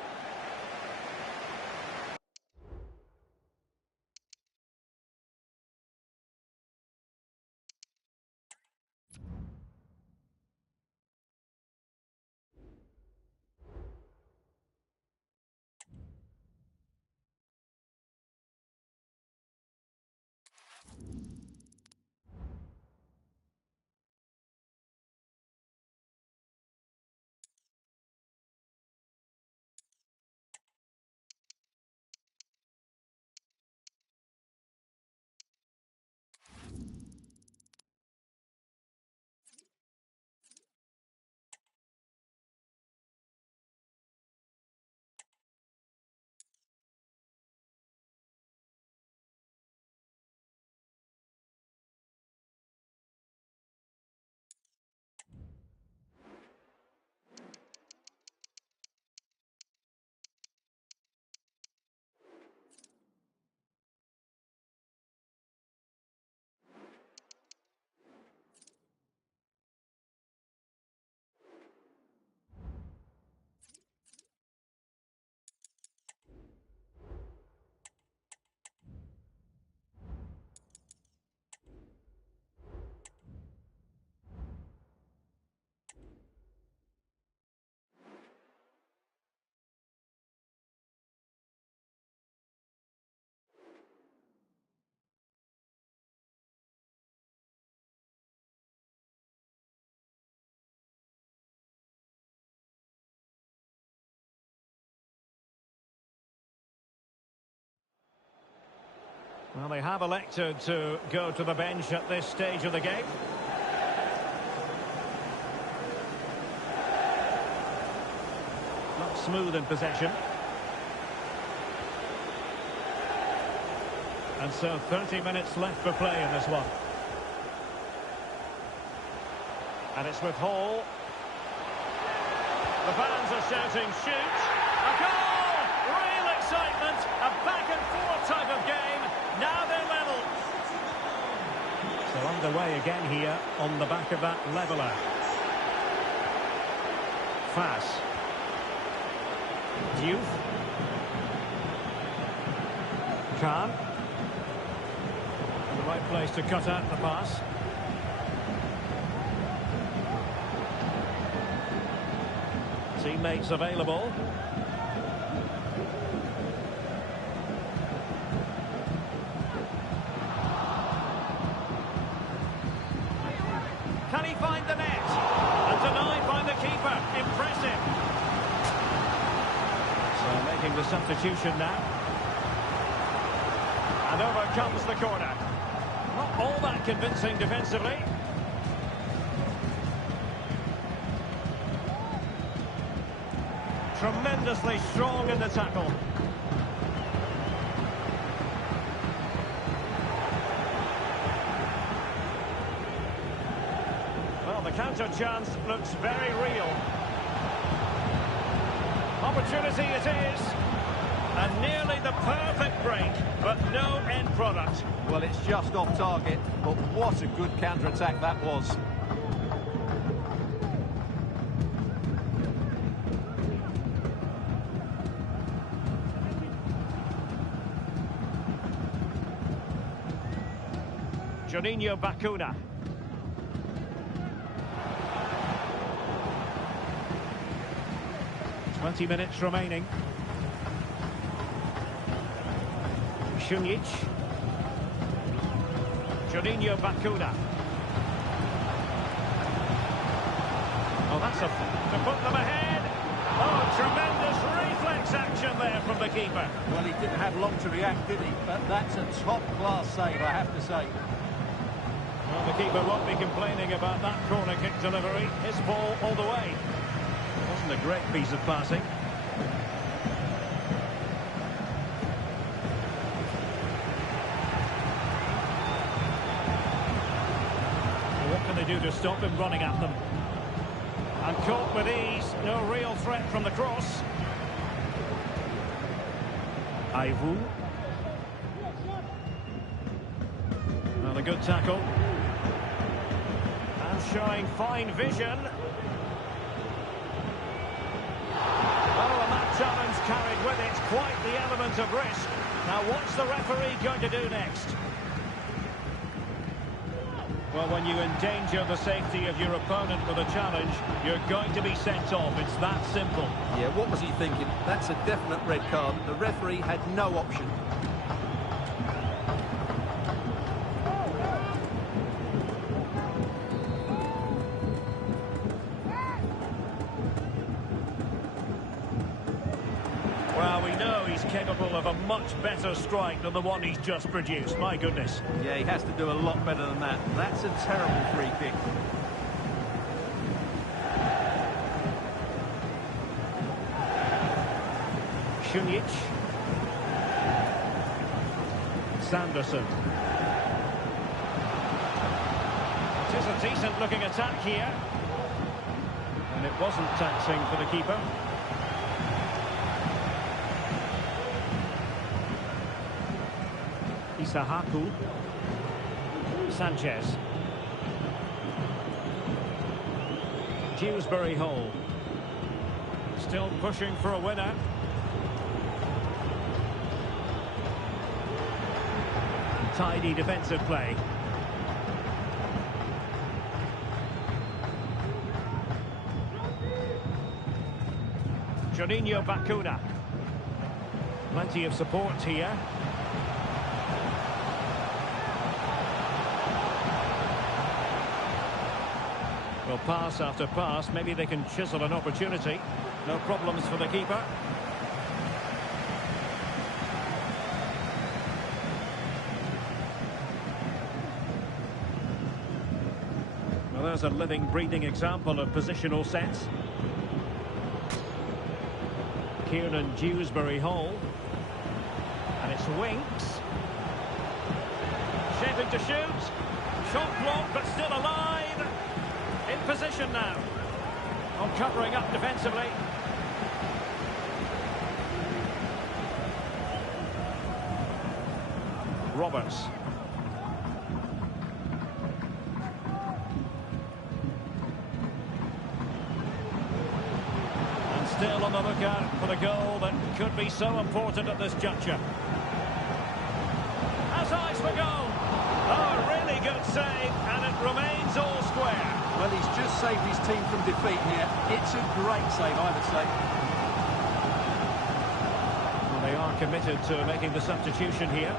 Well, they have elected to go to the bench at this stage of the game. Not smooth in possession. And so 30 minutes left for play in this one. And it's with Hall. The fans are shouting, shoot! A goal! Real excitement! A back-and-forth type of game. Now they're level. So underway again here on the back of that leveller. Fass. Diouf. Khan. The right place to cut out the pass. Teammates available. Can he find the net? And denied by the keeper. Impressive. So making the substitution now. And over comes the corner. Not all that convincing defensively. Tremendously strong in the tackle. Well, the counter chance looks very real. Opportunity it is. And nearly the perfect break, but no end product. Well, it's just off target, but what a good counter-attack that was. Juninho Bacuna. "20 minutes remaining. Šunjić. Juninho Bacuna. Oh, that's to put them ahead. Oh, tremendous reflex action there from the keeper. Well, he didn't have long to react, did he? But that's a top-class save, I have to say. Well, the keeper won't be complaining about that corner kick delivery. His ball all the way. Wasn't a great piece of passing. What can they do to stop him running at them? And caught with ease. No real threat from the cross. Aivu. Well, a good tackle. And showing fine vision. Oh, and that challenge carried with it quite the element of risk. Now, what's the referee going to do next? Well, when you endanger the safety of your opponent with a challenge, you're going to be sent off. It's that simple. Yeah, what was he thinking? That's a definite red card. The referee had no option. Well, we know he's capable of a much better strike than the one he's just produced. My goodness. Yeah, he has to do a lot better than that. That's a terrible free kick. Šunjić. Sanderson. It is a decent-looking attack here. And it wasn't taxing for the keeper. Isahaku. Sanchez. Dewsbury Hall. Still pushing for a winner. Tidy defensive play. Juninho Bacuna. Plenty of support here. Well, pass after pass, maybe they can chisel an opportunity. No problems for the keeper. Well, there's a living, breathing example of positional sense. Kieran Dewsbury Hall. And it's Winks. Shaping to shoot. Shot blocked, but still alive. In position now. On covering up defensively. Roberts. And still on the lookout for the goal that could be so important at this juncture. Has eyes for goal. Oh, a really good save, and it remains all square. Well, he's just saved his team from defeat here. It's a great save, I would say. Well, they are committed to making the substitution here.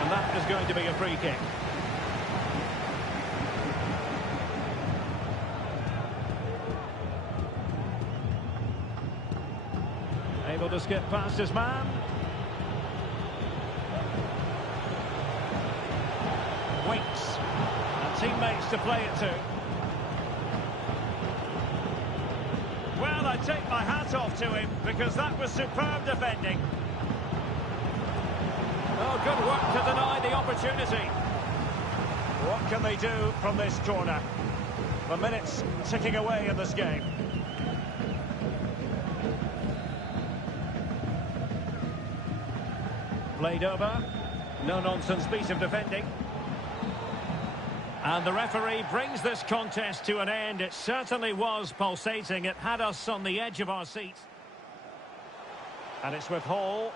And that is going to be a free kick. Able to skip past his man. Winks. And teammates to play it to. Well, I take my hat off to him because that was superb defending. Oh, good work to deny the opportunity. What can they do from this corner? The minutes ticking away in this game. Played over. No-nonsense piece of defending. And the referee brings this contest to an end. It certainly was pulsating. It had us on the edge of our seats. And it's with Hall.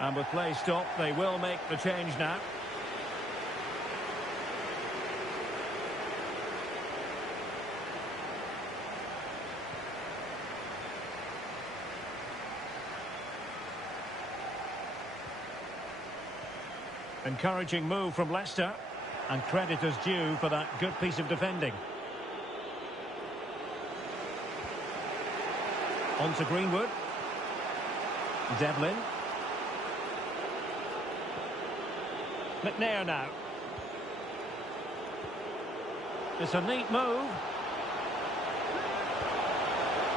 And with play stopped, they will make the change now. Encouraging move from Leicester. And credit is due for that good piece of defending. On to Greenwood. Devlin. McNair now. It's a neat move.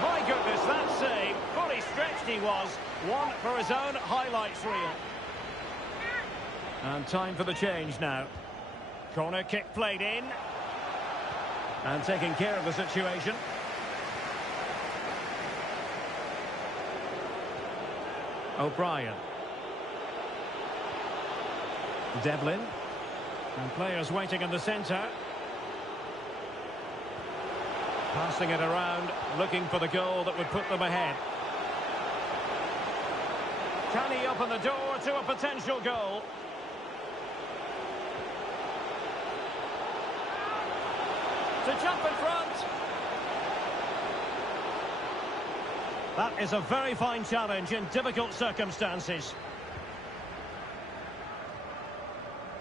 My goodness, that save. Fully stretched he was. One for his own highlights reel. And time for the change now. Corner kick played in. And taking care of the situation. O'Brien. Devlin. And players waiting in the centre. Passing it around, looking for the goal that would put them ahead. Can he open the door to a potential goal? To jump in front. That is a very fine challenge in difficult circumstances.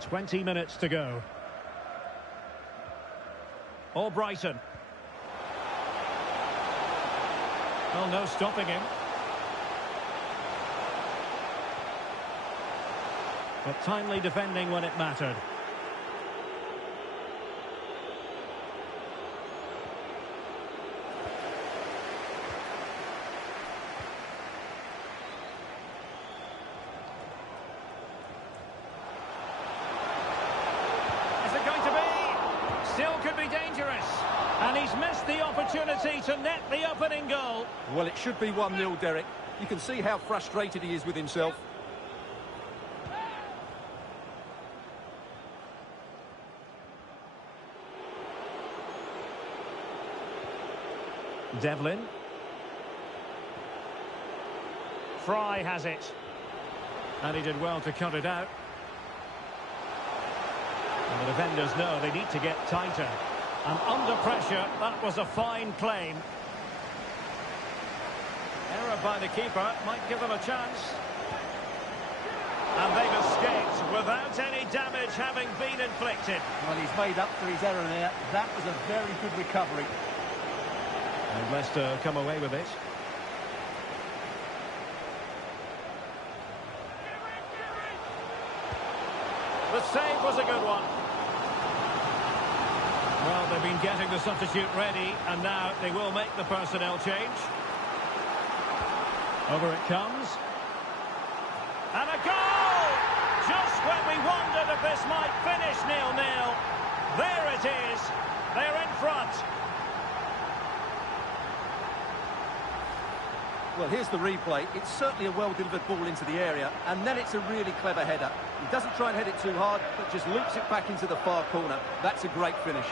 20 minutes to go. Albrighton. Well, no stopping him. But timely defending when it mattered. Is it going to be? Still could be dangerous. And he's missed the opportunity to net the opening goal. Well, it should be 1-0, Derek. You can see how frustrated he is with himself. Devlin. Fry has it. And he did well to cut it out. And the defenders know they need to get tighter. And under pressure, that was a fine claim. Error by the keeper might give them a chance. And they've escaped without any damage having been inflicted. Well, he's made up for his error there. That was a very good recovery. And Leicester come away with it. The save was a good one. Well, they've been getting the substitute ready, and now they will make the personnel change. Over it comes. And a goal! Just when we wondered if this might finish 0-0. There it is. They're in front. Well, here's the replay. It's certainly a well-delivered ball into the area, and then it's a really clever header. He doesn't try and head it too hard, but just loops it back into the far corner. That's a great finish.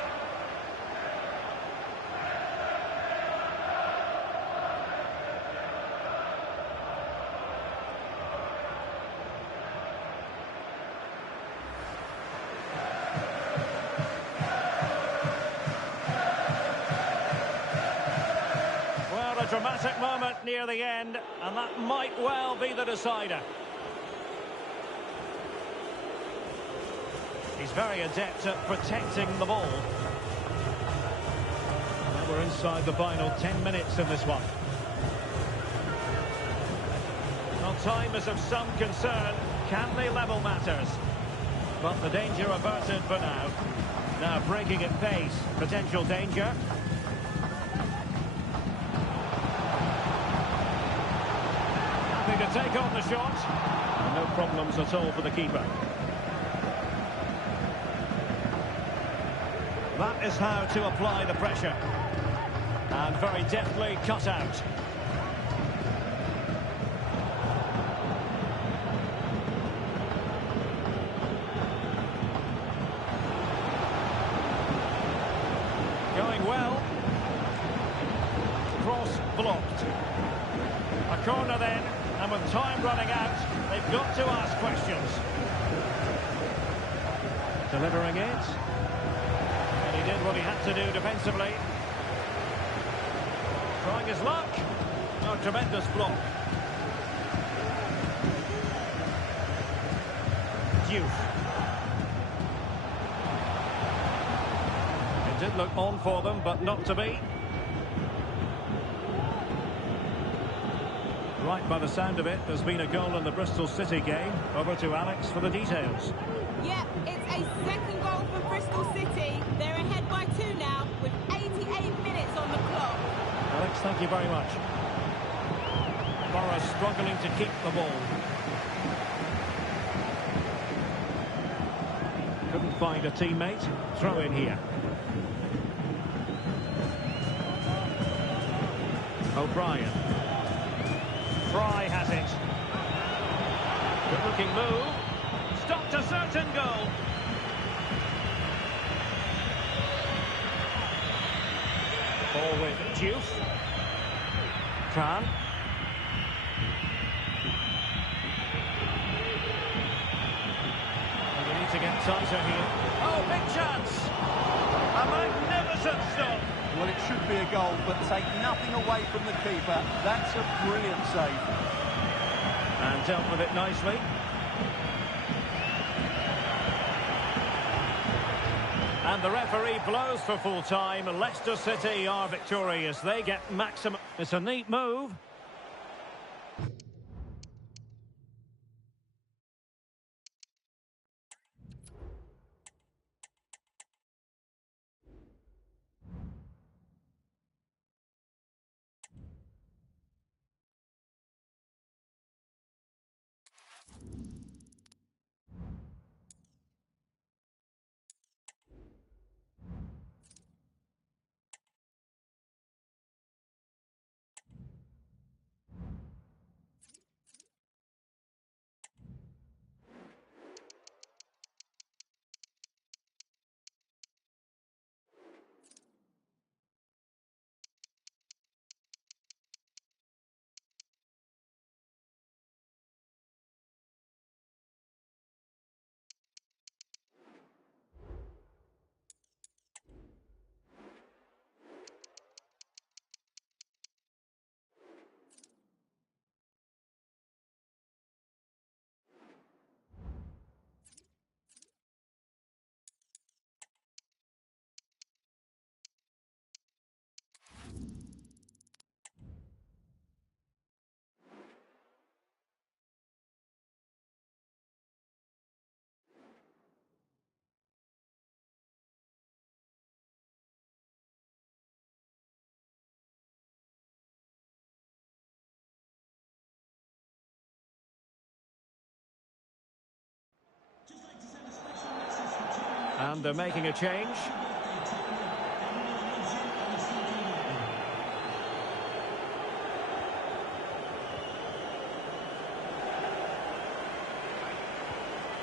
Dramatic moment near the end, and that might well be the decider. He's very adept at protecting the ball. And we're inside the final 10 minutes in this one. Well, time is of some concern. Can they level matters? But the danger averted for now. Now breaking at pace. Potential danger. To take on the shot. And no problems at all for the keeper. That is how to apply the pressure. And very deftly cut out. Going well. Cross blocked. A corner then. And with time running out, they've got to ask questions. Delivering it. And he did what he had to do defensively. Trying his luck. Oh, tremendous block. Diouf. It did look on for them, but not to be. Right, by the sound of it, there's been a goal in the Bristol City game. Over to Alex for the details. Yeah, it's a second goal for Bristol City. They're ahead by 2 now, with 88 minutes on the clock. Alex, thank you very much. Borough struggling to keep the ball. Couldn't find a teammate. Throw in here. O'Brien. Fry has it. Good-looking move. Stopped a certain goal. Ball with Diouf. Khan. And they need to get tighter here. Oh, big chance. A magnificent stop. Well, it should be a goal, but take nothing away from the keeper. That's a brilliant save. And dealt with it nicely. And the referee blows for full time. Leicester City are victorious. They get maximum. It's a neat move. And they're making a change.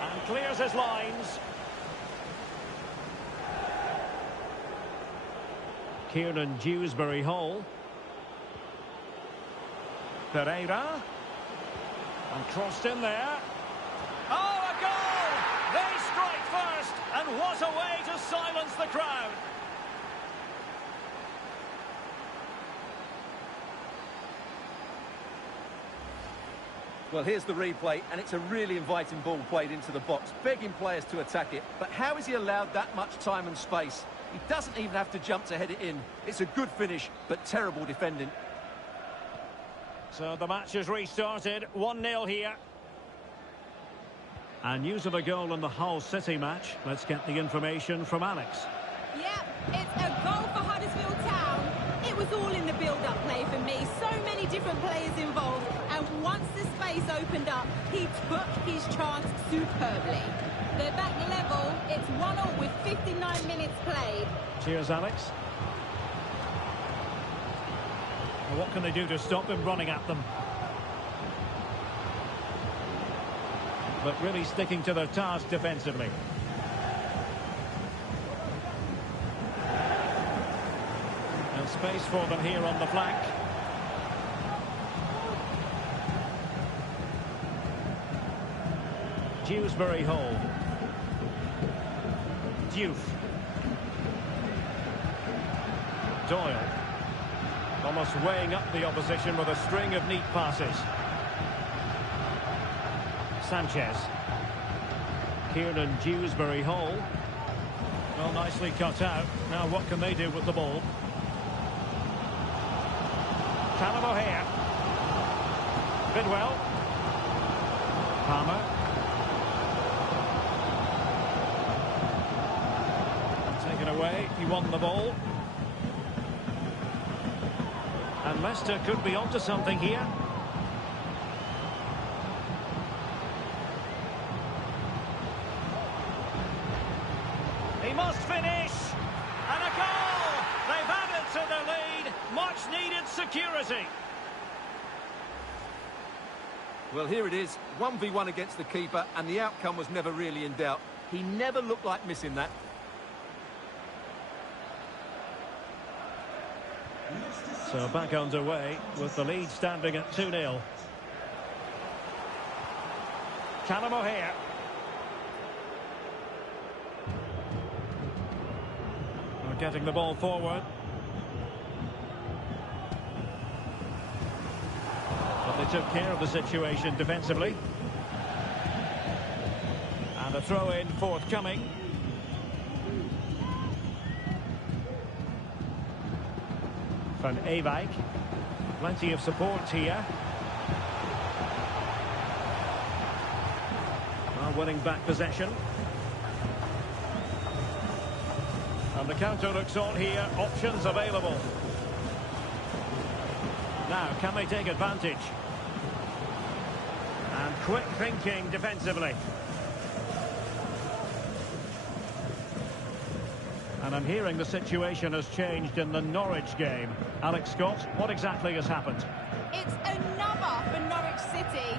And clears his lines. Kieran Dewsbury-Hall. Pereira. And crossed in there. Oh, a goal! They strike first, and what a way to silence the crowd. Well, here's the replay, and it's a really inviting ball played into the box, begging players to attack it. But how is he allowed that much time and space? He doesn't even have to jump to head it in. It's a good finish, but terrible defending. So the match has restarted, 1-0 here. And news of a goal in the Hull City match. Let's get the information from Alex. Yep, it's a goal for Huddersfield Town. It was all in the build-up play for me. So many different players involved. And once the space opened up, he took his chance superbly. They're back level. It's 1-0 with 59 minutes played. Cheers, Alex. Well, what can they do to stop him running at them? But really sticking to their task defensively. And space for them here on the flank. Dewsbury-Hall. Diouf. Doyle. Almost weighing up the opposition with a string of neat passes. Sanchez. Kieran Dewsbury-Hall. Well, nicely cut out. Now what can they do with the ball? Callum O'Hare. Bidwell. Palmer. Taken away. He won the ball. And Leicester could be onto something here. He must finish. And a goal! They've added to the lead. Much needed security. Well, here it is. 1v1 against the keeper, and the outcome was never really in doubt. He never looked like missing that. So back underway with the lead standing at 2-0. Callum O'Hare. We're getting the ball forward. But they took care of the situation defensively. And a throw-in forthcoming. Van Ewijk. Plenty of support here. Well, winning back possession. And the counter looks on here. Options available. Now, can they take advantage? And quick thinking defensively. And I'm hearing the situation has changed in the Norwich game. Alex Scott, what exactly has happened? It's another for Norwich City.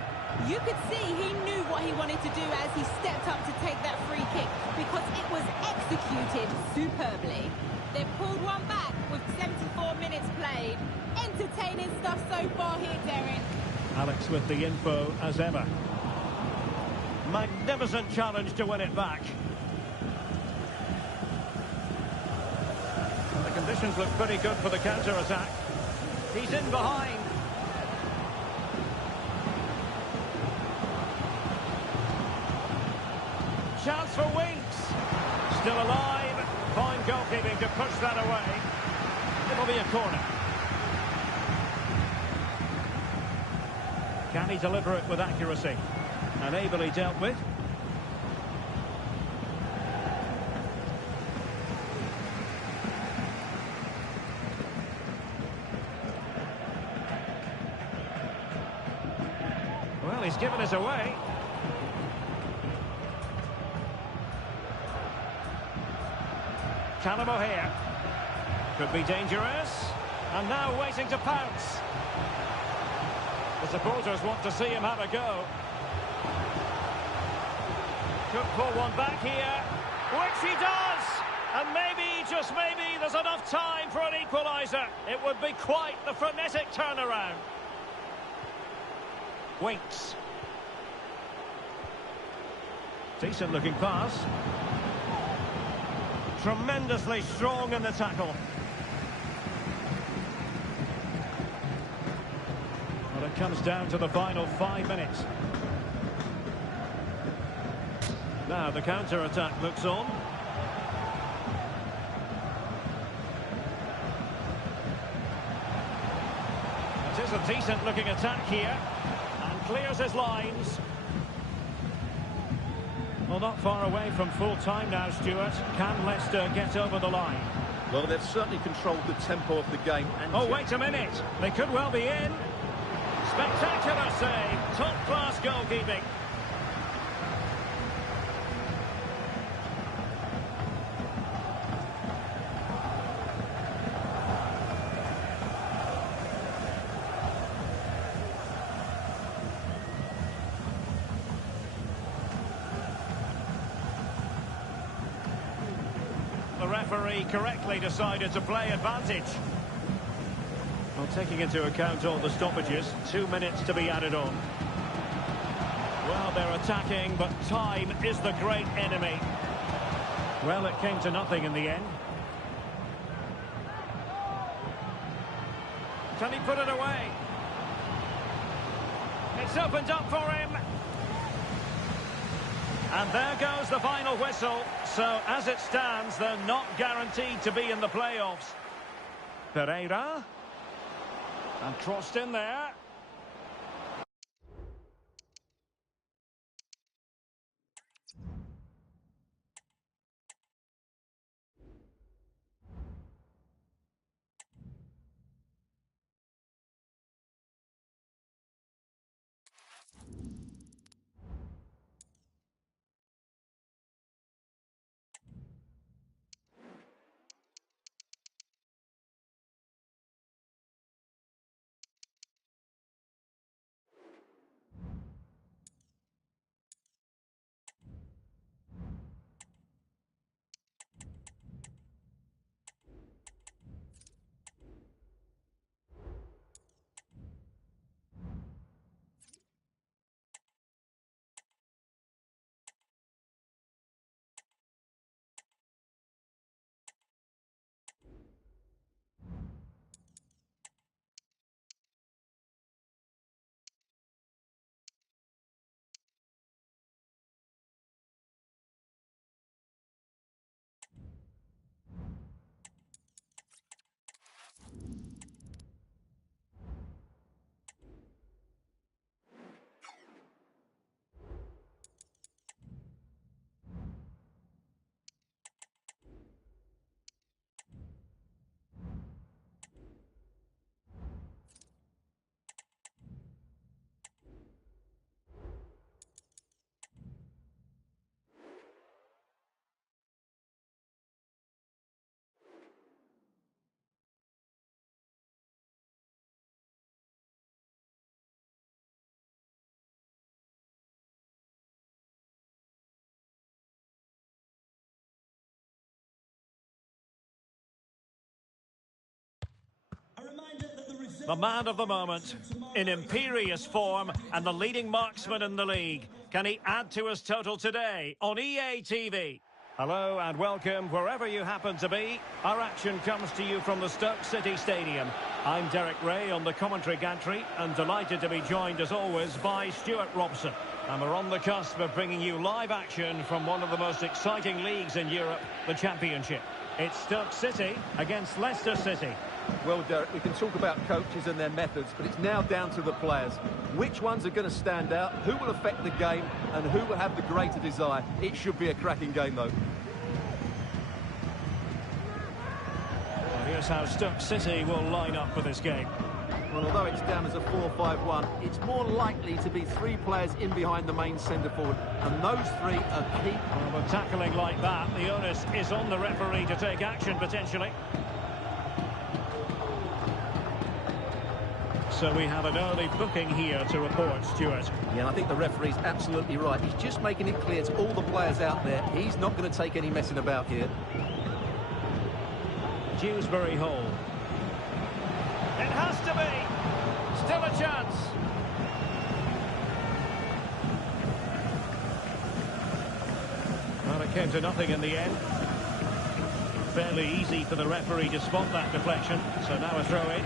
You could see he knew what he wanted to do as he stepped up to take that free kick because it was executed superbly. They've pulled one back with 74 minutes played. Entertaining stuff so far here, Derek. Alex with the info as ever. Magnificent challenge to win it back. The conditions look pretty good for the counter-attack. He's in behind. Chance for Winks. Still alive. Fine goalkeeping to push that away. It'll be a corner. Can he deliver it with accuracy? And ably dealt with. Well, he's given us away. Callum O'Hare. Could be dangerous. And now waiting to pounce. The supporters want to see him have a go. Could pull one back here. Which he does! And maybe, just maybe, there's enough time for an equaliser. It would be quite the frenetic turnaround. Winks. Decent looking pass. Tremendously strong in the tackle. Well, it comes down to the final 5 minutes. Now the counter-attack looks on. It is a decent looking attack here. And clears his lines. Well, not far away from full time now, Stuart. Can Leicester get over the line? Well, they've certainly controlled the tempo of the game. And oh, wait a minute. They could well be in. Spectacular save. Top-class goalkeeping. The referee correctly decided to play advantage. Well, taking into account all the stoppages, 2 minutes to be added on. Well, they're attacking, but time is the great enemy. Well, it came to nothing in the end. Can he put it away? It's opened up for him. And there goes the final whistle. So, as it stands, they're not guaranteed to be in the playoffs. Pereira. And crossed in there. The man of the moment, in imperious form and the leading marksman in the league. Can he add to his total today on EA TV? Hello and welcome wherever you happen to be. Our action comes to you from the Stoke City Stadium. I'm Derek Ray on the commentary gantry and delighted to be joined as always by Stuart Robson. And we're on the cusp of bringing you live action from one of the most exciting leagues in Europe, the Championship. It's Stoke City against Leicester City. Well, Derek, we can talk about coaches and their methods, but it's now down to the players. Which ones are going to stand out, who will affect the game, and who will have the greater desire? It should be a cracking game, though. Well, here's how Stoke City will line up for this game. Well, although it's down as a 4-5-1, it's more likely to be three players in behind the main centre-forward, and those three are key. Well, with tackling like that, the onus is on the referee to take action, potentially. So we have an early booking here to report, Stuart. Yeah, and I think the referee's absolutely right. He's just making it clear to all the players out there, he's not going to take any messing about here. Dewsbury Hall. It has to be. Still a chance. Well, it came to nothing in the end. Fairly easy for the referee to spot that deflection. So now a throw-in.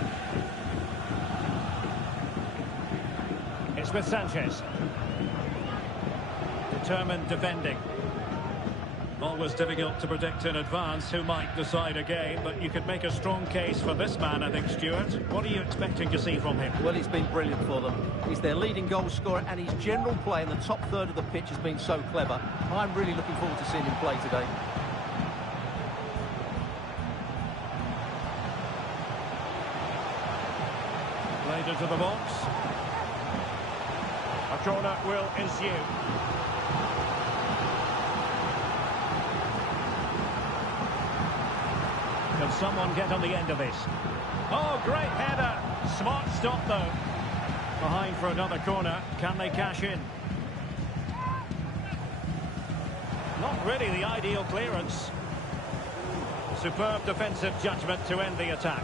It's with Sanchez. Determined defending. Always difficult to predict in advance who might decide a game, but you could make a strong case for this man, I think, Stuart. What are you expecting to see from him? Well, he's been brilliant for them. He's their leading goal scorer, and his general play in the top third of the pitch has been so clever. I'm really looking forward to seeing him play today. Played into the box. A corner will ensue. Can someone get on the end of this? Oh, great header. Smart stop, though. Behind for another corner. Can they cash in? Not really the ideal clearance. Superb defensive judgment to end the attack.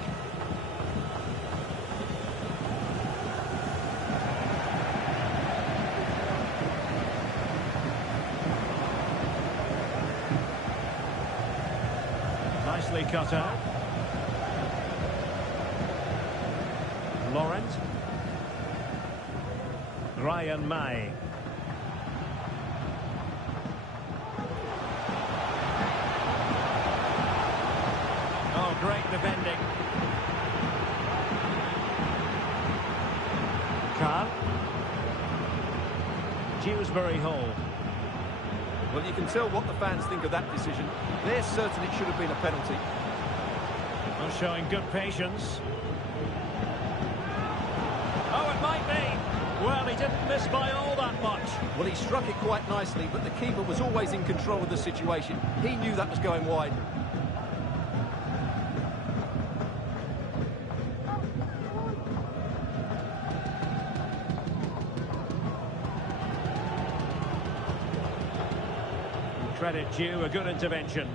Nicely cut out. Laurent. Ryan May. Oh, great defending. Khan. Dewsbury Hall. Well, you can tell what the fans think of that decision. They're certain it should have been a penalty. Well, showing good patience. Oh, it might be. Well, he didn't miss by all that much. Well, he struck it quite nicely, but the keeper was always in control of the situation. He knew that was going wide. Credit due, a good intervention.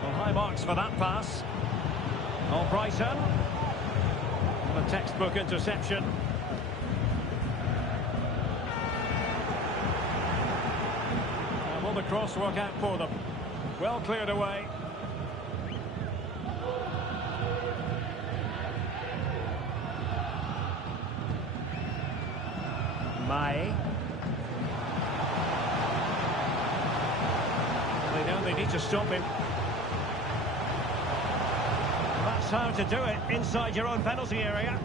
Well, high marks for that pass. Oh, Bryson. A textbook interception. And will the cross work out for them? Well cleared away. May. They know they need to stop him. That's how to do it inside your own penalty area.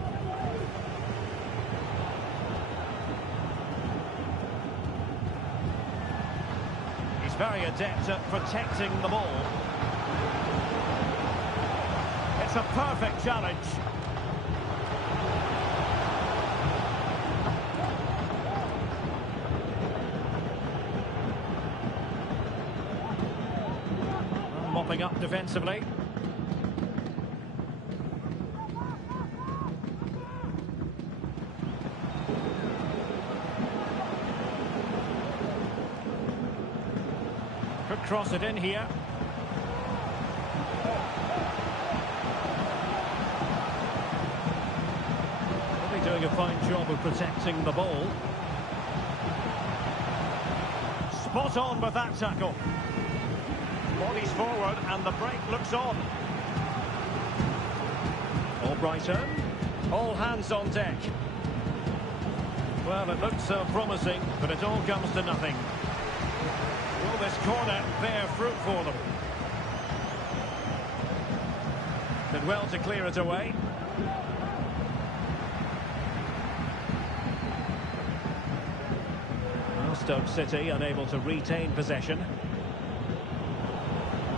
He's very adept at protecting the ball. It's a perfect challenge. Mopping up defensively. Could cross it in here. a fine job of protecting the ball. Spot on with that tackle. Bodies forward and the break looks on. Albrighton. All hands on deck. Well, it looked so promising, but it all comes to nothing. Will this corner bear fruit for them? Did well to clear it away. Well, Stoke City unable to retain possession.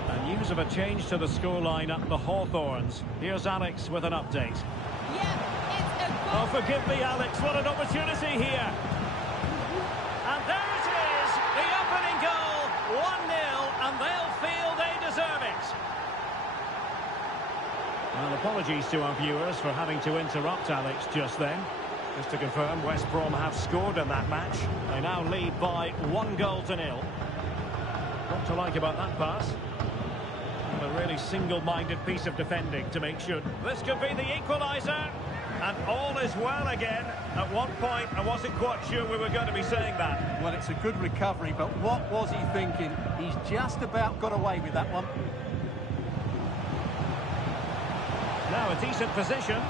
And news of a change to the scoreline at the Hawthorns. Here's Alex with an update. Yeah, it's a goal. Oh, forgive me, Alex. What an opportunity here. And there it is. The opening goal. 1-0, and they'll feel they deserve it. Well, apologies to our viewers for having to interrupt Alex just then. Just to confirm, West Brom have scored in that match. They now lead by 1-0. What to like about that pass? A really single-minded piece of defending to make sure. This could be the equaliser. And all is well again. At one point, I wasn't quite sure we were going to be saying that. Well, it's a good recovery, but what was he thinking? He's just about got away with that one. Now a decent position.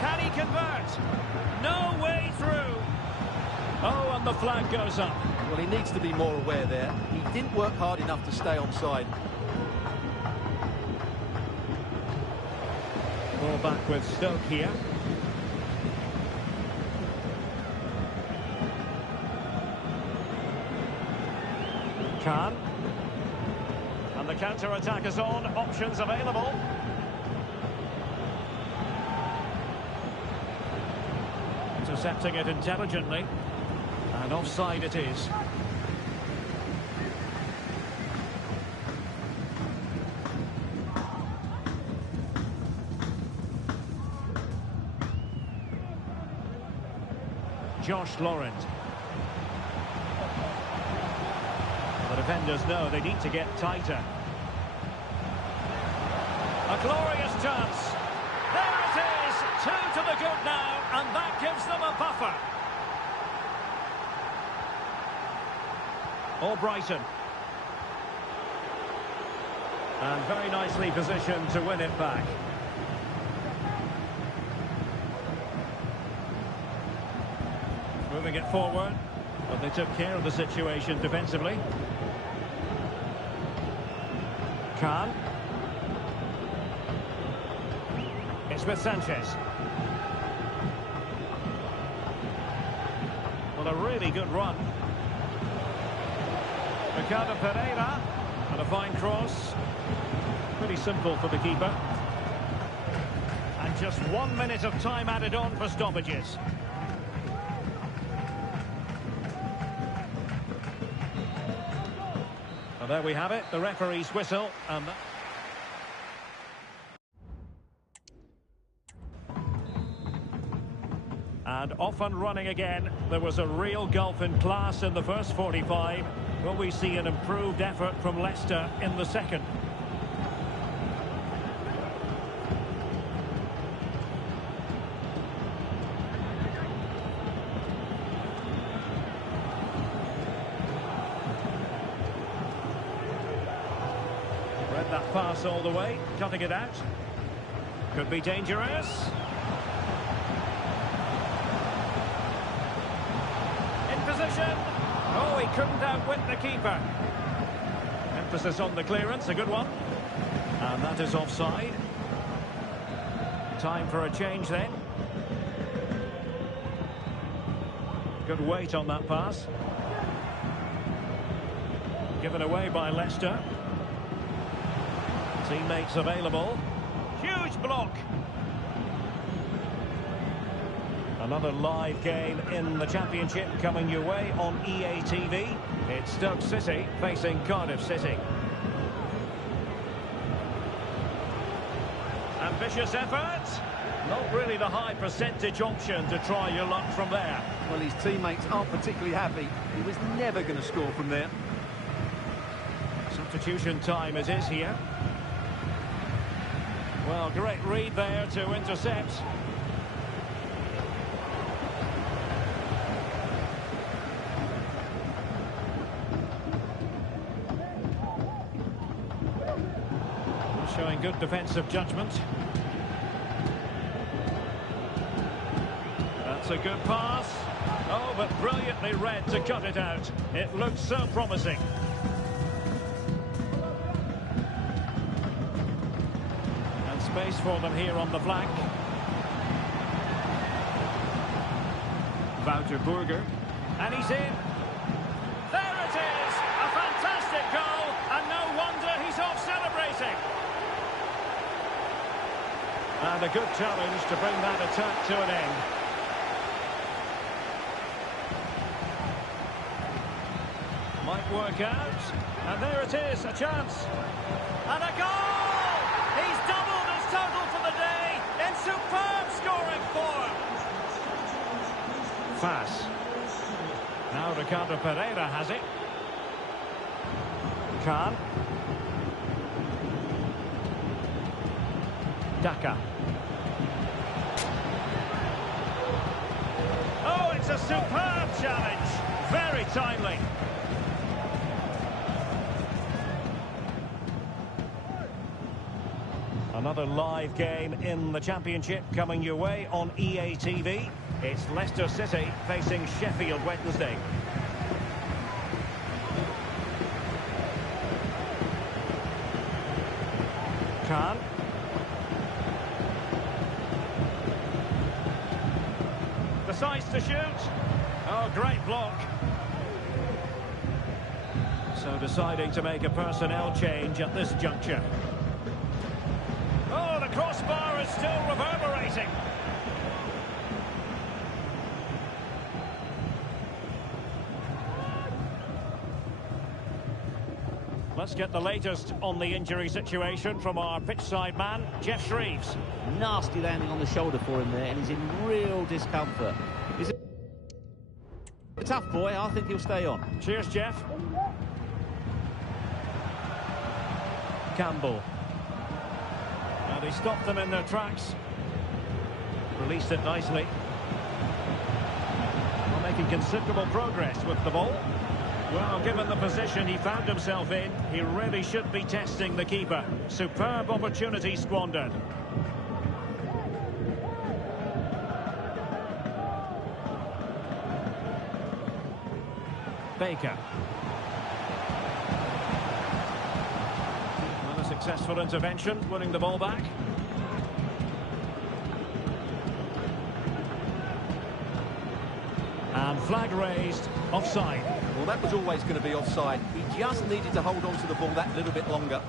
Can he convert? No way through. Oh, and the flag goes up. Well, he needs to be more aware there. He didn't work hard enough to stay onside. Ball back with Stoke here. Khan. And the counter-attack is on. Options available. Intercepting it intelligently. And offside it is. Josh Laurent. The defenders know they need to get tighter. A glorious chance. There it is. 2 to the good now, and that gives them a buffer. Albrighton. And very nicely positioned to win it back. Moving it forward, but they took care of the situation defensively. Khan. It's with Sanchez. Well, a really good run. Ricardo Pereira. And a fine cross. Pretty simple for the keeper. And just 1 minute of time added on for stoppages. And there we have it, the referee's whistle. And off and running again. There was a real gulf in class in the first 45. Will we see an improved effort from Leicester in the second? Read that pass all the way, cutting it out. Could be dangerous. In position. Oh, he couldn't outwit the keeper. Emphasis on the clearance, a good one. And that is offside. Time for a change then. Good weight on that pass. Given away by Leicester. Teammates available. Huge block. Another live game in the Championship coming your way on EA TV. It's Stoke City facing Cardiff City. Ambitious effort. Not really the high percentage option to try your luck from there. Well, his teammates aren't particularly happy. He was never going to score from there. Substitution time it is here. Well, great read there to intercept. Showing good defensive judgment. That's a good pass. Oh, but brilliantly read to cut it out. It looks so promising. And space for them here on the flank. Wouter Burger. And he's in. There it is! A fantastic goal, and no wonder he's off celebrating. And a good challenge to bring that attack to an end. Might work out. And there it is, a chance. And a goal! He's doubled his total for the day in superb scoring form. Fas. Now Ricardo Pereira has it. Khan. Daka. Oh, it's a superb challenge. Very timely. Another live game in the Championship coming your way on EA TV. It's Leicester City facing Sheffield Wednesday. Khan. Decides to shoot. Oh, great block. So deciding to make a personnel change at this juncture. Oh, the crossbar is still reverberating. Let's get the latest on the injury situation from our pitchside man, Jeff Shreves. Nasty landing on the shoulder for him there, and he's in real discomfort. He's a tough boy. I think he'll stay on. Cheers, Jeff. Campbell. And he stopped them in their tracks. Released it nicely. Well, making considerable progress with the ball. Well, given the position he found himself in, he really should be testing the keeper. Superb opportunity squandered. Baker. Well, a successful intervention, winning the ball back. And flag raised, offside. Well, that was always going to be offside. He just needed to hold on to the ball that little bit longer.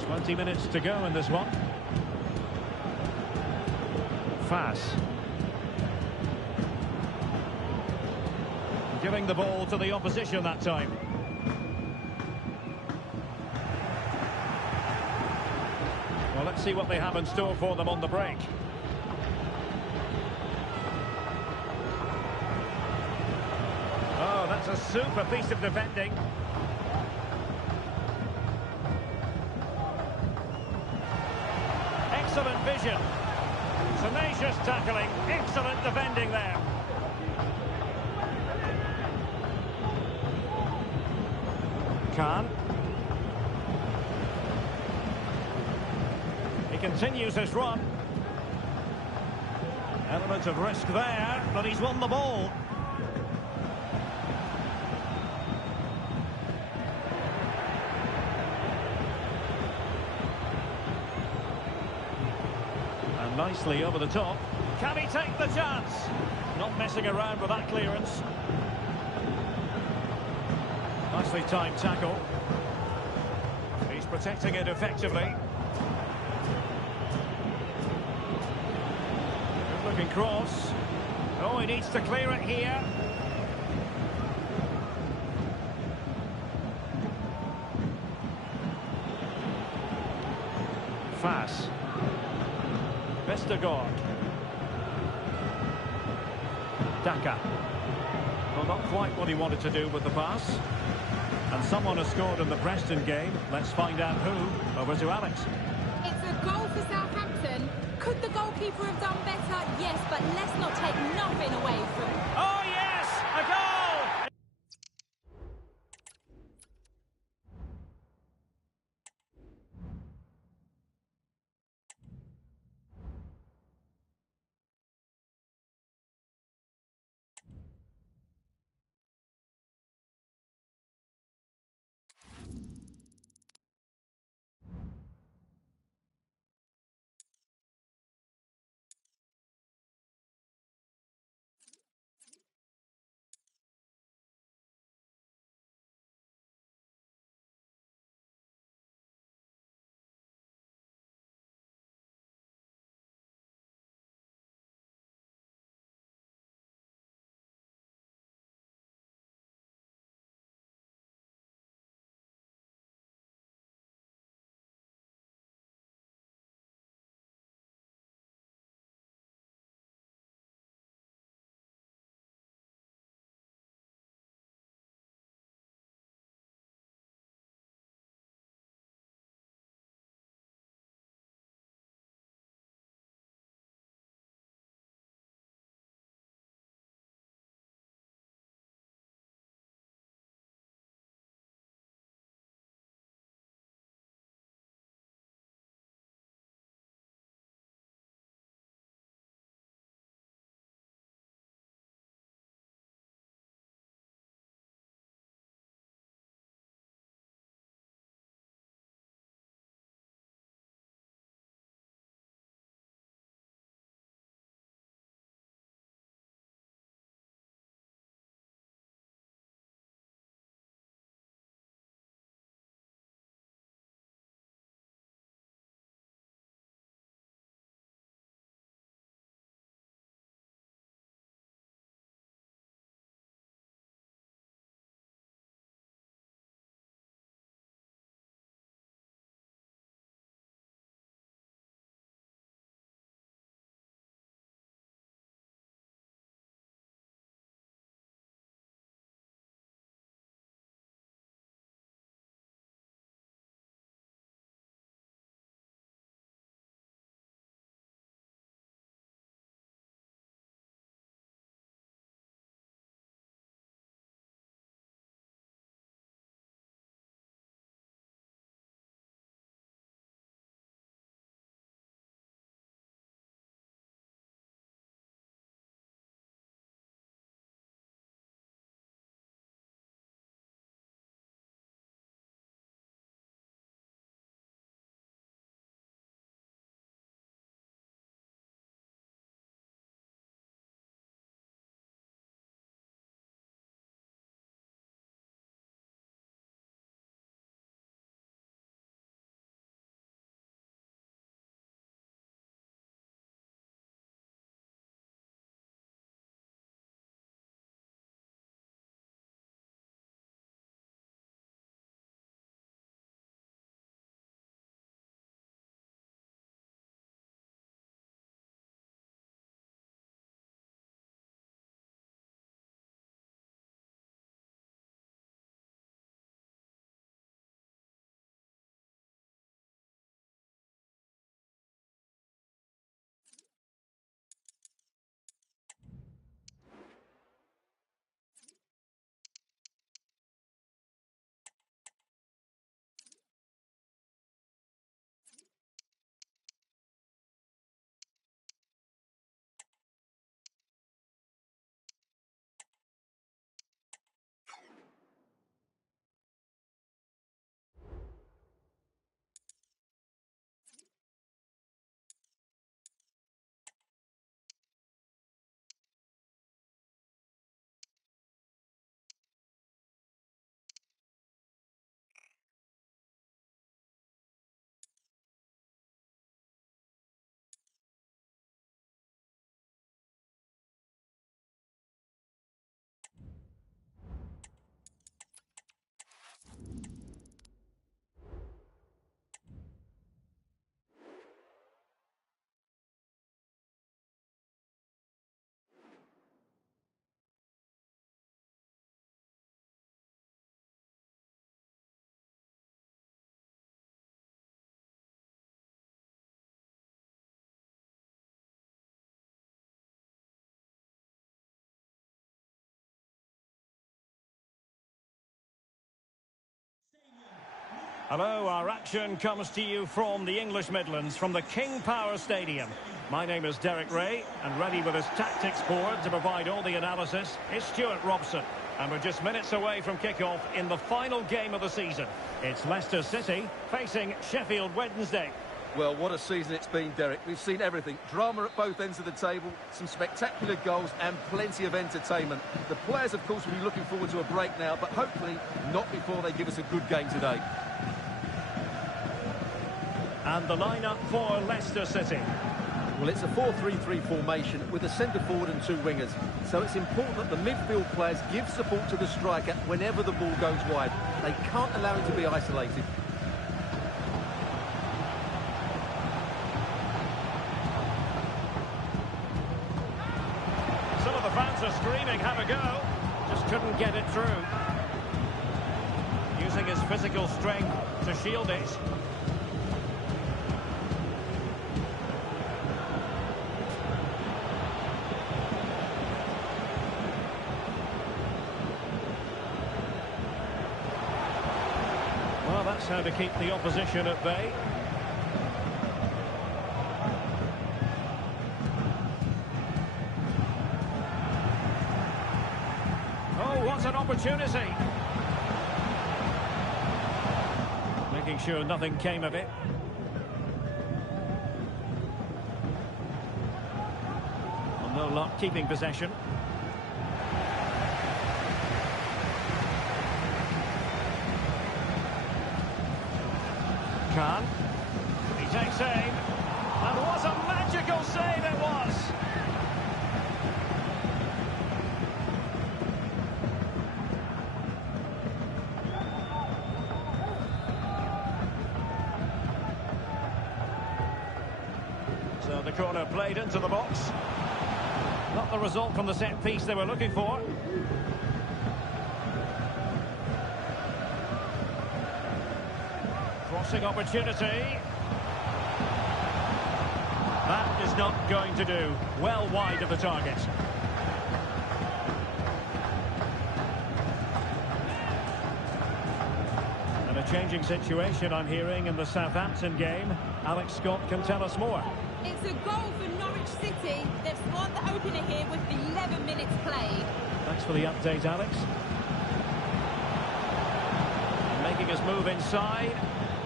Twenty minutes to go in this one. Fas. Giving the ball to the opposition that time. Well, let's see what they have in store for them on the break. Oh, that's a super piece of defending. Excellent vision. Tenacious tackling. Excellent defending there. Khan. He continues his run. Element of risk there, but he's won the ball. And nicely over the top. Can he take the chance? Not messing around with that clearance. Nicely timed tackle. He's protecting it effectively. Good looking cross. Oh, he needs to clear it here. Fas. Vestergaard. Daka. Well, not quite what he wanted to do with the pass. And someone has scored in the Preston game. Let's find out who. Over to Alex. It's a goal for Southampton. Could the goalkeeper have done better? Yes, but let's not take nothing away from... Oh, yes! A goal! Hello, our action comes to you from the English Midlands, from the King Power Stadium. My name is Derek Ray, and ready with his tactics board to provide all the analysis is Stuart Robson. And we're just minutes away from kick-off in the final game of the season. It's Leicester City facing Sheffield Wednesday. Well, what a season it's been, Derek. We've seen everything. Drama at both ends of the table, some spectacular goals and plenty of entertainment. The players, of course, will be looking forward to a break now, but hopefully not before they give us a good game today. And the lineup for Leicester City. Well, it's a 4-3-3 formation with a centre-forward and two wingers. So it's important that the midfield players give support to the striker whenever the ball goes wide. They can't allow him to be isolated. Some of the fans are screaming, have a go. Just couldn't get it through. Using his physical strength to shield it. Well, that's how to keep the opposition at bay. Oh, what an opportunity! Making sure nothing came of it. Well, no luck keeping possession. Kukulkan. He takes aim. And what a magical save it was! So the corner played into the box. Not the result from the set piece they were looking for. Crossing opportunity. That is not going to do. Well wide of the target. And a changing situation I'm hearing in the Southampton game. Alex Scott can tell us more. It's a goal for Norwich City. They've scored the opener here with 11 minutes played. Thanks for the update, Alex. Making his move inside.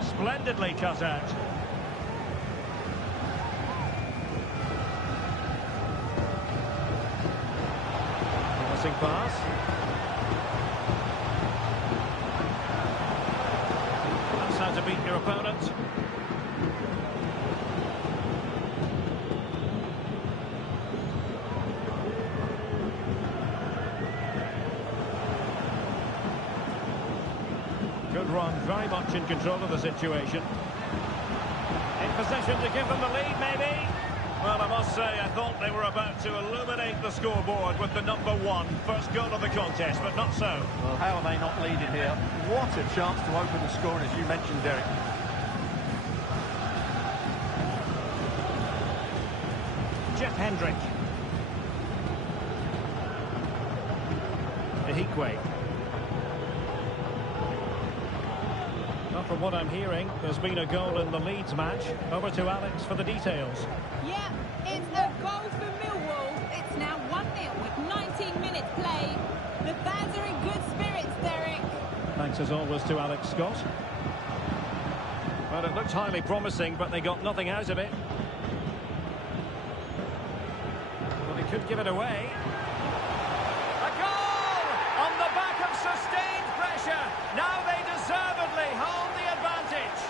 Splendidly cut out. Promising pass. That's how to beat your opponent. Good run, very much in control of the situation. In possession to give them the lead, maybe. Well, I must say, I thought they were about to illuminate the scoreboard with the number one. First goal of the contest, but not so. Well, how are they not leading here? What a chance to open the scoring, as you mentioned, Derek. Jeff Hendrick. Ihikwe. Well, from what I'm hearing, there's been a goal in the Leeds match. Over to Alex for the details. Yeah, it's a goal for Millwall. It's now 1-0 with 19 minutes played. The fans are in good spirits, Derek. Thanks as always to Alex Scott. Well, it looked highly promising, but they got nothing out of it. Well, they could give it away. A goal! On the back of sustained pressure. Now they deservedly hold the advantage.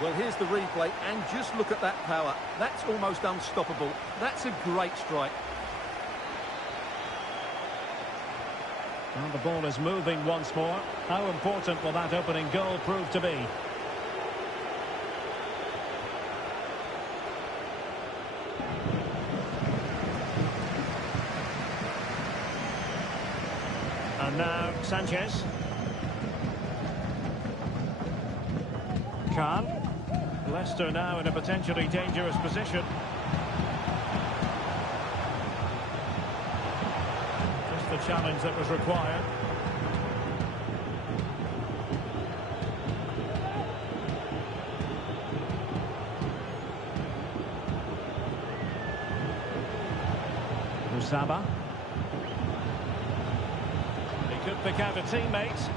Well, here's the replay, and just look at that power. That's almost unstoppable. That's a great strike. And the ball is moving once more. How important will that opening goal prove to be? And now Sanchez. Khan. Leicester now in a potentially dangerous position. Just the challenge that was required. Saba. He could pick out a teammate.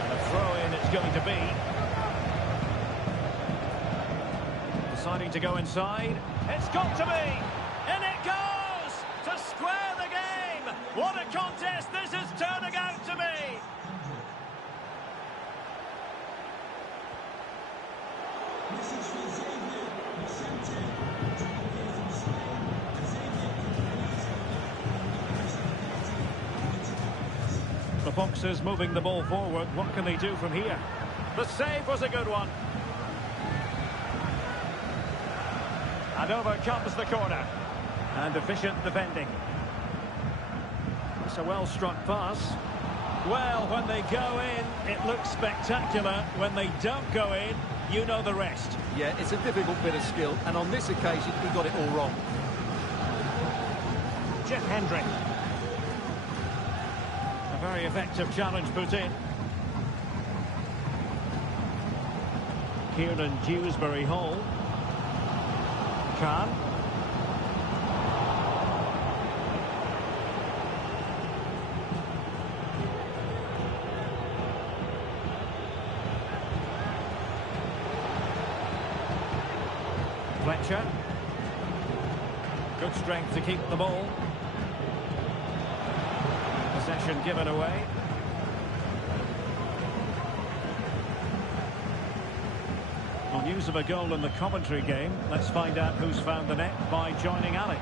And a throw-in it's going to be. Deciding to go inside. It's got to be! In it goes! To square the game! What a contest this is turning out to be! The Foxes moving the ball forward. What can they do from here? The save was a good one. And over comes the corner. And efficient defending. It's a well-struck pass. Well, when they go in, it looks spectacular. When they don't go in, you know the rest. Yeah, it's a difficult bit of skill, and on this occasion, he got it all wrong. Jeff Hendrick. A very effective challenge put in. Kieran Dewsbury Hall. Khan. Fletcher. Good strength to keep the ball. Possession given away. Well, news of a goal in the commentary game. Let's find out who's found the net by joining Alex.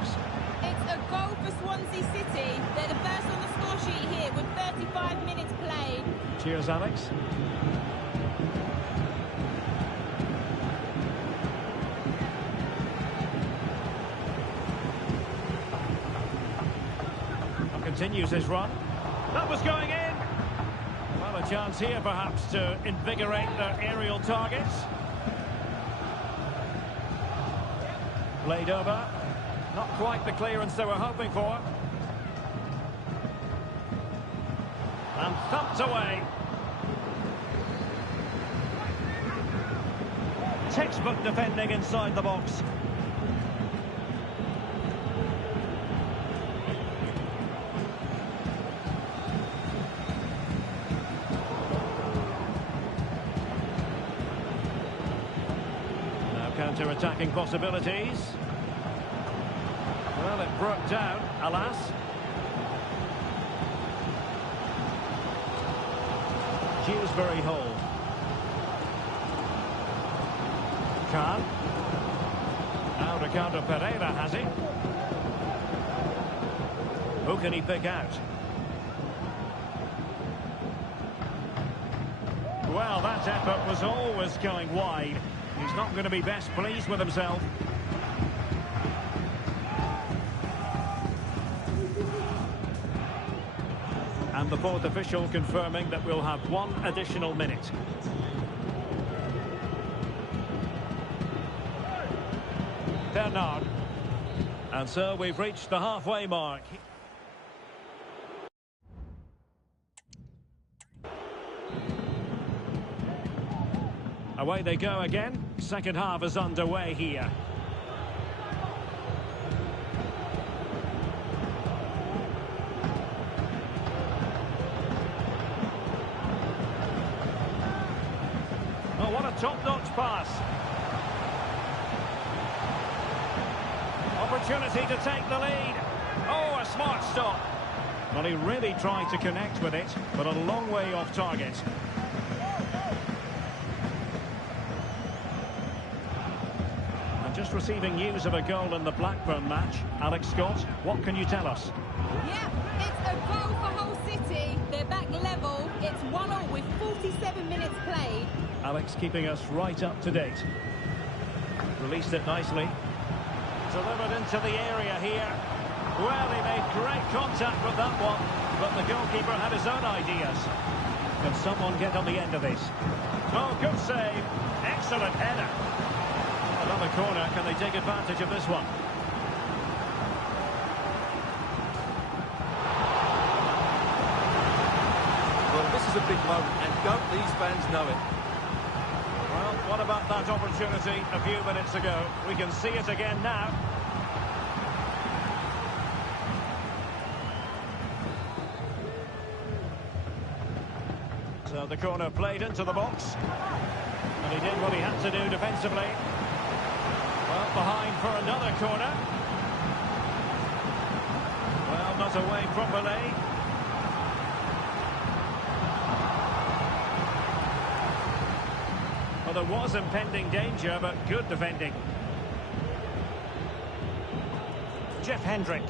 It's a goal for Swansea City. They're the first on the score sheet here with 35 minutes played. Cheers, Alex. Continues his run. That was going in. Well, a chance here perhaps to invigorate their aerial targets. Played over. Not quite the clearance they were hoping for. And thumped away. Textbook defending inside the box. Counter-attacking possibilities. Well, it broke down, alas. Dewsbury Hall. Khan. Now Ricardo Pereira has it. Who can he pick out? Well, that effort was always going wide. He's not going to be best pleased with himself. And the fourth official confirming that we'll have one additional minute. Bernard. And so we've reached the halfway mark. Away they go again. Second half is underway here. Oh, what a top-notch pass. Opportunity to take the lead. Oh, a smart stop. Well, he really tried to connect with it, but a long way off target. Just receiving news of a goal in the Blackburn match. Alex Scott, what can you tell us? Yeah, it's a goal for Hull City. They're back level. It's 1-0 with 47 minutes played. Alex keeping us right up to date. Released it nicely. Delivered into the area here. Well, he made great contact with that one, but the goalkeeper had his own ideas. Can someone get on the end of this? Oh, good save. Excellent header. Another corner, can they take advantage of this one? Well, this is a big moment, and don't these fans know it? Well, what about that opportunity a few minutes ago? We can see it again now. the corner played into the box. And he did what he had to do defensively. Well, behind for another corner. Well, not away properly. Well, there was impending danger, but good defending. Jeff Hendrick.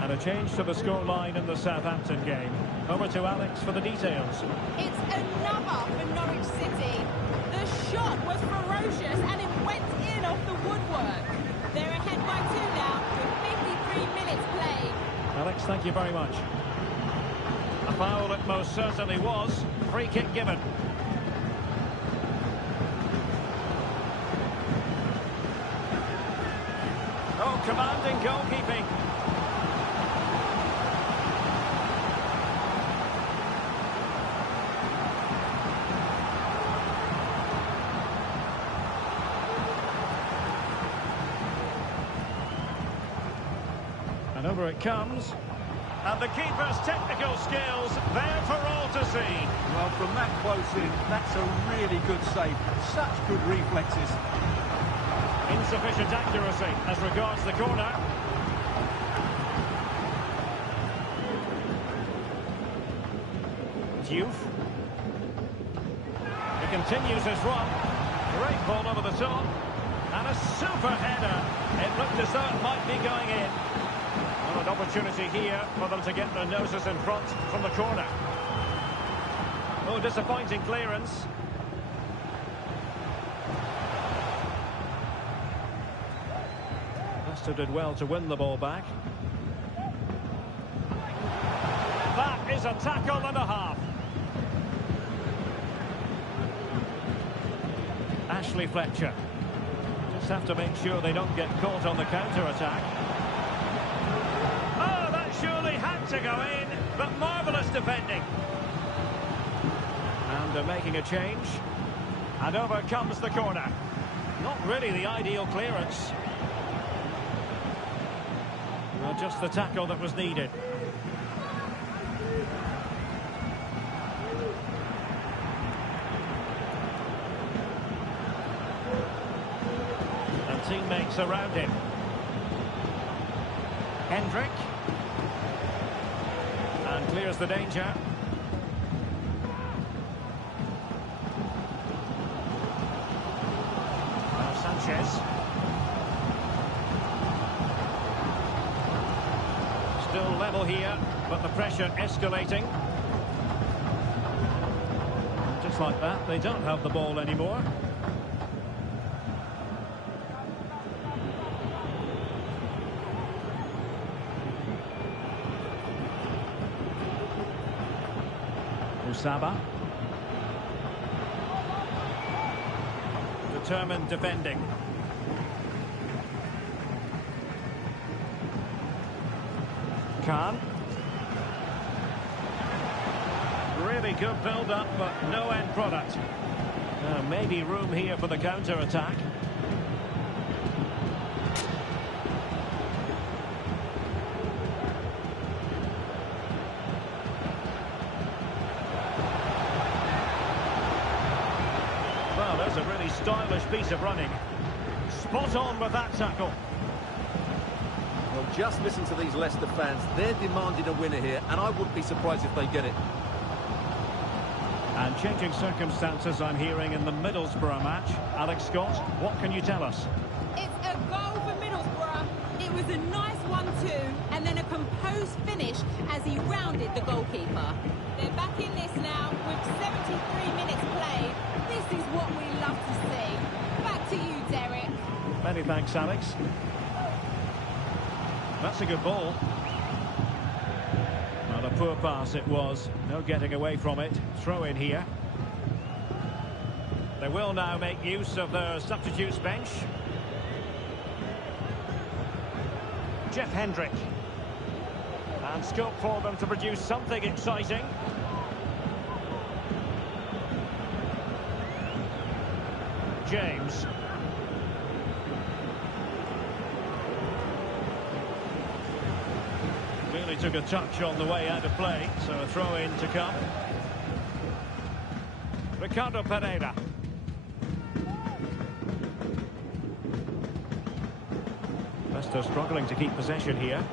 And a change to the scoreline in the Southampton game. Over to Alex for the details. It's another for Norwich City. The shot was ferocious and it went in off the woodwork. They're ahead by 2 now with 53 minutes played. Alex, thank you very much. A foul it most certainly was. Free kick given. Oh, commanding goalkeeping. And over it comes. And the keeper's technical skills there for all to see. Well, from that close in, that's a really good save. Such good reflexes. Insufficient accuracy as regards the corner. Diouf. He continues his run. Great ball over the top. And a super header. It looked as though it might be going in. Well, an opportunity here for them to get their noses in front from the corner. Oh, disappointing clearance. Leicester did well to win the ball back. That is a tackle and a half. Ashley Fletcher. Just have to make sure they don't get caught on the counter-attack. Oh, that surely had to go in, but marvellous defending. And they're making a change. And over comes the corner. Not really the ideal clearance. Well, just the tackle that was needed. And teammates around him. Hendrick. And clears the danger. Now Sanchez. Still level here, but the pressure escalating. Just like that, they don't have the ball anymore. Usaba. Determined defending. Khan. Really good build-up, but no end product. Maybe room here for the counter-attack. Well, there's a really stylish piece of running. Spot on with that tackle. Well, just listen to these Leicester fans. They're demanding a winner here, and I wouldn't be surprised if they get it. And changing circumstances I'm hearing in the Middlesbrough match. Alex Scott, what can you tell us? It's a goal for Middlesbrough. It was a nice 1-2 and then a composed finish as he rounded the goalkeeper. They're back in this now with 73 minutes played. This is what we love to see. Back to you, Derek. Many thanks, Alex. That's a good ball. Well, a poor pass it was. No getting away from it. Throw in here. They will now make use of their substitutes bench. Jeff Hendrick. And scope for them to produce something exciting. James. Nearly took a touch on the way out of play, so a throw-in to come. Ricardo Pereira. Leicester struggling to keep possession here.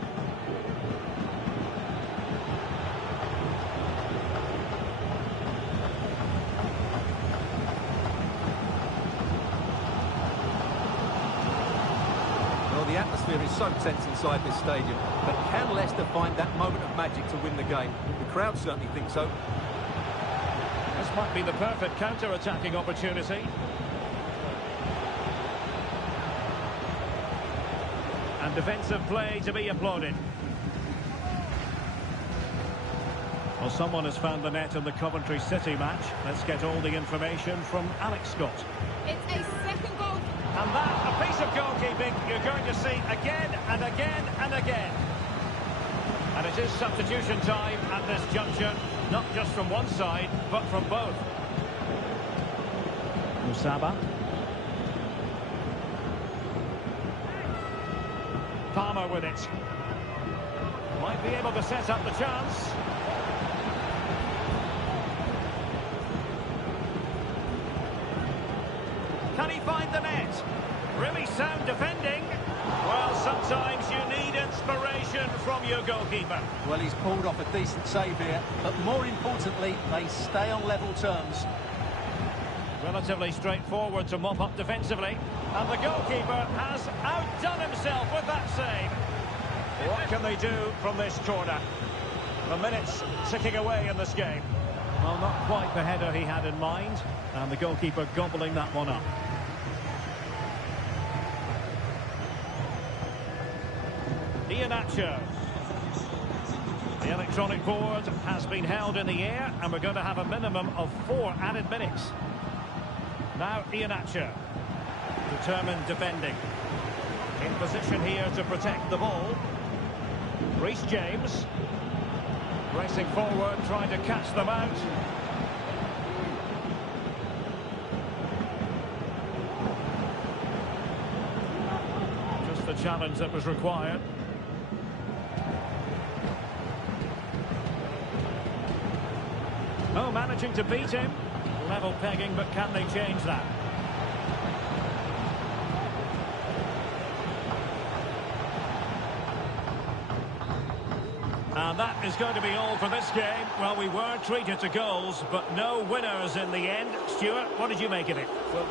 The atmosphere is so tense inside this stadium, but can Leicester find that moment of magic to win the game? The crowd certainly think so. This might be the perfect counter-attacking opportunity. And defensive play to be applauded. Well, someone has found the net in the Coventry City match. Let's get all the information from Alex Scott. It's a second goal. And that, a piece of goalkeeping you're going to see again and again and again. And it is substitution time at this juncture, not just from one side, but from both. Musaba. Palmer with it. Might be able to set up the chance. Can he find the net? Really sound defending. Well, sometimes you need inspiration from your goalkeeper. Well, he's pulled off a decent save here, but more importantly, they stay on level terms. Relatively straightforward to mop up defensively. And the goalkeeper has outdone himself with that save. What can they do from this corner? The minutes ticking away in this game. Well, not quite the header he had in mind. And the goalkeeper gobbling that one up. Iheanacho. The electronic board has been held in the air, and we're going to have a minimum of 4 added minutes. Now Iheanacho. Determined defending. In position here to protect the ball. Reece James. Racing forward, trying to catch them out. Just the challenge that was required. Oh, managing to beat him. Level pegging, but can they change that? And that is going to be all for this game. Well, we were treated to goals, but no winners in the end. Stuart, what did you make of it? Well,